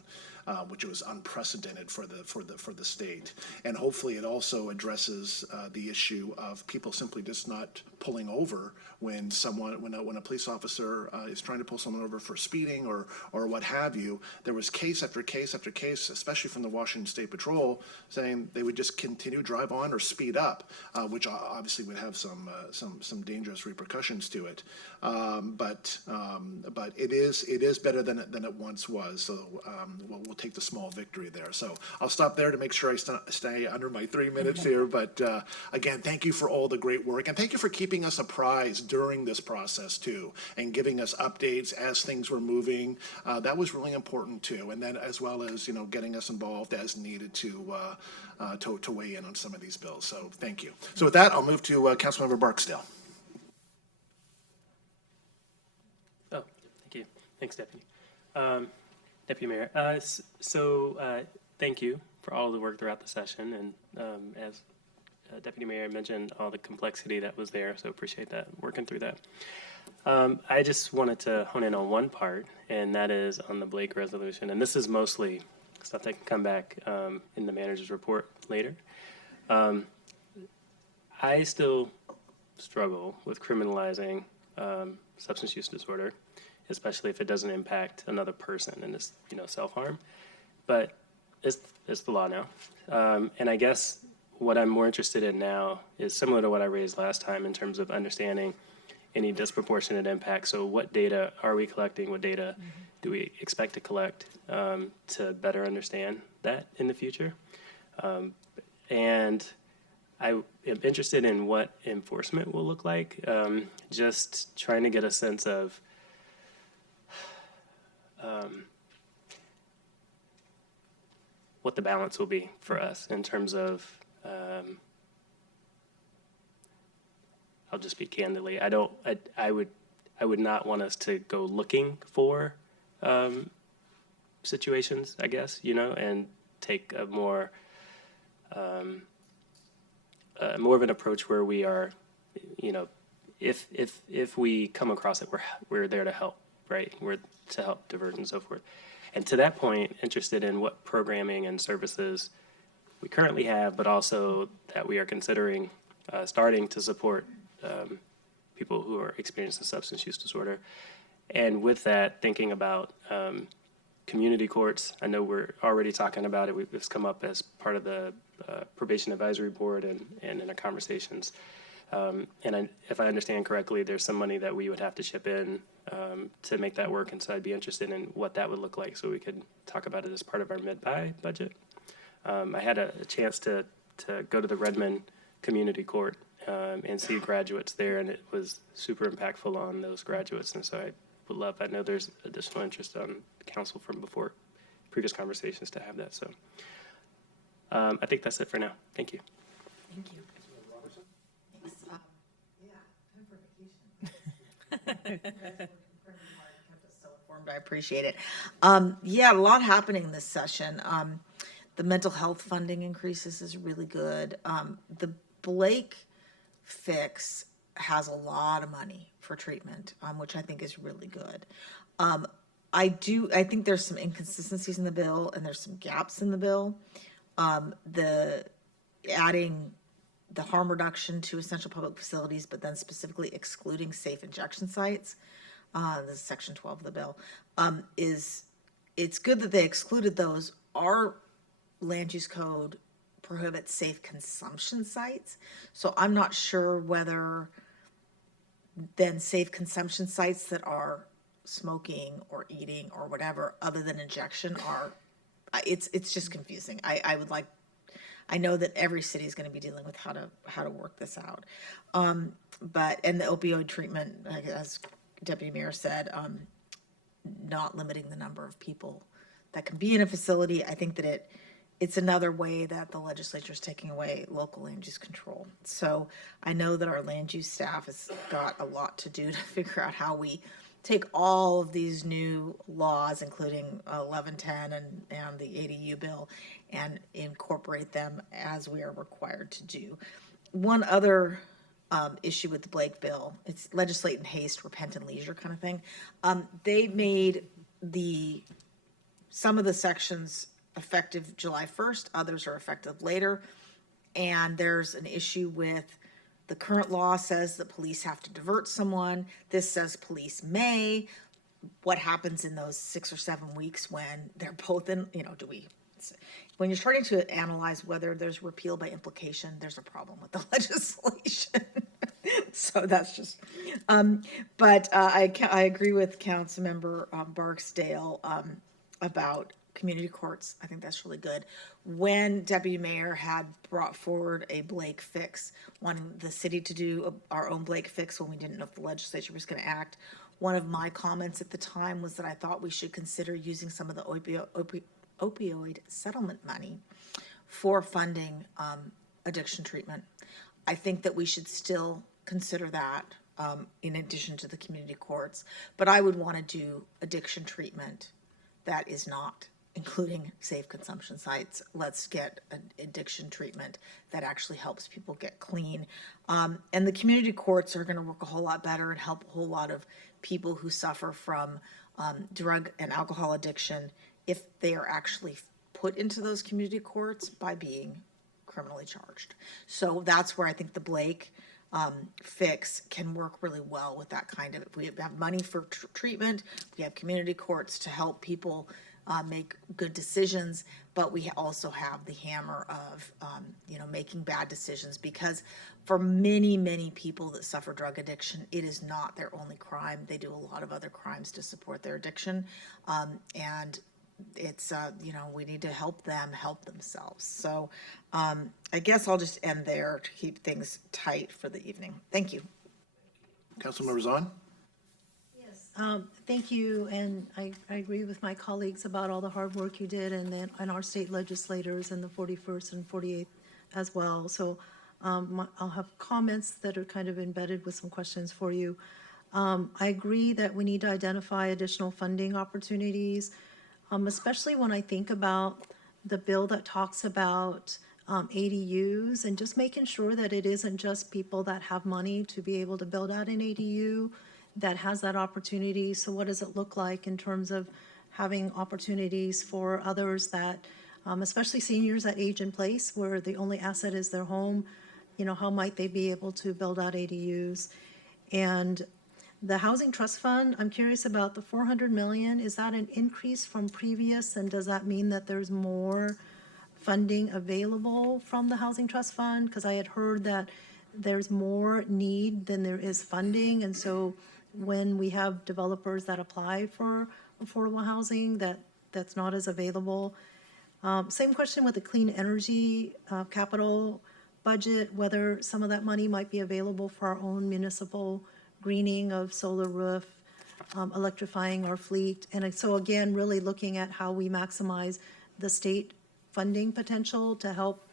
which was unprecedented for the state. And hopefully it also addresses the issue of people simply just not pulling over when a police officer is trying to pull someone over for speeding or what have you. There was case after case after case, especially from the Washington State Patrol, saying they would just continue to drive on or speed up, which obviously would have some dangerous repercussions to it. But it is better than it once was. So we'll take the small victory there. So I'll stop there to make sure I stay under my 3 minutes here. But again, thank you for all the great work, and thank you for keeping us apprised during this process too, and giving us updates as things were moving. That was really important too. And then as well as getting us involved as needed to weigh in on some of these bills. So thank you. So with that, I'll move to Councilmember Barksdale. Oh, thank you. Thanks, Deputy. Deputy Mayor. Thank you for all the work throughout the session. And as Deputy Mayor mentioned, all the complexity that was there. So appreciate that, working through that. I just wanted to hone in on one part, and that is on the Blake resolution. And this is mostly stuff that can come back in the manager's report later. I still struggle with criminalizing substance use disorder, especially if it doesn't impact another person and it's self-harm. But it's the law now. And I guess what I'm more interested in now is similar to what I raised last time in terms of understanding any disproportionate impact. So what data are we collecting? What data do we expect to collect to better understand that in the future? And I am interested in what enforcement will look like, just trying to get a sense of what the balance will be for us in terms of, I'll just speak candidly, I would not want us to go looking for situations, I guess, and take a more of an approach where we are, if we come across it, we're there to help, right? We're to help divert and so forth. And to that point, interested in what programming and services we currently have, but also that we are considering starting to support people who are experiencing substance use disorder. And with that, thinking about community courts. I know we're already talking about it. It's come up as part of the probation advisory board and in our conversations. If I understand correctly, there's some money that we would have to chip in to make that work. And so I'd be interested in what that would look like so we could talk about it as part of our mid-buy budget. I had a chance to go to the Redmond Community Court and see graduates there, and it was super impactful on those graduates. And so I would love, I know there's additional interest on council from before previous conversations to have that. So I think that's it for now. Thank you. Thank you. I appreciate it. Yeah, a lot happening this session. The mental health funding increases is really good. The Blake fix has a lot of money for treatment, which I think is really good. I think there's some inconsistencies in the bill and there's some gaps in the bill. The adding the harm reduction to essential public facilities, but then specifically excluding safe injection sites, this is section 12 of the bill, it's good that they excluded those. Our land use code prohibits safe consumption sites. So I'm not sure whether then safe consumption sites that are smoking or eating or whatever other than injection are, it's just confusing. I know that every city is going to be dealing with how to work this out. And the opioid treatment, as Deputy Mayor said, not limiting the number of people that can be in a facility. I think that it's another way that the legislature is taking away local land use control. So I know that our land use staff has got a lot to do to figure out how we take all of these new laws, including 1110 and the ADU bill, and incorporate them as we are required to do. One other issue with the Blake bill, it's legislate in haste, repent in leisure kind of thing. They made some of the sections effective July 1st, others are effective later. And there's an issue with the current law says that police have to divert someone. This says police may. What happens in those 6 or 7 weeks when they're both in, when you're starting to analyze whether there's repeal by implication, there's a problem with the legislation. So that's just, but I agree with Councilmember Barksdale about community courts. I think that's really good. When Deputy Mayor had brought forward a Blake fix, wanting the city to do our own Blake fix when we didn't know if the legislature was going to act, one of my comments at the time was that I thought we should consider using some of the opioid settlement money for funding addiction treatment. I think that we should still consider that in addition to the community courts, but I would want to do addiction treatment that is not including safe consumption sites. Let's get an addiction treatment that actually helps people get clean. And the community courts are going to work a whole lot better and help a whole lot of people who suffer from drug and alcohol addiction if they are actually put into those community courts by being criminally charged. So that's where I think the Blake fix can work really well with that kind of, if we have money for treatment, we have community courts to help people make good decisions, but we also have the hammer of, making bad decisions, because for many, many people that suffer drug addiction, it is not their only crime. They do a lot of other crimes to support their addiction. And it's, we need to help them help themselves. So I guess I'll just end there to keep things tight for the evening. Thank you. Councilmember Zahn? Thank you, and I agree with my colleagues about all the hard work you did, and our state legislators in the 41st and 48th as well. So I'll have comments that are kind of embedded with some questions for you. I agree that we need to identify additional funding opportunities, especially when I think about the bill that talks about ADUs, and just making sure that it isn't just people that have money to be able to build out an ADU that has that opportunity. So what does it look like in terms of having opportunities for others that, especially seniors that age in place where the only asset is their home, how might they be able to build out ADUs? And the Housing Trust Fund, I'm curious about the 400 million. Is that an increase from previous, and does that mean that there's more funding available from the Housing Trust Fund? Because I had heard that there's more need than there is funding, and so when we have developers that apply for affordable housing, that's not as available. Same question with the clean energy capital budget, whether some of that money might be available for our own municipal greening of solar roof, electrifying our fleet. And so again, really looking at how we maximize the state funding potential to help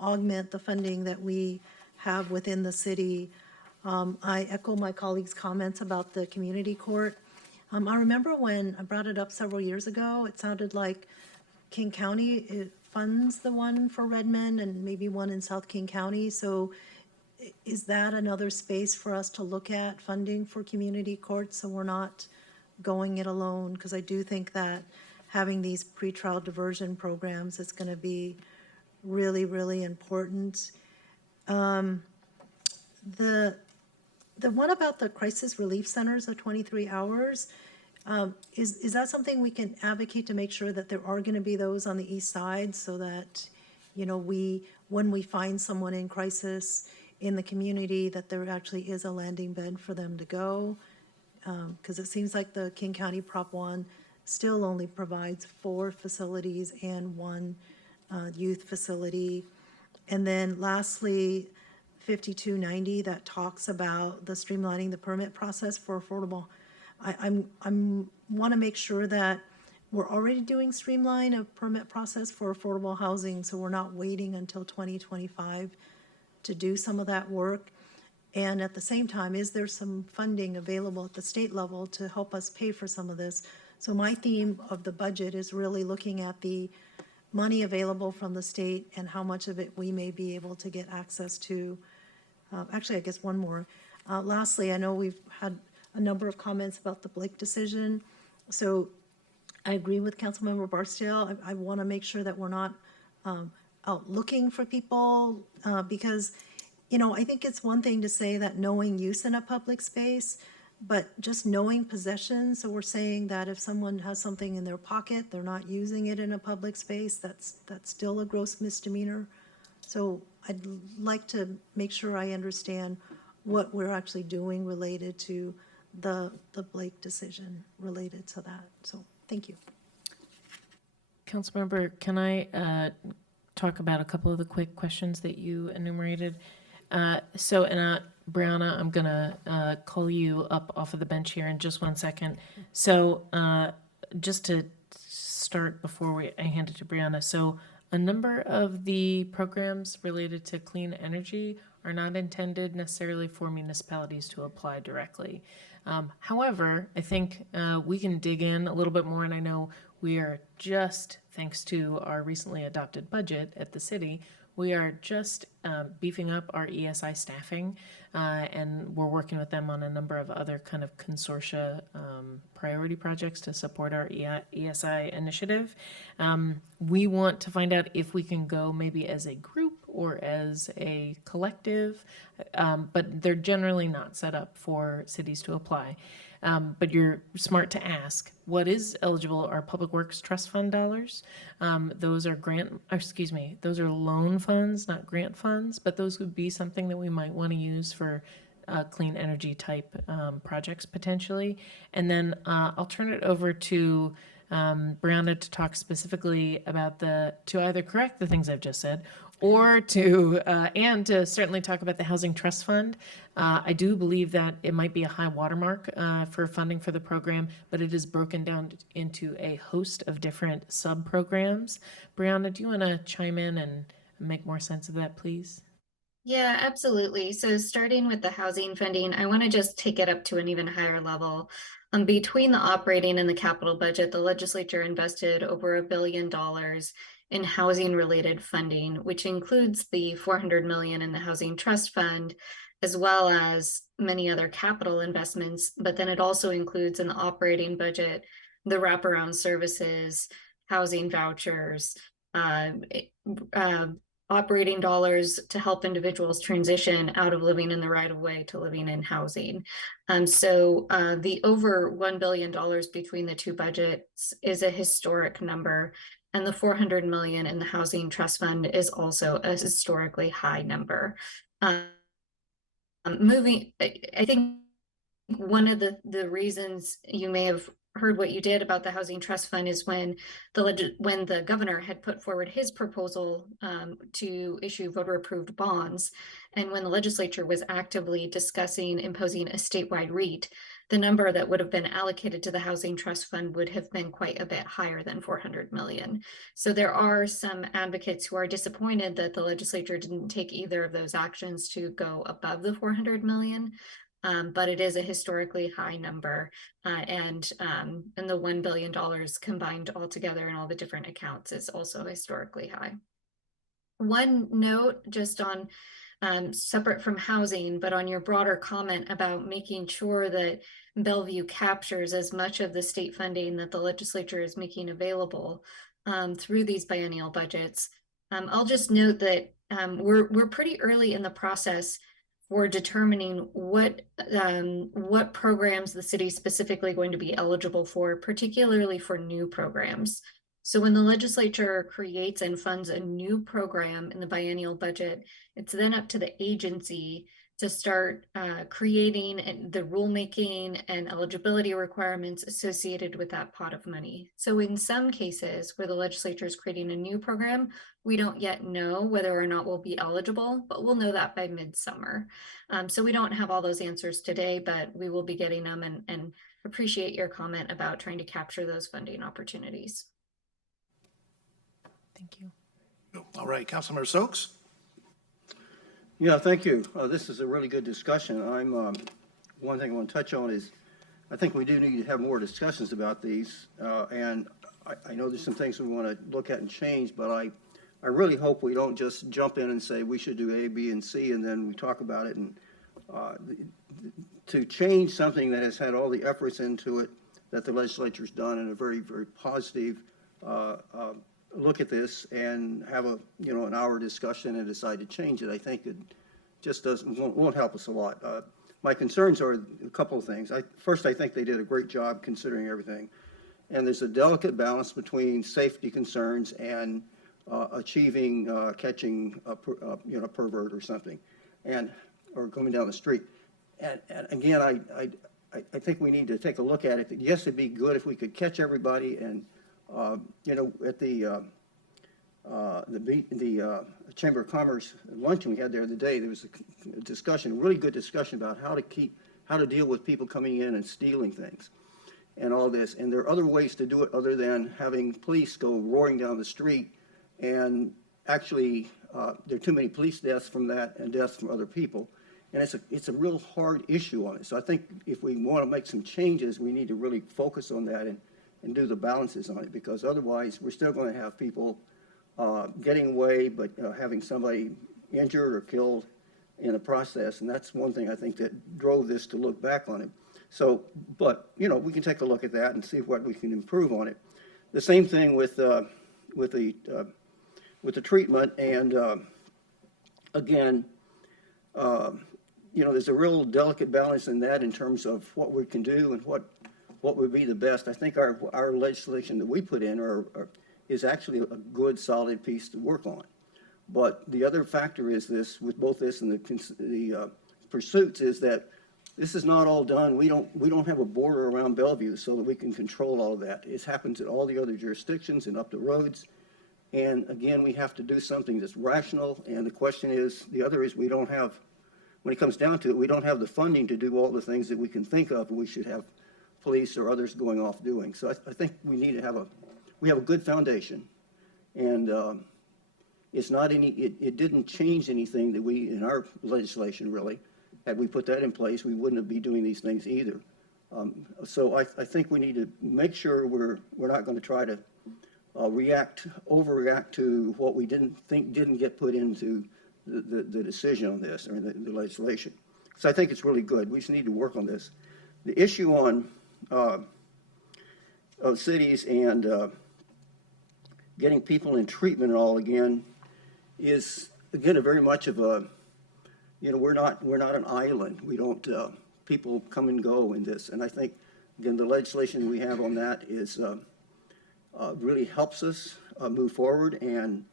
augment the funding that we have within the city. I echo my colleagues' comments about the community court. I remember when I brought it up several years ago, it sounded like King County funds the one for Redmond and maybe one in South King County. So is that another space for us to look at funding for community courts so we're not going it alone? Because I do think that having these pretrial diversion programs is going to be really, really important. The one about the crisis relief centers of 23 hours, is that something we can advocate to make sure that there are going to be those on the east side so that, when we find someone in crisis in the community, that there actually is a landing bed for them to go? Because it seems like the King County Prop 1 still only provides 4 facilities and 1 youth facility. And then lastly, 5290 that talks about the streamlining the permit process for affordable. I want to make sure that we're already doing streamline of permit process for affordable housing, so we're not waiting until 2025 to do some of that work. And at the same time, is there some funding available at the state level to help us pay for some of this? So my theme of the budget is really looking at the money available from the state and how much of it we may be able to get access to. Actually, I guess one more. Lastly, I know we've had a number of comments about the Blake decision. So I agree with Councilmember Barksdale. I want to make sure that we're not out looking for people because, I think it's one thing to say that knowing use in a public space, but just knowing possession. So we're saying that if someone has something in their pocket, they're not using it in a public space, that's still a gross misdemeanor. So I'd like to make sure I understand what we're actually doing related to the Blake decision related to that. So thank you. Councilmember, can I talk about a couple of the quick questions that you enumerated? Brianna, I'm going to call you up off of the bench here in just 1 second. So just to start before I hand it to Brianna, so a number of the programs related to clean energy are not intended necessarily for municipalities to apply directly. However, I think we can dig in a little bit more, and I know we are just, thanks to our recently adopted budget at the city, we are just beefing up our ESI staffing, and we're working with them on a number of other kind of consortia priority projects to support our ESI initiative. We want to find out if we can go maybe as a group or as a collective, but they're generally not set up for cities to apply. But you're smart to ask, what is eligible are Public Works Trust Fund dollars. Those are those are loan funds, not grant funds, but those would be something that we might want to use for clean energy type projects potentially. And then I'll turn it over to Brianna to talk specifically about to either correct the things I've just said or and to certainly talk about the Housing Trust Fund. I do believe that it might be a high watermark for funding for the program, but it is broken down into a host of different sub-programs. Brianna, do you want to chime in and make more sense of that, please? Yeah, absolutely. So starting with the housing funding, I want to just take it up to an even higher level. Between the operating and the capital budget, the legislature invested over $1 billion in housing related funding, which includes the $400 million in the Housing Trust Fund, as well as many other capital investments. But then it also includes in the operating budget, the wraparound services, housing vouchers, operating dollars to help individuals transition out of living in the right of way to living in housing. So the over $1 billion between the two budgets is a historic number. And the $400 million in the Housing Trust Fund is also a historically high number. I think one of the reasons you may have heard what you did about the Housing Trust Fund is when the governor had put forward his proposal to issue voter approved bonds, and when the legislature was actively discussing imposing a statewide REIT, the number that would have been allocated to the Housing Trust Fund would have been quite a bit higher than $400 million. So there are some advocates who are disappointed that the legislature didn't take either of those actions to go above the $400 million. But it is a historically high number, and the $1 billion combined all together in all the different accounts is also historically high. One note just on separate from housing, but on your broader comment about making sure that Bellevue captures as much of the state funding that the legislature is making available through these biennial budgets. I'll just note that we're pretty early in the process for determining what programs the city is specifically going to be eligible for, particularly for new programs. So when the legislature creates and funds a new program in the biennial budget, it's then up to the agency to start creating the rulemaking and eligibility requirements associated with that pot of money. So in some cases where the legislature is creating a new program, we don't yet know whether or not we'll be eligible, but we'll know that by midsummer. So we don't have all those answers today, but we will be getting them, and appreciate your comment about trying to capture those funding opportunities. Thank you. All right, Councilmember Stokes. Yeah, thank you. This is a really good discussion. One thing I want to touch on is I think we do need to have more discussions about these. And I know there's some things we want to look at and change, but I really hope we don't just jump in and say we should do A, B, and C, and then we talk about it. And to change something that has had all the efforts into it that the legislature's done in a very, very positive look at this and have an hour discussion and decide to change it, I think it just won't help us a lot. My concerns are a couple of things. First, I think they did a great job considering everything, and there's a delicate balance between safety concerns and achieving catching a pervert or something, or coming down the street. And again, I think we need to take a look at it. Yes, it'd be good if we could catch everybody, and at the Chamber of Commerce luncheon we had there the other day, there was a discussion, a really good discussion about how to deal with people coming in and stealing things and all this. And there are other ways to do it other than having police go roaring down the street. And actually, there are too many police deaths from that and deaths from other people. And it's a real hard issue on it. So I think if we want to make some changes, we need to really focus on that and do the balances on it, because otherwise we're still going to have people getting away, but having somebody injured or killed in the process. And that's one thing I think that drove this to look back on it. So, but we can take a look at that and see what we can improve on it. The same thing with the treatment. And again, you know, there's a real delicate balance in that in terms of what we can do and what would be the best. I think our legislation that we put in is actually a good, solid piece to work on. But the other factor is this, with both this and the pursuits, is that this is not all done. We don't have a border around Bellevue so that we can control all of that. It happens in all the other jurisdictions and up the roads. And again, we have to do something that's rational. And the question is, the other is, we don't have, when it comes down to it, we don't have the funding to do all the things that we can think of, and we should have police or others going off doing. So I think we need to have a good foundation. And it's not it didn't change anything that we, in our legislation really. Had we put that in place, we wouldn't be doing these things either. So I think we need to make sure we're not going to try to overreact to what we didn't get put into the decision on this, or the legislation. So I think it's really good. We just need to work on this. The issue on of cities and getting people in treatment and all again is again a very much of a, you know, we're not an island. We don't people come and go in this, and I think again the legislation we have on that is really helps us move forward, and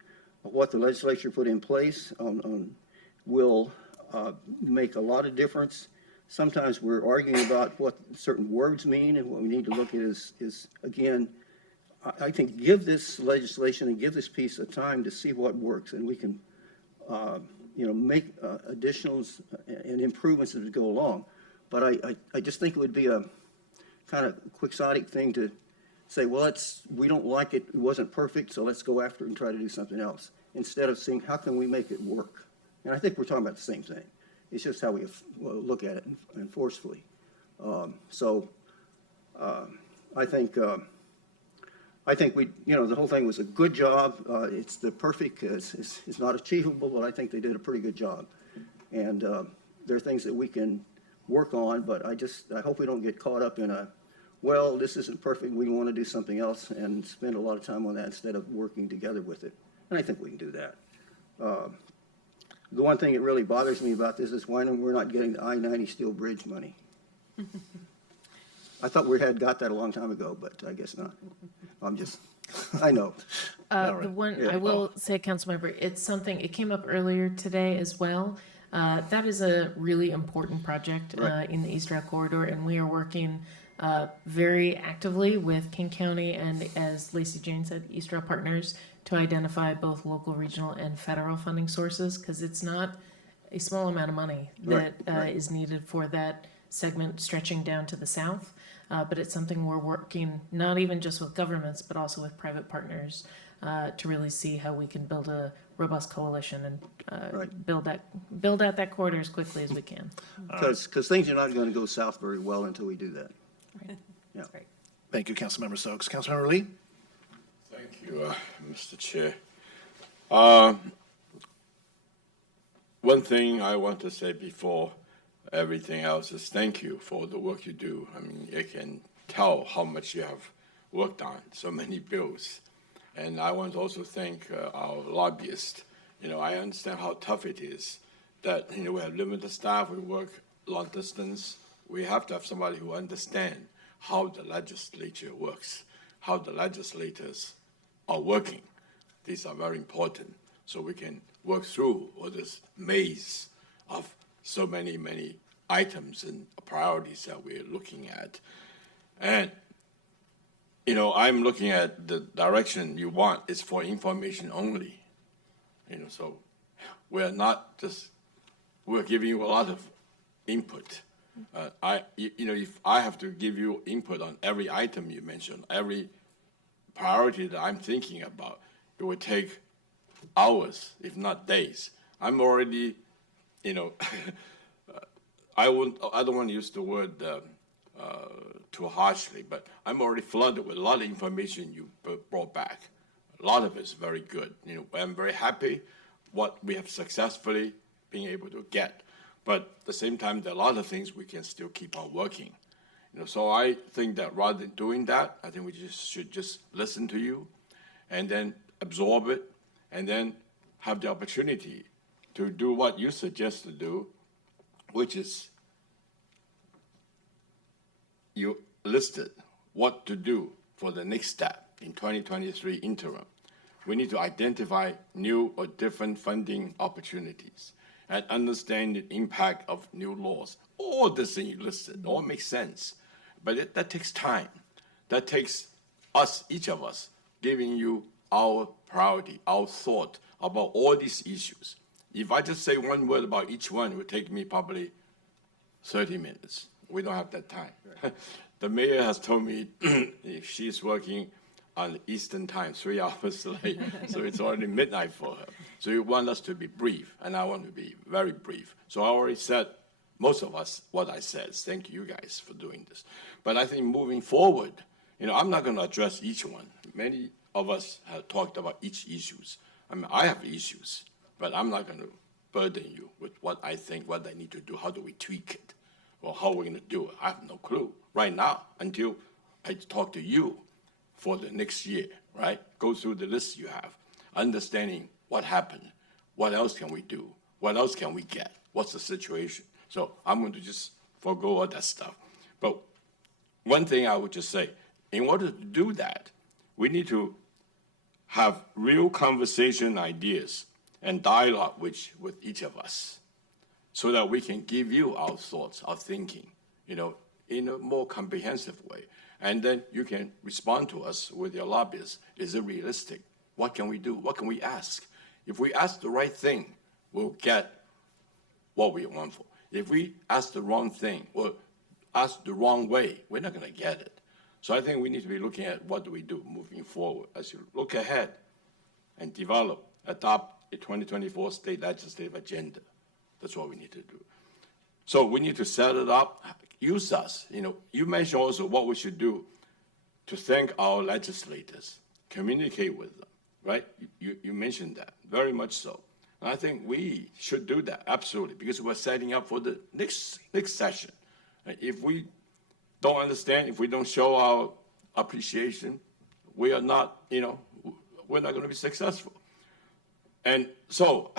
what the legislature put in place will make a lot of difference. Sometimes we're arguing about what certain words mean, and what we need to look at is again, I think give this legislation and give this piece of time to see what works, and we can you know, make additionals and improvements as we go along. But I just think it would be a kind of quixotic thing to say, well, we don't like it, it wasn't perfect, so let's go after it and try to do something else, instead of seeing how can we make it work. And I think we're talking about the same thing. It's just how we look at it and forcefully. I think we, you know, the whole thing was a good job. It's the perfect, it's not achievable, but I think they did a pretty good job. And there are things that we can work on, but I hope we don't get caught up in well, this isn't perfect, we want to do something else and spend a lot of time on that instead of working together with it. And I think we can do that. The one thing that really bothers me about this is why we're not getting the I-90 Steel Bridge money. I thought we had got that a long time ago, but I guess not. I know. The one, I will say, Councilmember, it's something, it came up earlier today as well. That is a really important project in the East Rail Corridor, and we are working very actively with King County and, as Lacey Jane said, East Rail Partners to identify both local, regional, and federal funding sources, because it's not a small amount of money that is needed for that segment stretching down to the south. But it's something we're working not even just with governments, but also with private partners to really see how we can build a robust coalition and build out that corridor as quickly as we can. Because things are not going to go south very well until we do that. Right. Yeah. That's great. Thank you, Councilmember Stokes. Councilmember Lee? Thank you, Mr. Chair. One thing I want to say before everything else is thank you for the work you do. I mean, you can tell how much you have worked on so many bills. And I want to also thank our lobbyists. You know, I understand how tough it is that, you know, we have limited staff, we work long distance. We have to have somebody who understands how the legislature works, how the legislators are working. These are very important, so we can work through all this maze of so many items and priorities that we're looking at. And, you know, I'm looking at the direction you want is for information only. You know, so we're not just, we're giving you a lot of input. You know, if I have to give you input on every item you mentioned, every priority that I'm thinking about, it would take hours, if not days. I'm already, you know, I don't want to use the word too harshly, but I'm already flooded with a lot of information you brought back. A lot of it is very good. You know, I'm very happy what we have successfully been able to get. But at the same time, there are a lot of things we can still keep on working. You know, so I think that rather than doing that, I think we should just listen to you and then absorb it and then have the opportunity to do what you suggest to do which is you listed what to do for the next step in 2023 interim. We need to identify new or different funding opportunities and understand the impact of new laws. All the things you listed, all makes sense, but that takes time. That takes us, each of us, giving you our priority, our thought about all these issues. If I just say one word about each one, it would take me probably 30 minutes. We don't have that time. The mayor has told me she's working on Eastern time, 3 hours late, so it's already midnight for her. So you want us to be brief, and I want to be very brief. So I already said, most of us, what I said. Thank you guys for doing this. But I think moving forward, I'm not going to address each one. Many of us have talked about each issues. I mean, I have issues, but I'm not going to burden you with what I think, what I need to do, how do we tweak it, or how we're going to do it. I have no clue right now until I talk to you for the next year, right? Go through the list you have, understanding what happened, what else can we do, what else can we get, what's the situation. So I'm going to just forego all that stuff. But one thing I would just say, in order to do that, we need to have real conversation ideas and dialogue with each of us so that we can give you our thoughts, our thinking, in a more comprehensive way. And then you can respond to us with your lobbyists. Is it realistic? What can we do? What can we ask? If we ask the right thing, we'll get what we want for. If we ask the wrong thing or ask the wrong way, we're not going to get it. So I think we need to be looking at what do we do moving forward as you look ahead and adopt a 2024 state legislative agenda. That's what we need to do. So we need to set it up, use us. You mentioned also what we should do to thank our legislators, communicate with them, right? You mentioned that, very much so. And I think we should do that, absolutely, because we're setting up for the next session. If we don't understand, if we don't show our appreciation, we are not, we're not going to be successful. And so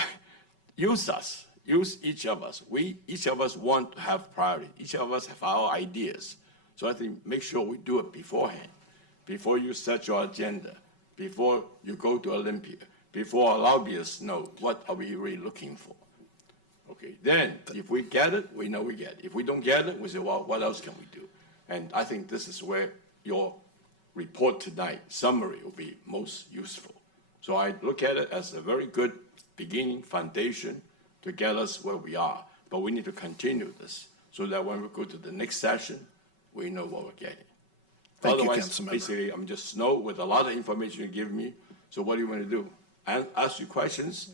use us, use each of us. Each of us want to have priority. Each of us have our ideas. So I think make sure we do it beforehand, before you set your agenda, before you go to Olympia, before our lobbyists know what are we really looking for. Okay, then if we get it, we know we get it. If we don't get it, we say, well, what else can we do? And I think this is where your report tonight, summary, will be most useful. So I look at it as a very good beginning foundation to get us where we are. But we need to continue this so that when we go to the next session, we know what we're getting. Thank you, Otherwise, Councilmember. basically, I'm just snow with a lot of information you give me. So what do you want to do? And ask you questions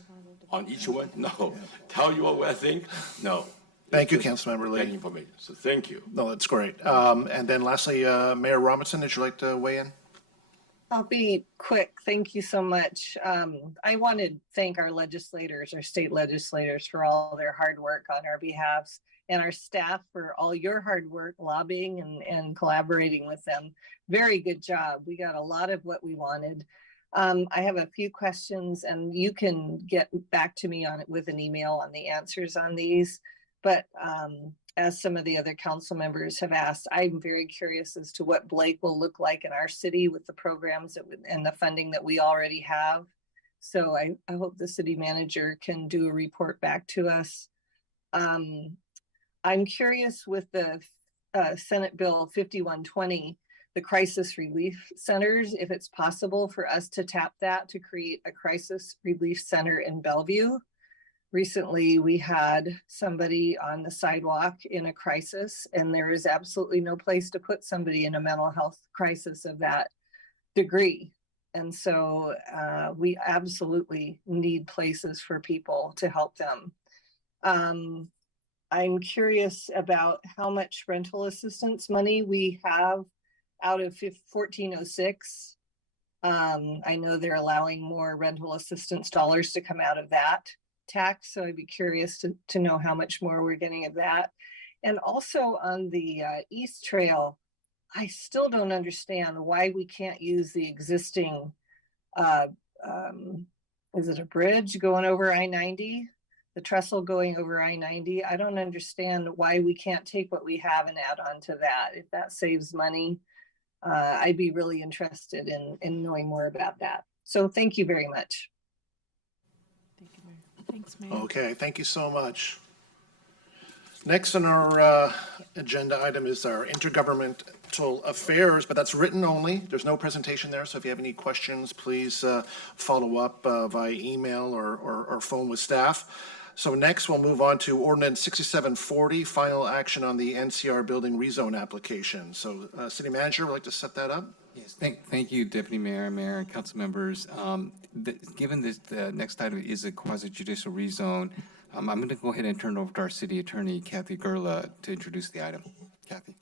on each one? No. Tell you what I think? No. Thank you, Councilmember Get Lee. information. So thank you. No, that's great. And then lastly, Mayor Robinson, would you like to weigh in? I'll be quick. Thank you so much. I want to thank our legislators, our state legislators, for all their hard work on our behalves, and our staff for all your hard work lobbying and collaborating with them. Very good job. We got a lot of what we wanted. I have a few questions, and you can get back to me on it with an email on the answers on these. But as some of the other council members have asked, I'm very curious as to what Blake will look like in our city with the programs and the funding that we already have. So I hope the city manager can do a report back to us. I'm curious with the Senate Bill 5120, the crisis relief centers, if it's possible for us to tap that to create a crisis relief center in Bellevue. Recently, we had somebody on the sidewalk in a crisis, and there is absolutely no place to put somebody in a mental health crisis of that degree. And so we absolutely need places for people to help them. I'm curious about how much rental assistance money we have out of 1406. I know they're allowing more rental assistance dollars to come out of that tax, so I'd be curious to know how much more we're getting of that. And also on the East Trail, I still don't understand why we can't use the existing, is it a bridge going over I-90 the trestle going over I-90. I don't understand why we can't take what we have and add on to that. If that saves money, I'd be really interested in knowing more about that. So thank you very much. Thanks, Mayor. Okay, thank you so much. Next on our agenda item is our intergovernmental affairs, but that's written only. There's no presentation there, so if you have any questions, please follow up via email or phone with staff. So next, we'll move on to Ordinance 6740, final action on the NCR building rezone application. So City Manager would like to set that up? Yes, thank you, Deputy Mayor, Mayor, and council members. Given this, the next item is a quasi-judicial rezone, I'm going to go ahead and turn it over to our City Attorney, Kathy Gerla, to introduce the item. Kathy.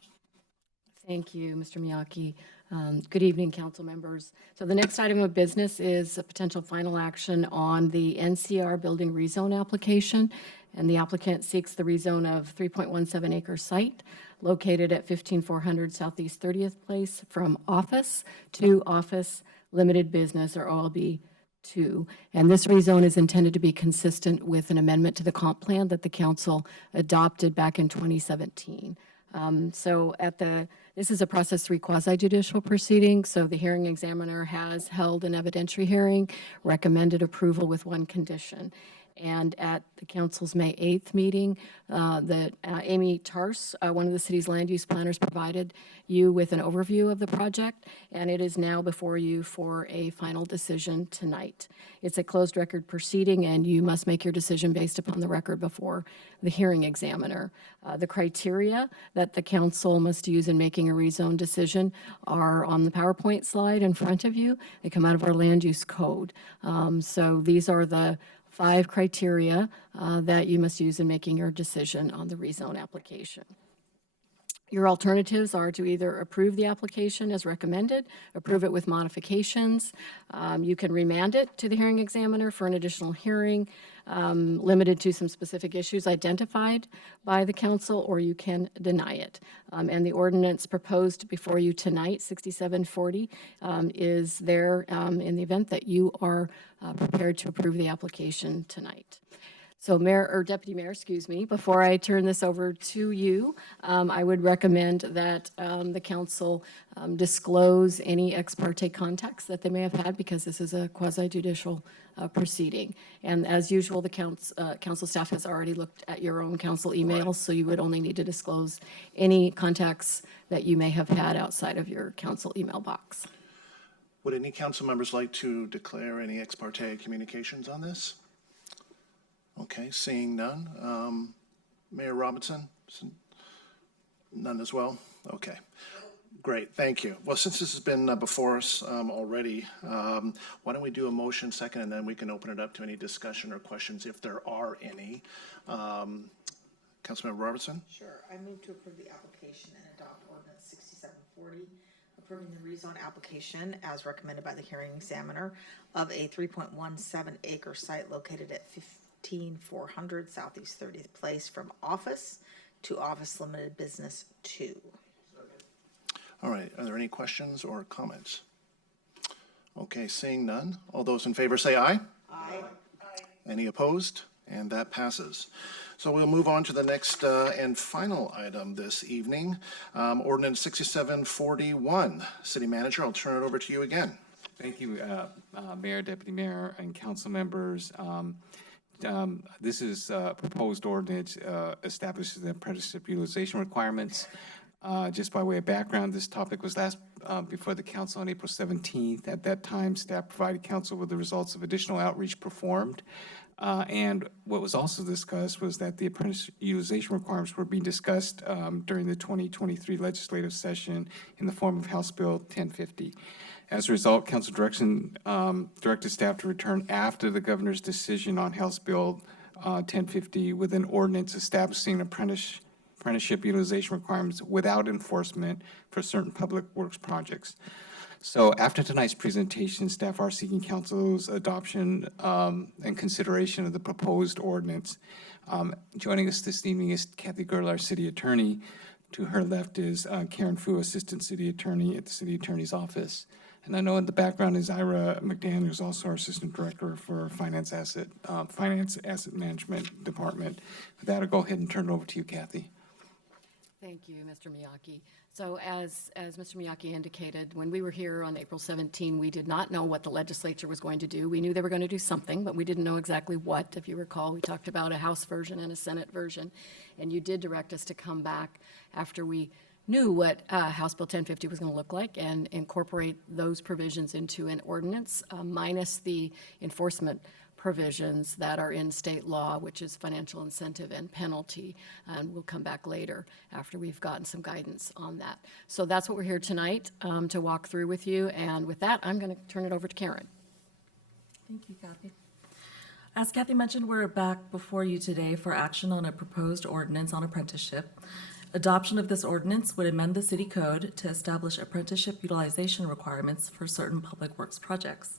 Thank you, Mr. Miyake. Good evening, council members. So the next item of business is a potential final action on the NCR building rezone application. And the applicant seeks the rezone of 3.17 acre site located at 15400 Southeast 30th Place from office to office limited business, or OLB 2. And this rezone is intended to be consistent with an amendment to the comp plan that the council adopted back in 2017. This is a process 3 quasi-judicial proceeding, so the hearing examiner has held an evidentiary hearing, recommended approval with one condition. And at the council's May 8th meeting, Amy Tarse, one of the city's land use planners, provided you with an overview of the project, and it is now before you for a final decision tonight. It's a closed record proceeding, and you must make your decision based upon the record before the hearing examiner. The criteria that the council must use in making a rezone decision are on the PowerPoint slide in front of you. They come out of our land use code. So these are the 5 criteria that you must use in making your decision on the rezone application. Your alternatives are to either approve the application as recommended, approve it with modifications. You can remand it to the hearing examiner for an additional hearing limited to some specific issues identified by the council, or you can deny it. And the ordinance proposed before you tonight, 6740, is there in the event that you are prepared to approve the application tonight. So Deputy Mayor, excuse me, before I turn this over to you, I would recommend that the council disclose any ex parte contacts that they may have had, because this is a quasi-judicial proceeding. And as usual, the council staff has already looked at your own council emails, so you would only need to disclose any contacts that you may have had outside of your council email box. Would any council members like to declare any ex parte communications on this? Okay, seeing none. Mayor Robinson? None as well? Okay, great, thank you. Well, since this has been before us already, why don't we do a motion second, and then we can open it up to any discussion or questions if there are any. Councilmember Robertson? Sure, I move to approve the application and adopt ordinance 6740, approving the rezone application as recommended by the hearing examiner of a 3.17 acre site located at 15400 Southeast 30th Place from office to office limited business 2. All right, are there any questions or comments? Okay, seeing none. All those in favor say aye. Aye. Any opposed? And that passes. So we'll move on to the next and final item this evening, Ordinance 6741. City Manager, I'll turn it over to you again. Thank you, Mayor, Deputy Mayor, and council members. This is a proposed ordinance establishes the apprenticeship utilization requirements. Just by way of background, this topic was last before the council on April 17th. At that time, staff provided council with the results of additional outreach performed. And what was also discussed was that the apprentice utilization requirements were being discussed during the 2023 legislative session in the form of House Bill 1050. As a result, council directed staff to return after the governor's decision on House Bill 1050 with an ordinance establishing apprenticeship utilization requirements without enforcement for certain public works projects. So after tonight's presentation, staff are seeking council's adoption and consideration of the proposed ordinance. Joining us this evening is Kathy Gerla, our city attorney. To her left is Karen Fu, assistant city attorney at the city attorney's office. And I know in the background is Ira McDaniel, who's also our Assistant Director for Finance Asset Management Department. With that, I'll go ahead and turn it over to you, Kathy. Thank you, Mr. Miyake. So as Mr. Miyake indicated, when we were here on April 17, we did not know what the legislature was going to do. We knew they were going to do something, but we didn't know exactly what. If you recall, we talked about a House version and a Senate version, and you did direct us to come back after we knew what House Bill 1050 was going to look like and incorporate those provisions into an ordinance, minus the enforcement provisions that are in state law, which is financial incentive and penalty. And we'll come back later after we've gotten some guidance on that. So that's what we're here tonight to walk through with you. And with that, I'm going to turn it over to Karen. Thank you, Kathy. As Kathy mentioned, we're back before you today for action on a proposed ordinance on apprenticeship. Adoption of this ordinance would amend the city code to establish apprenticeship utilization requirements for certain public works projects.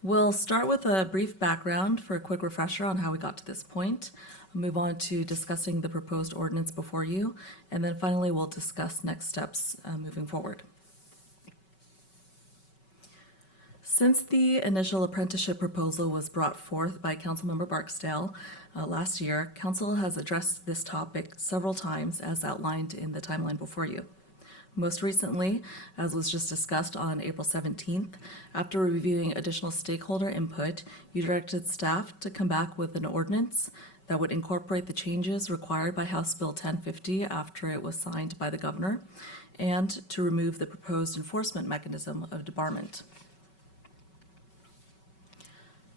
We'll start with a brief background for a quick refresher on how we got to this point, move on to discussing the proposed ordinance before you, and then finally we'll discuss next steps moving forward. Since the initial apprenticeship proposal was brought forth by Councilmember Barksdale last year, Council has addressed this topic several times as outlined in the timeline before you. Most recently, as was just discussed on April 17th, after reviewing additional stakeholder input, you directed staff to come back with an ordinance that would incorporate the changes required by House Bill 1050 after it was signed by the governor, and to remove the proposed enforcement mechanism of debarment.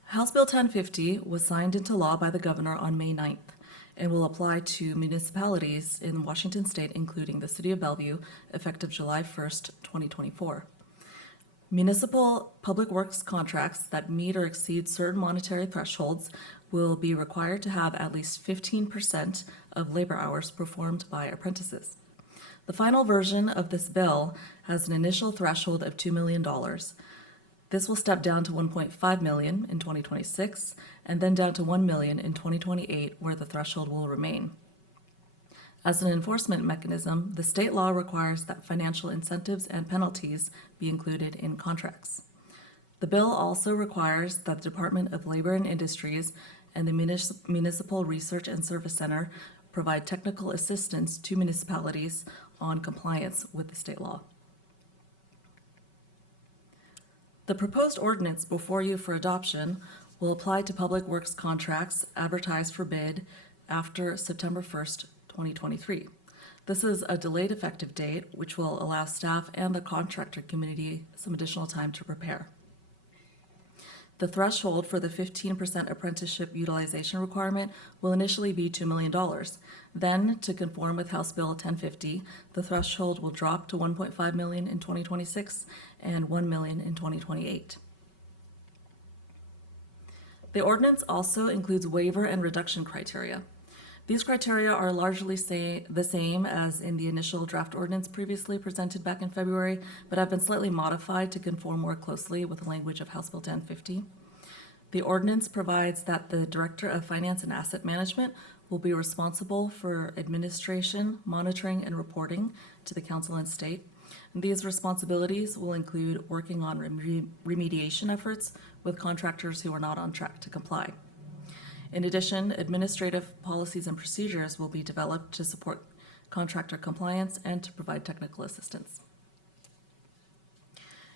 House Bill 1050 was signed into law by the governor on May 9th and will apply to municipalities in Washington state, including the city of Bellevue, effective July 1st, 2024. Municipal public works contracts that meet or exceed certain monetary thresholds will be required to have at least 15% of labor hours performed by apprentices. The final version of this bill has an initial threshold of $2 million. This will step down to $1.5 million in 2026 and then down to $1 million in 2028, where the threshold will remain. As an enforcement mechanism, the state law requires that financial incentives and penalties be included in contracts. The bill also requires that the Department of Labor and Industries and the Municipal Research and Service Center provide technical assistance to municipalities on compliance with the state law. The proposed ordinance before you for adoption will apply to public works contracts advertised for bid after September 1st, 2023. This is a delayed effective date, which will allow staff and the contractor community some additional time to prepare. The threshold for the 15% apprenticeship utilization requirement will initially be $2 million. Then, to conform with House Bill 1050, the threshold will drop to $1.5 million in 2026 and $1 million in 2028. The ordinance also includes waiver and reduction criteria. These criteria are largely the same as in the initial draft ordinance previously presented back in February, but have been slightly modified to conform more closely with the language of House Bill 1050. The ordinance provides that the Director of Finance and Asset Management will be responsible for administration, monitoring, and reporting to the council and state. And these responsibilities will include working on remediation efforts with contractors who are not on track to comply. In addition, administrative policies and procedures will be developed to support contractor compliance and to provide technical assistance.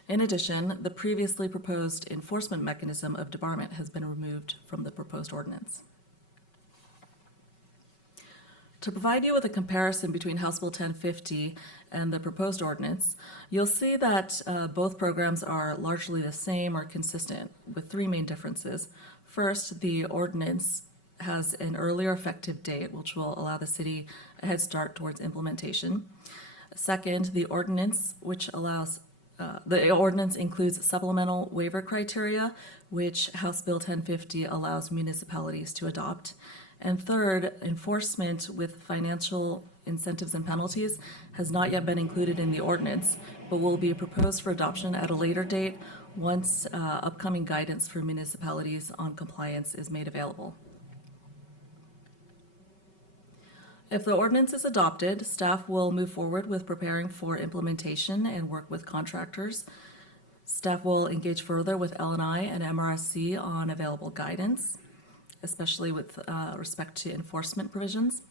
In addition, the previously proposed enforcement mechanism of debarment has been removed from the proposed ordinance. To provide you with a comparison between House Bill 1050 and the proposed ordinance, you'll see that both programs are largely the same or consistent, with three main differences. First, the ordinance has an earlier effective date, which will allow the city a head start towards implementation. Second, the ordinance includes supplemental waiver criteria, which House Bill 1050 allows municipalities to adopt. And third, enforcement with financial incentives and penalties has not yet been included in the ordinance, but will be proposed for adoption at a later date once upcoming guidance for municipalities on compliance is made available. If the ordinance is adopted, staff will move forward with preparing for implementation and work with contractors. Staff will engage further with L&I and MRSC on available guidance, especially with respect to enforcement provisions.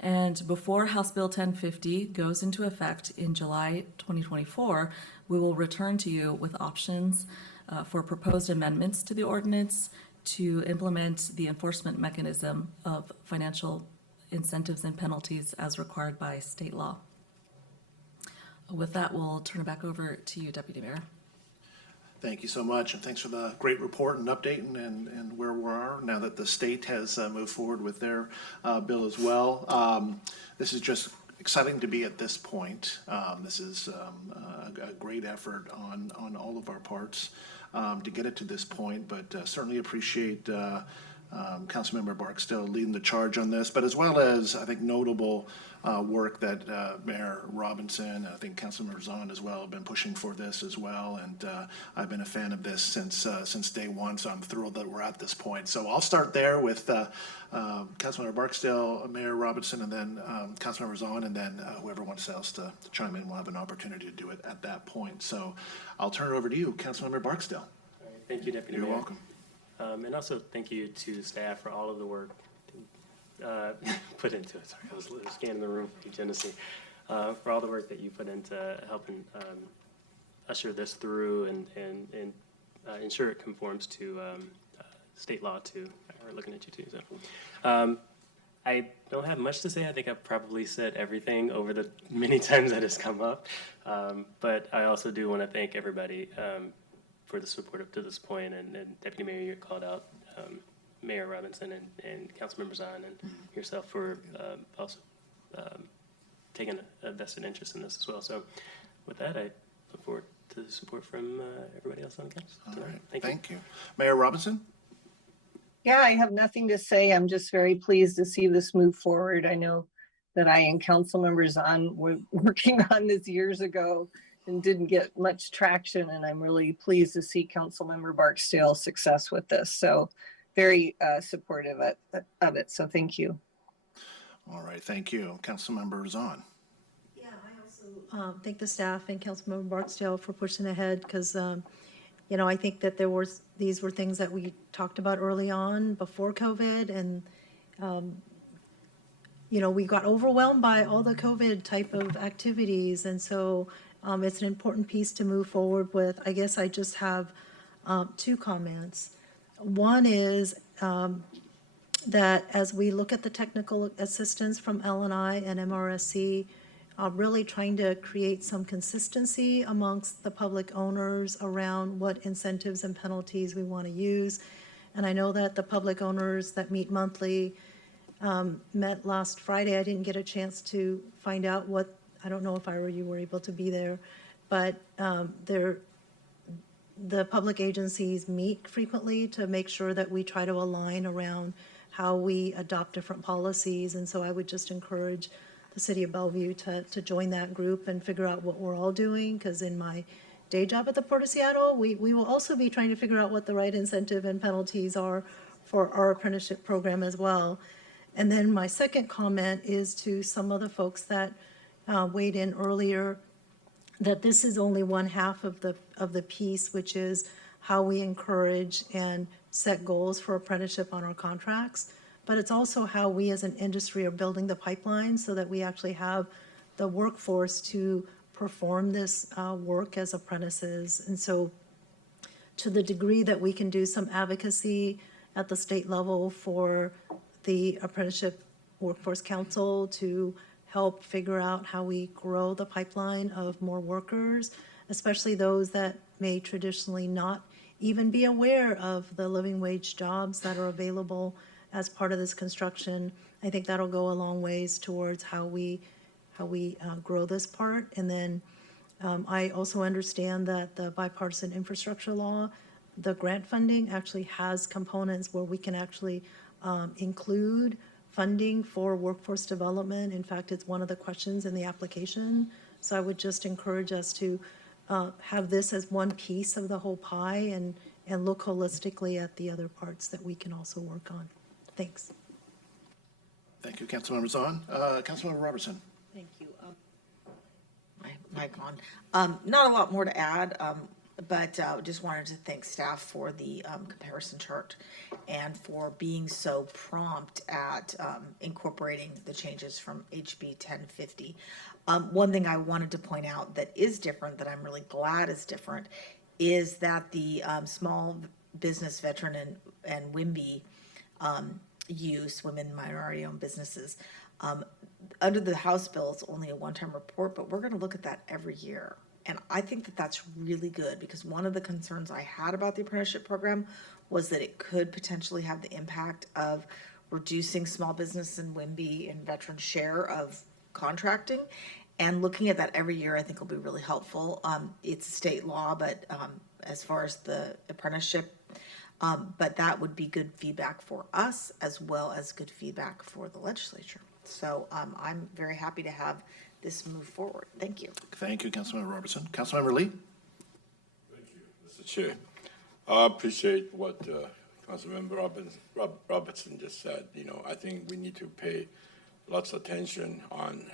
And before House Bill 1050 goes into effect in July 2024, we will return to you with options for proposed amendments to the ordinance to implement the enforcement mechanism of financial incentives and penalties as required by state law. With that, we'll turn it back over to you, Deputy Mayor. Thank you so much, and thanks for the great report and update and where we are now that the state has moved forward with their bill as well. This is just exciting to be at this point. This is a great effort on all of our parts to get it to this point, but certainly appreciate Councilmember Barksdale leading the charge on this, but as well as, I think, notable work that Mayor Robinson, and I think Councilmember Zahn as well, have been pushing for this as well, and I've been a fan of this since day one, so I'm thrilled that we're at this point. So I'll start there with Councilmember Barksdale, Mayor Robinson, and then Councilmember Zahn, and then whoever wants else to chime in will have an opportunity to do it at that point. So I'll turn it over to you, Councilmember Barksdale. All right, thank you, Deputy You're Mayor. welcome. And also thank you to staff for all of the work put into it. Sorry, I was scanning the room for you, Genesee. For all the work that you put into helping usher this through and ensure it conforms to state law too. We're looking at you too. So I don't have much to say. I think I've probably said everything over the many times that has come up. But I also do want to thank everybody for the support up to this point, and Deputy Mayor, you called out Mayor Robinson and Councilmember Zahn and yourself for also taking a vested interest in this as well. So with that, I look forward to the support from everybody else on council. All right, thank you. Mayor Robinson? Yeah, I have nothing to say. I'm just very pleased to see this move forward. I know that I and Councilmember Zahn were working on this years ago and didn't get much traction, and I'm really pleased to see Councilmember Barksdale's success with this. So very supportive of it, so thank you. All right, thank you. Councilmember Zahn. Yeah, I also thank the staff and Councilmember Barksdale for pushing ahead, because you know, I think that these were things that we talked about early on before COVID, and you know, we got overwhelmed by all the COVID type of activities, and so it's an important piece to move forward with. I guess I just have two comments. One is that as we look at the technical assistance from L&I and MRSC, really trying to create some consistency amongst the public owners around what incentives and penalties we want to use. And I know that the public owners that meet monthly met last Friday. I didn't get a chance to find out what, I don't know if I or you were able to be there, but the public agencies meet frequently to make sure that we try to align around how we adopt different policies. And so I would just encourage the city of Bellevue to join that group and figure out what we're all doing, because in my day job at the Port of Seattle, we will also be trying to figure out what the right incentive and penalties are for our apprenticeship program as well. And then my second comment is to some of the folks that weighed in earlier, that this is only one half of the piece, which is how we encourage and set goals for apprenticeship on our contracts. But it's also how we as an industry are building the pipeline so that we actually have the workforce to perform this work as apprentices. And so to the degree that we can do some advocacy at the state level for the Apprenticeship Workforce Council to help figure out how we grow the pipeline of more workers, especially those that may traditionally not even be aware of the living wage jobs that are available as part of this construction. I think that'll go a long ways towards how we grow this part. And then I also understand that the bipartisan infrastructure law, the grant funding actually has components where we can actually include funding for workforce development. In fact, it's one of the questions in the application. So I would just encourage us to have this as one piece of the whole pie and look holistically at the other parts that we can also work on. Thanks. Thank you, Councilmember Zahn. Councilmember Robertson. Thank you. My mic on. Not a lot more to add, but just wanted to thank staff for the comparison chart and for being so prompt at incorporating the changes from HB 1050. One thing I wanted to point out that is different, that I'm really glad is different, is that the small business veteran and WIMBY use, women minority-owned businesses, under the House bill, it's only a one-time report, but we're going to look at that every year. And I think that that's really good, because one of the concerns I had about the apprenticeship program was that it could potentially have the impact of reducing small business and WIMBY and veteran share of contracting. And looking at that every year, I think will be really helpful. It's a state law, but as far as the apprenticeship, but that would be good feedback for us as well as good feedback for the legislature. So I'm very happy to have this move forward. Thank you. Thank you, Councilmember Robertson. Councilmember Lee. Thank you, Mr. Chair. I appreciate what Councilmember Robertson just said. I think we need to pay lots of attention on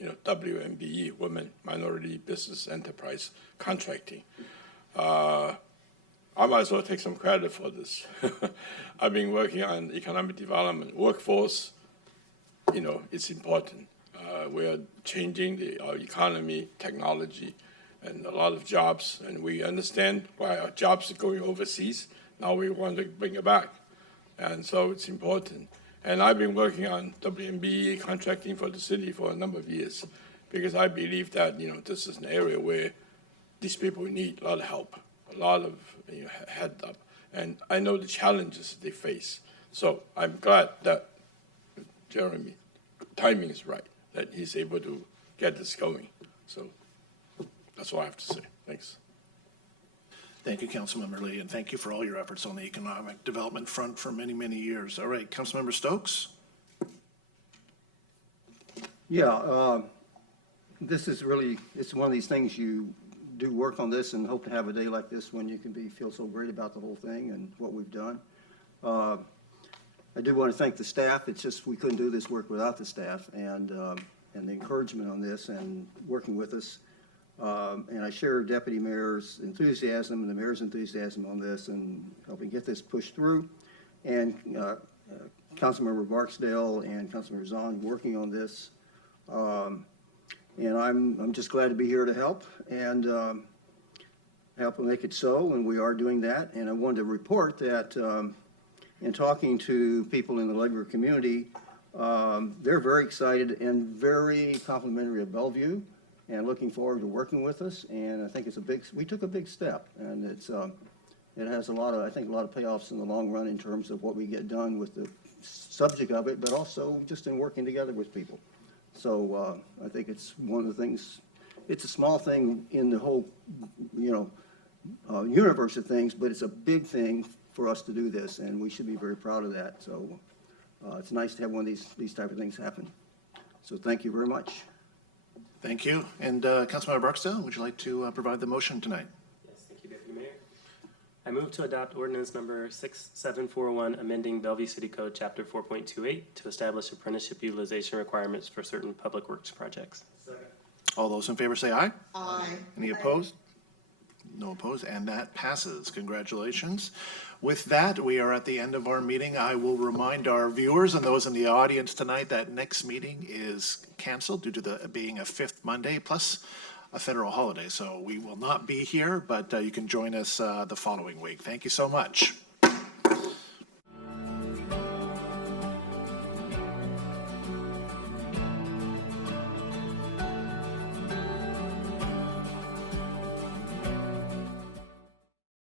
WMBE, Women Minority Business Enterprise Contracting. I might as well take some credit for this. I've been working on economic development. Workforce, it's important. We are changing our economy, technology, and a lot of jobs, and we understand why our jobs are going overseas. Now we want to bring it back, and so it's important. And I've been working on WMBE contracting for the city for a number of years, because I believe that this is an area where these people need a lot of help, a lot of head up, and I know the challenges they face. So I'm glad that Jeremy, timing is right, that he's able to get this going. So that's all I have to say. Thanks. Thank you, Councilmember Lee, and thank you for all your efforts on the economic development front for many, many years. All right, Councilmember Stokes. Yeah, this is really, it's one of these things you do work on this and hope to have a day like this when you can feel so great about the whole thing and what we've done. I do want to thank the staff. It's just we couldn't do this work without the staff and the encouragement on this and working with us. And I share Deputy Mayor's enthusiasm and the Mayor's enthusiasm on this and helping get this pushed through. And Councilmember Barksdale and Councilmember Zahn working on this. And I'm just glad to be here to help and help make it so, and we are doing that. And I wanted to report that in talking to people in the Bellevue community, they're very excited and very complimentary of Bellevue and looking forward to working with us. And I think we took a big step, and it has a lot of payoffs in the long run in terms of what we get done with the subject of it, but also just in working together with people. So I think it's one of the things, it's a small thing in the whole, universe of things, but it's a big thing for us to do this, and we should be very proud of that. So it's nice to have one of these type of things happen. So thank you very much. Thank you. And Councilmember Barksdale, would you like to provide the motion tonight? Yes, thank you, Deputy Mayor. I move to adopt ordinance number 6741, amending Bellevue City Code Chapter 4.28 to establish apprenticeship utilization requirements for certain public works projects. Second. All those in favor say aye. Aye. Any opposed? No opposed, and that passes. Congratulations. With that, we are at the end of our meeting. I will remind our viewers and those in the audience tonight that next meeting is canceled due to the being a fifth Monday plus a federal holiday. So we will not be here, but you can join us the following week. Thank you so much.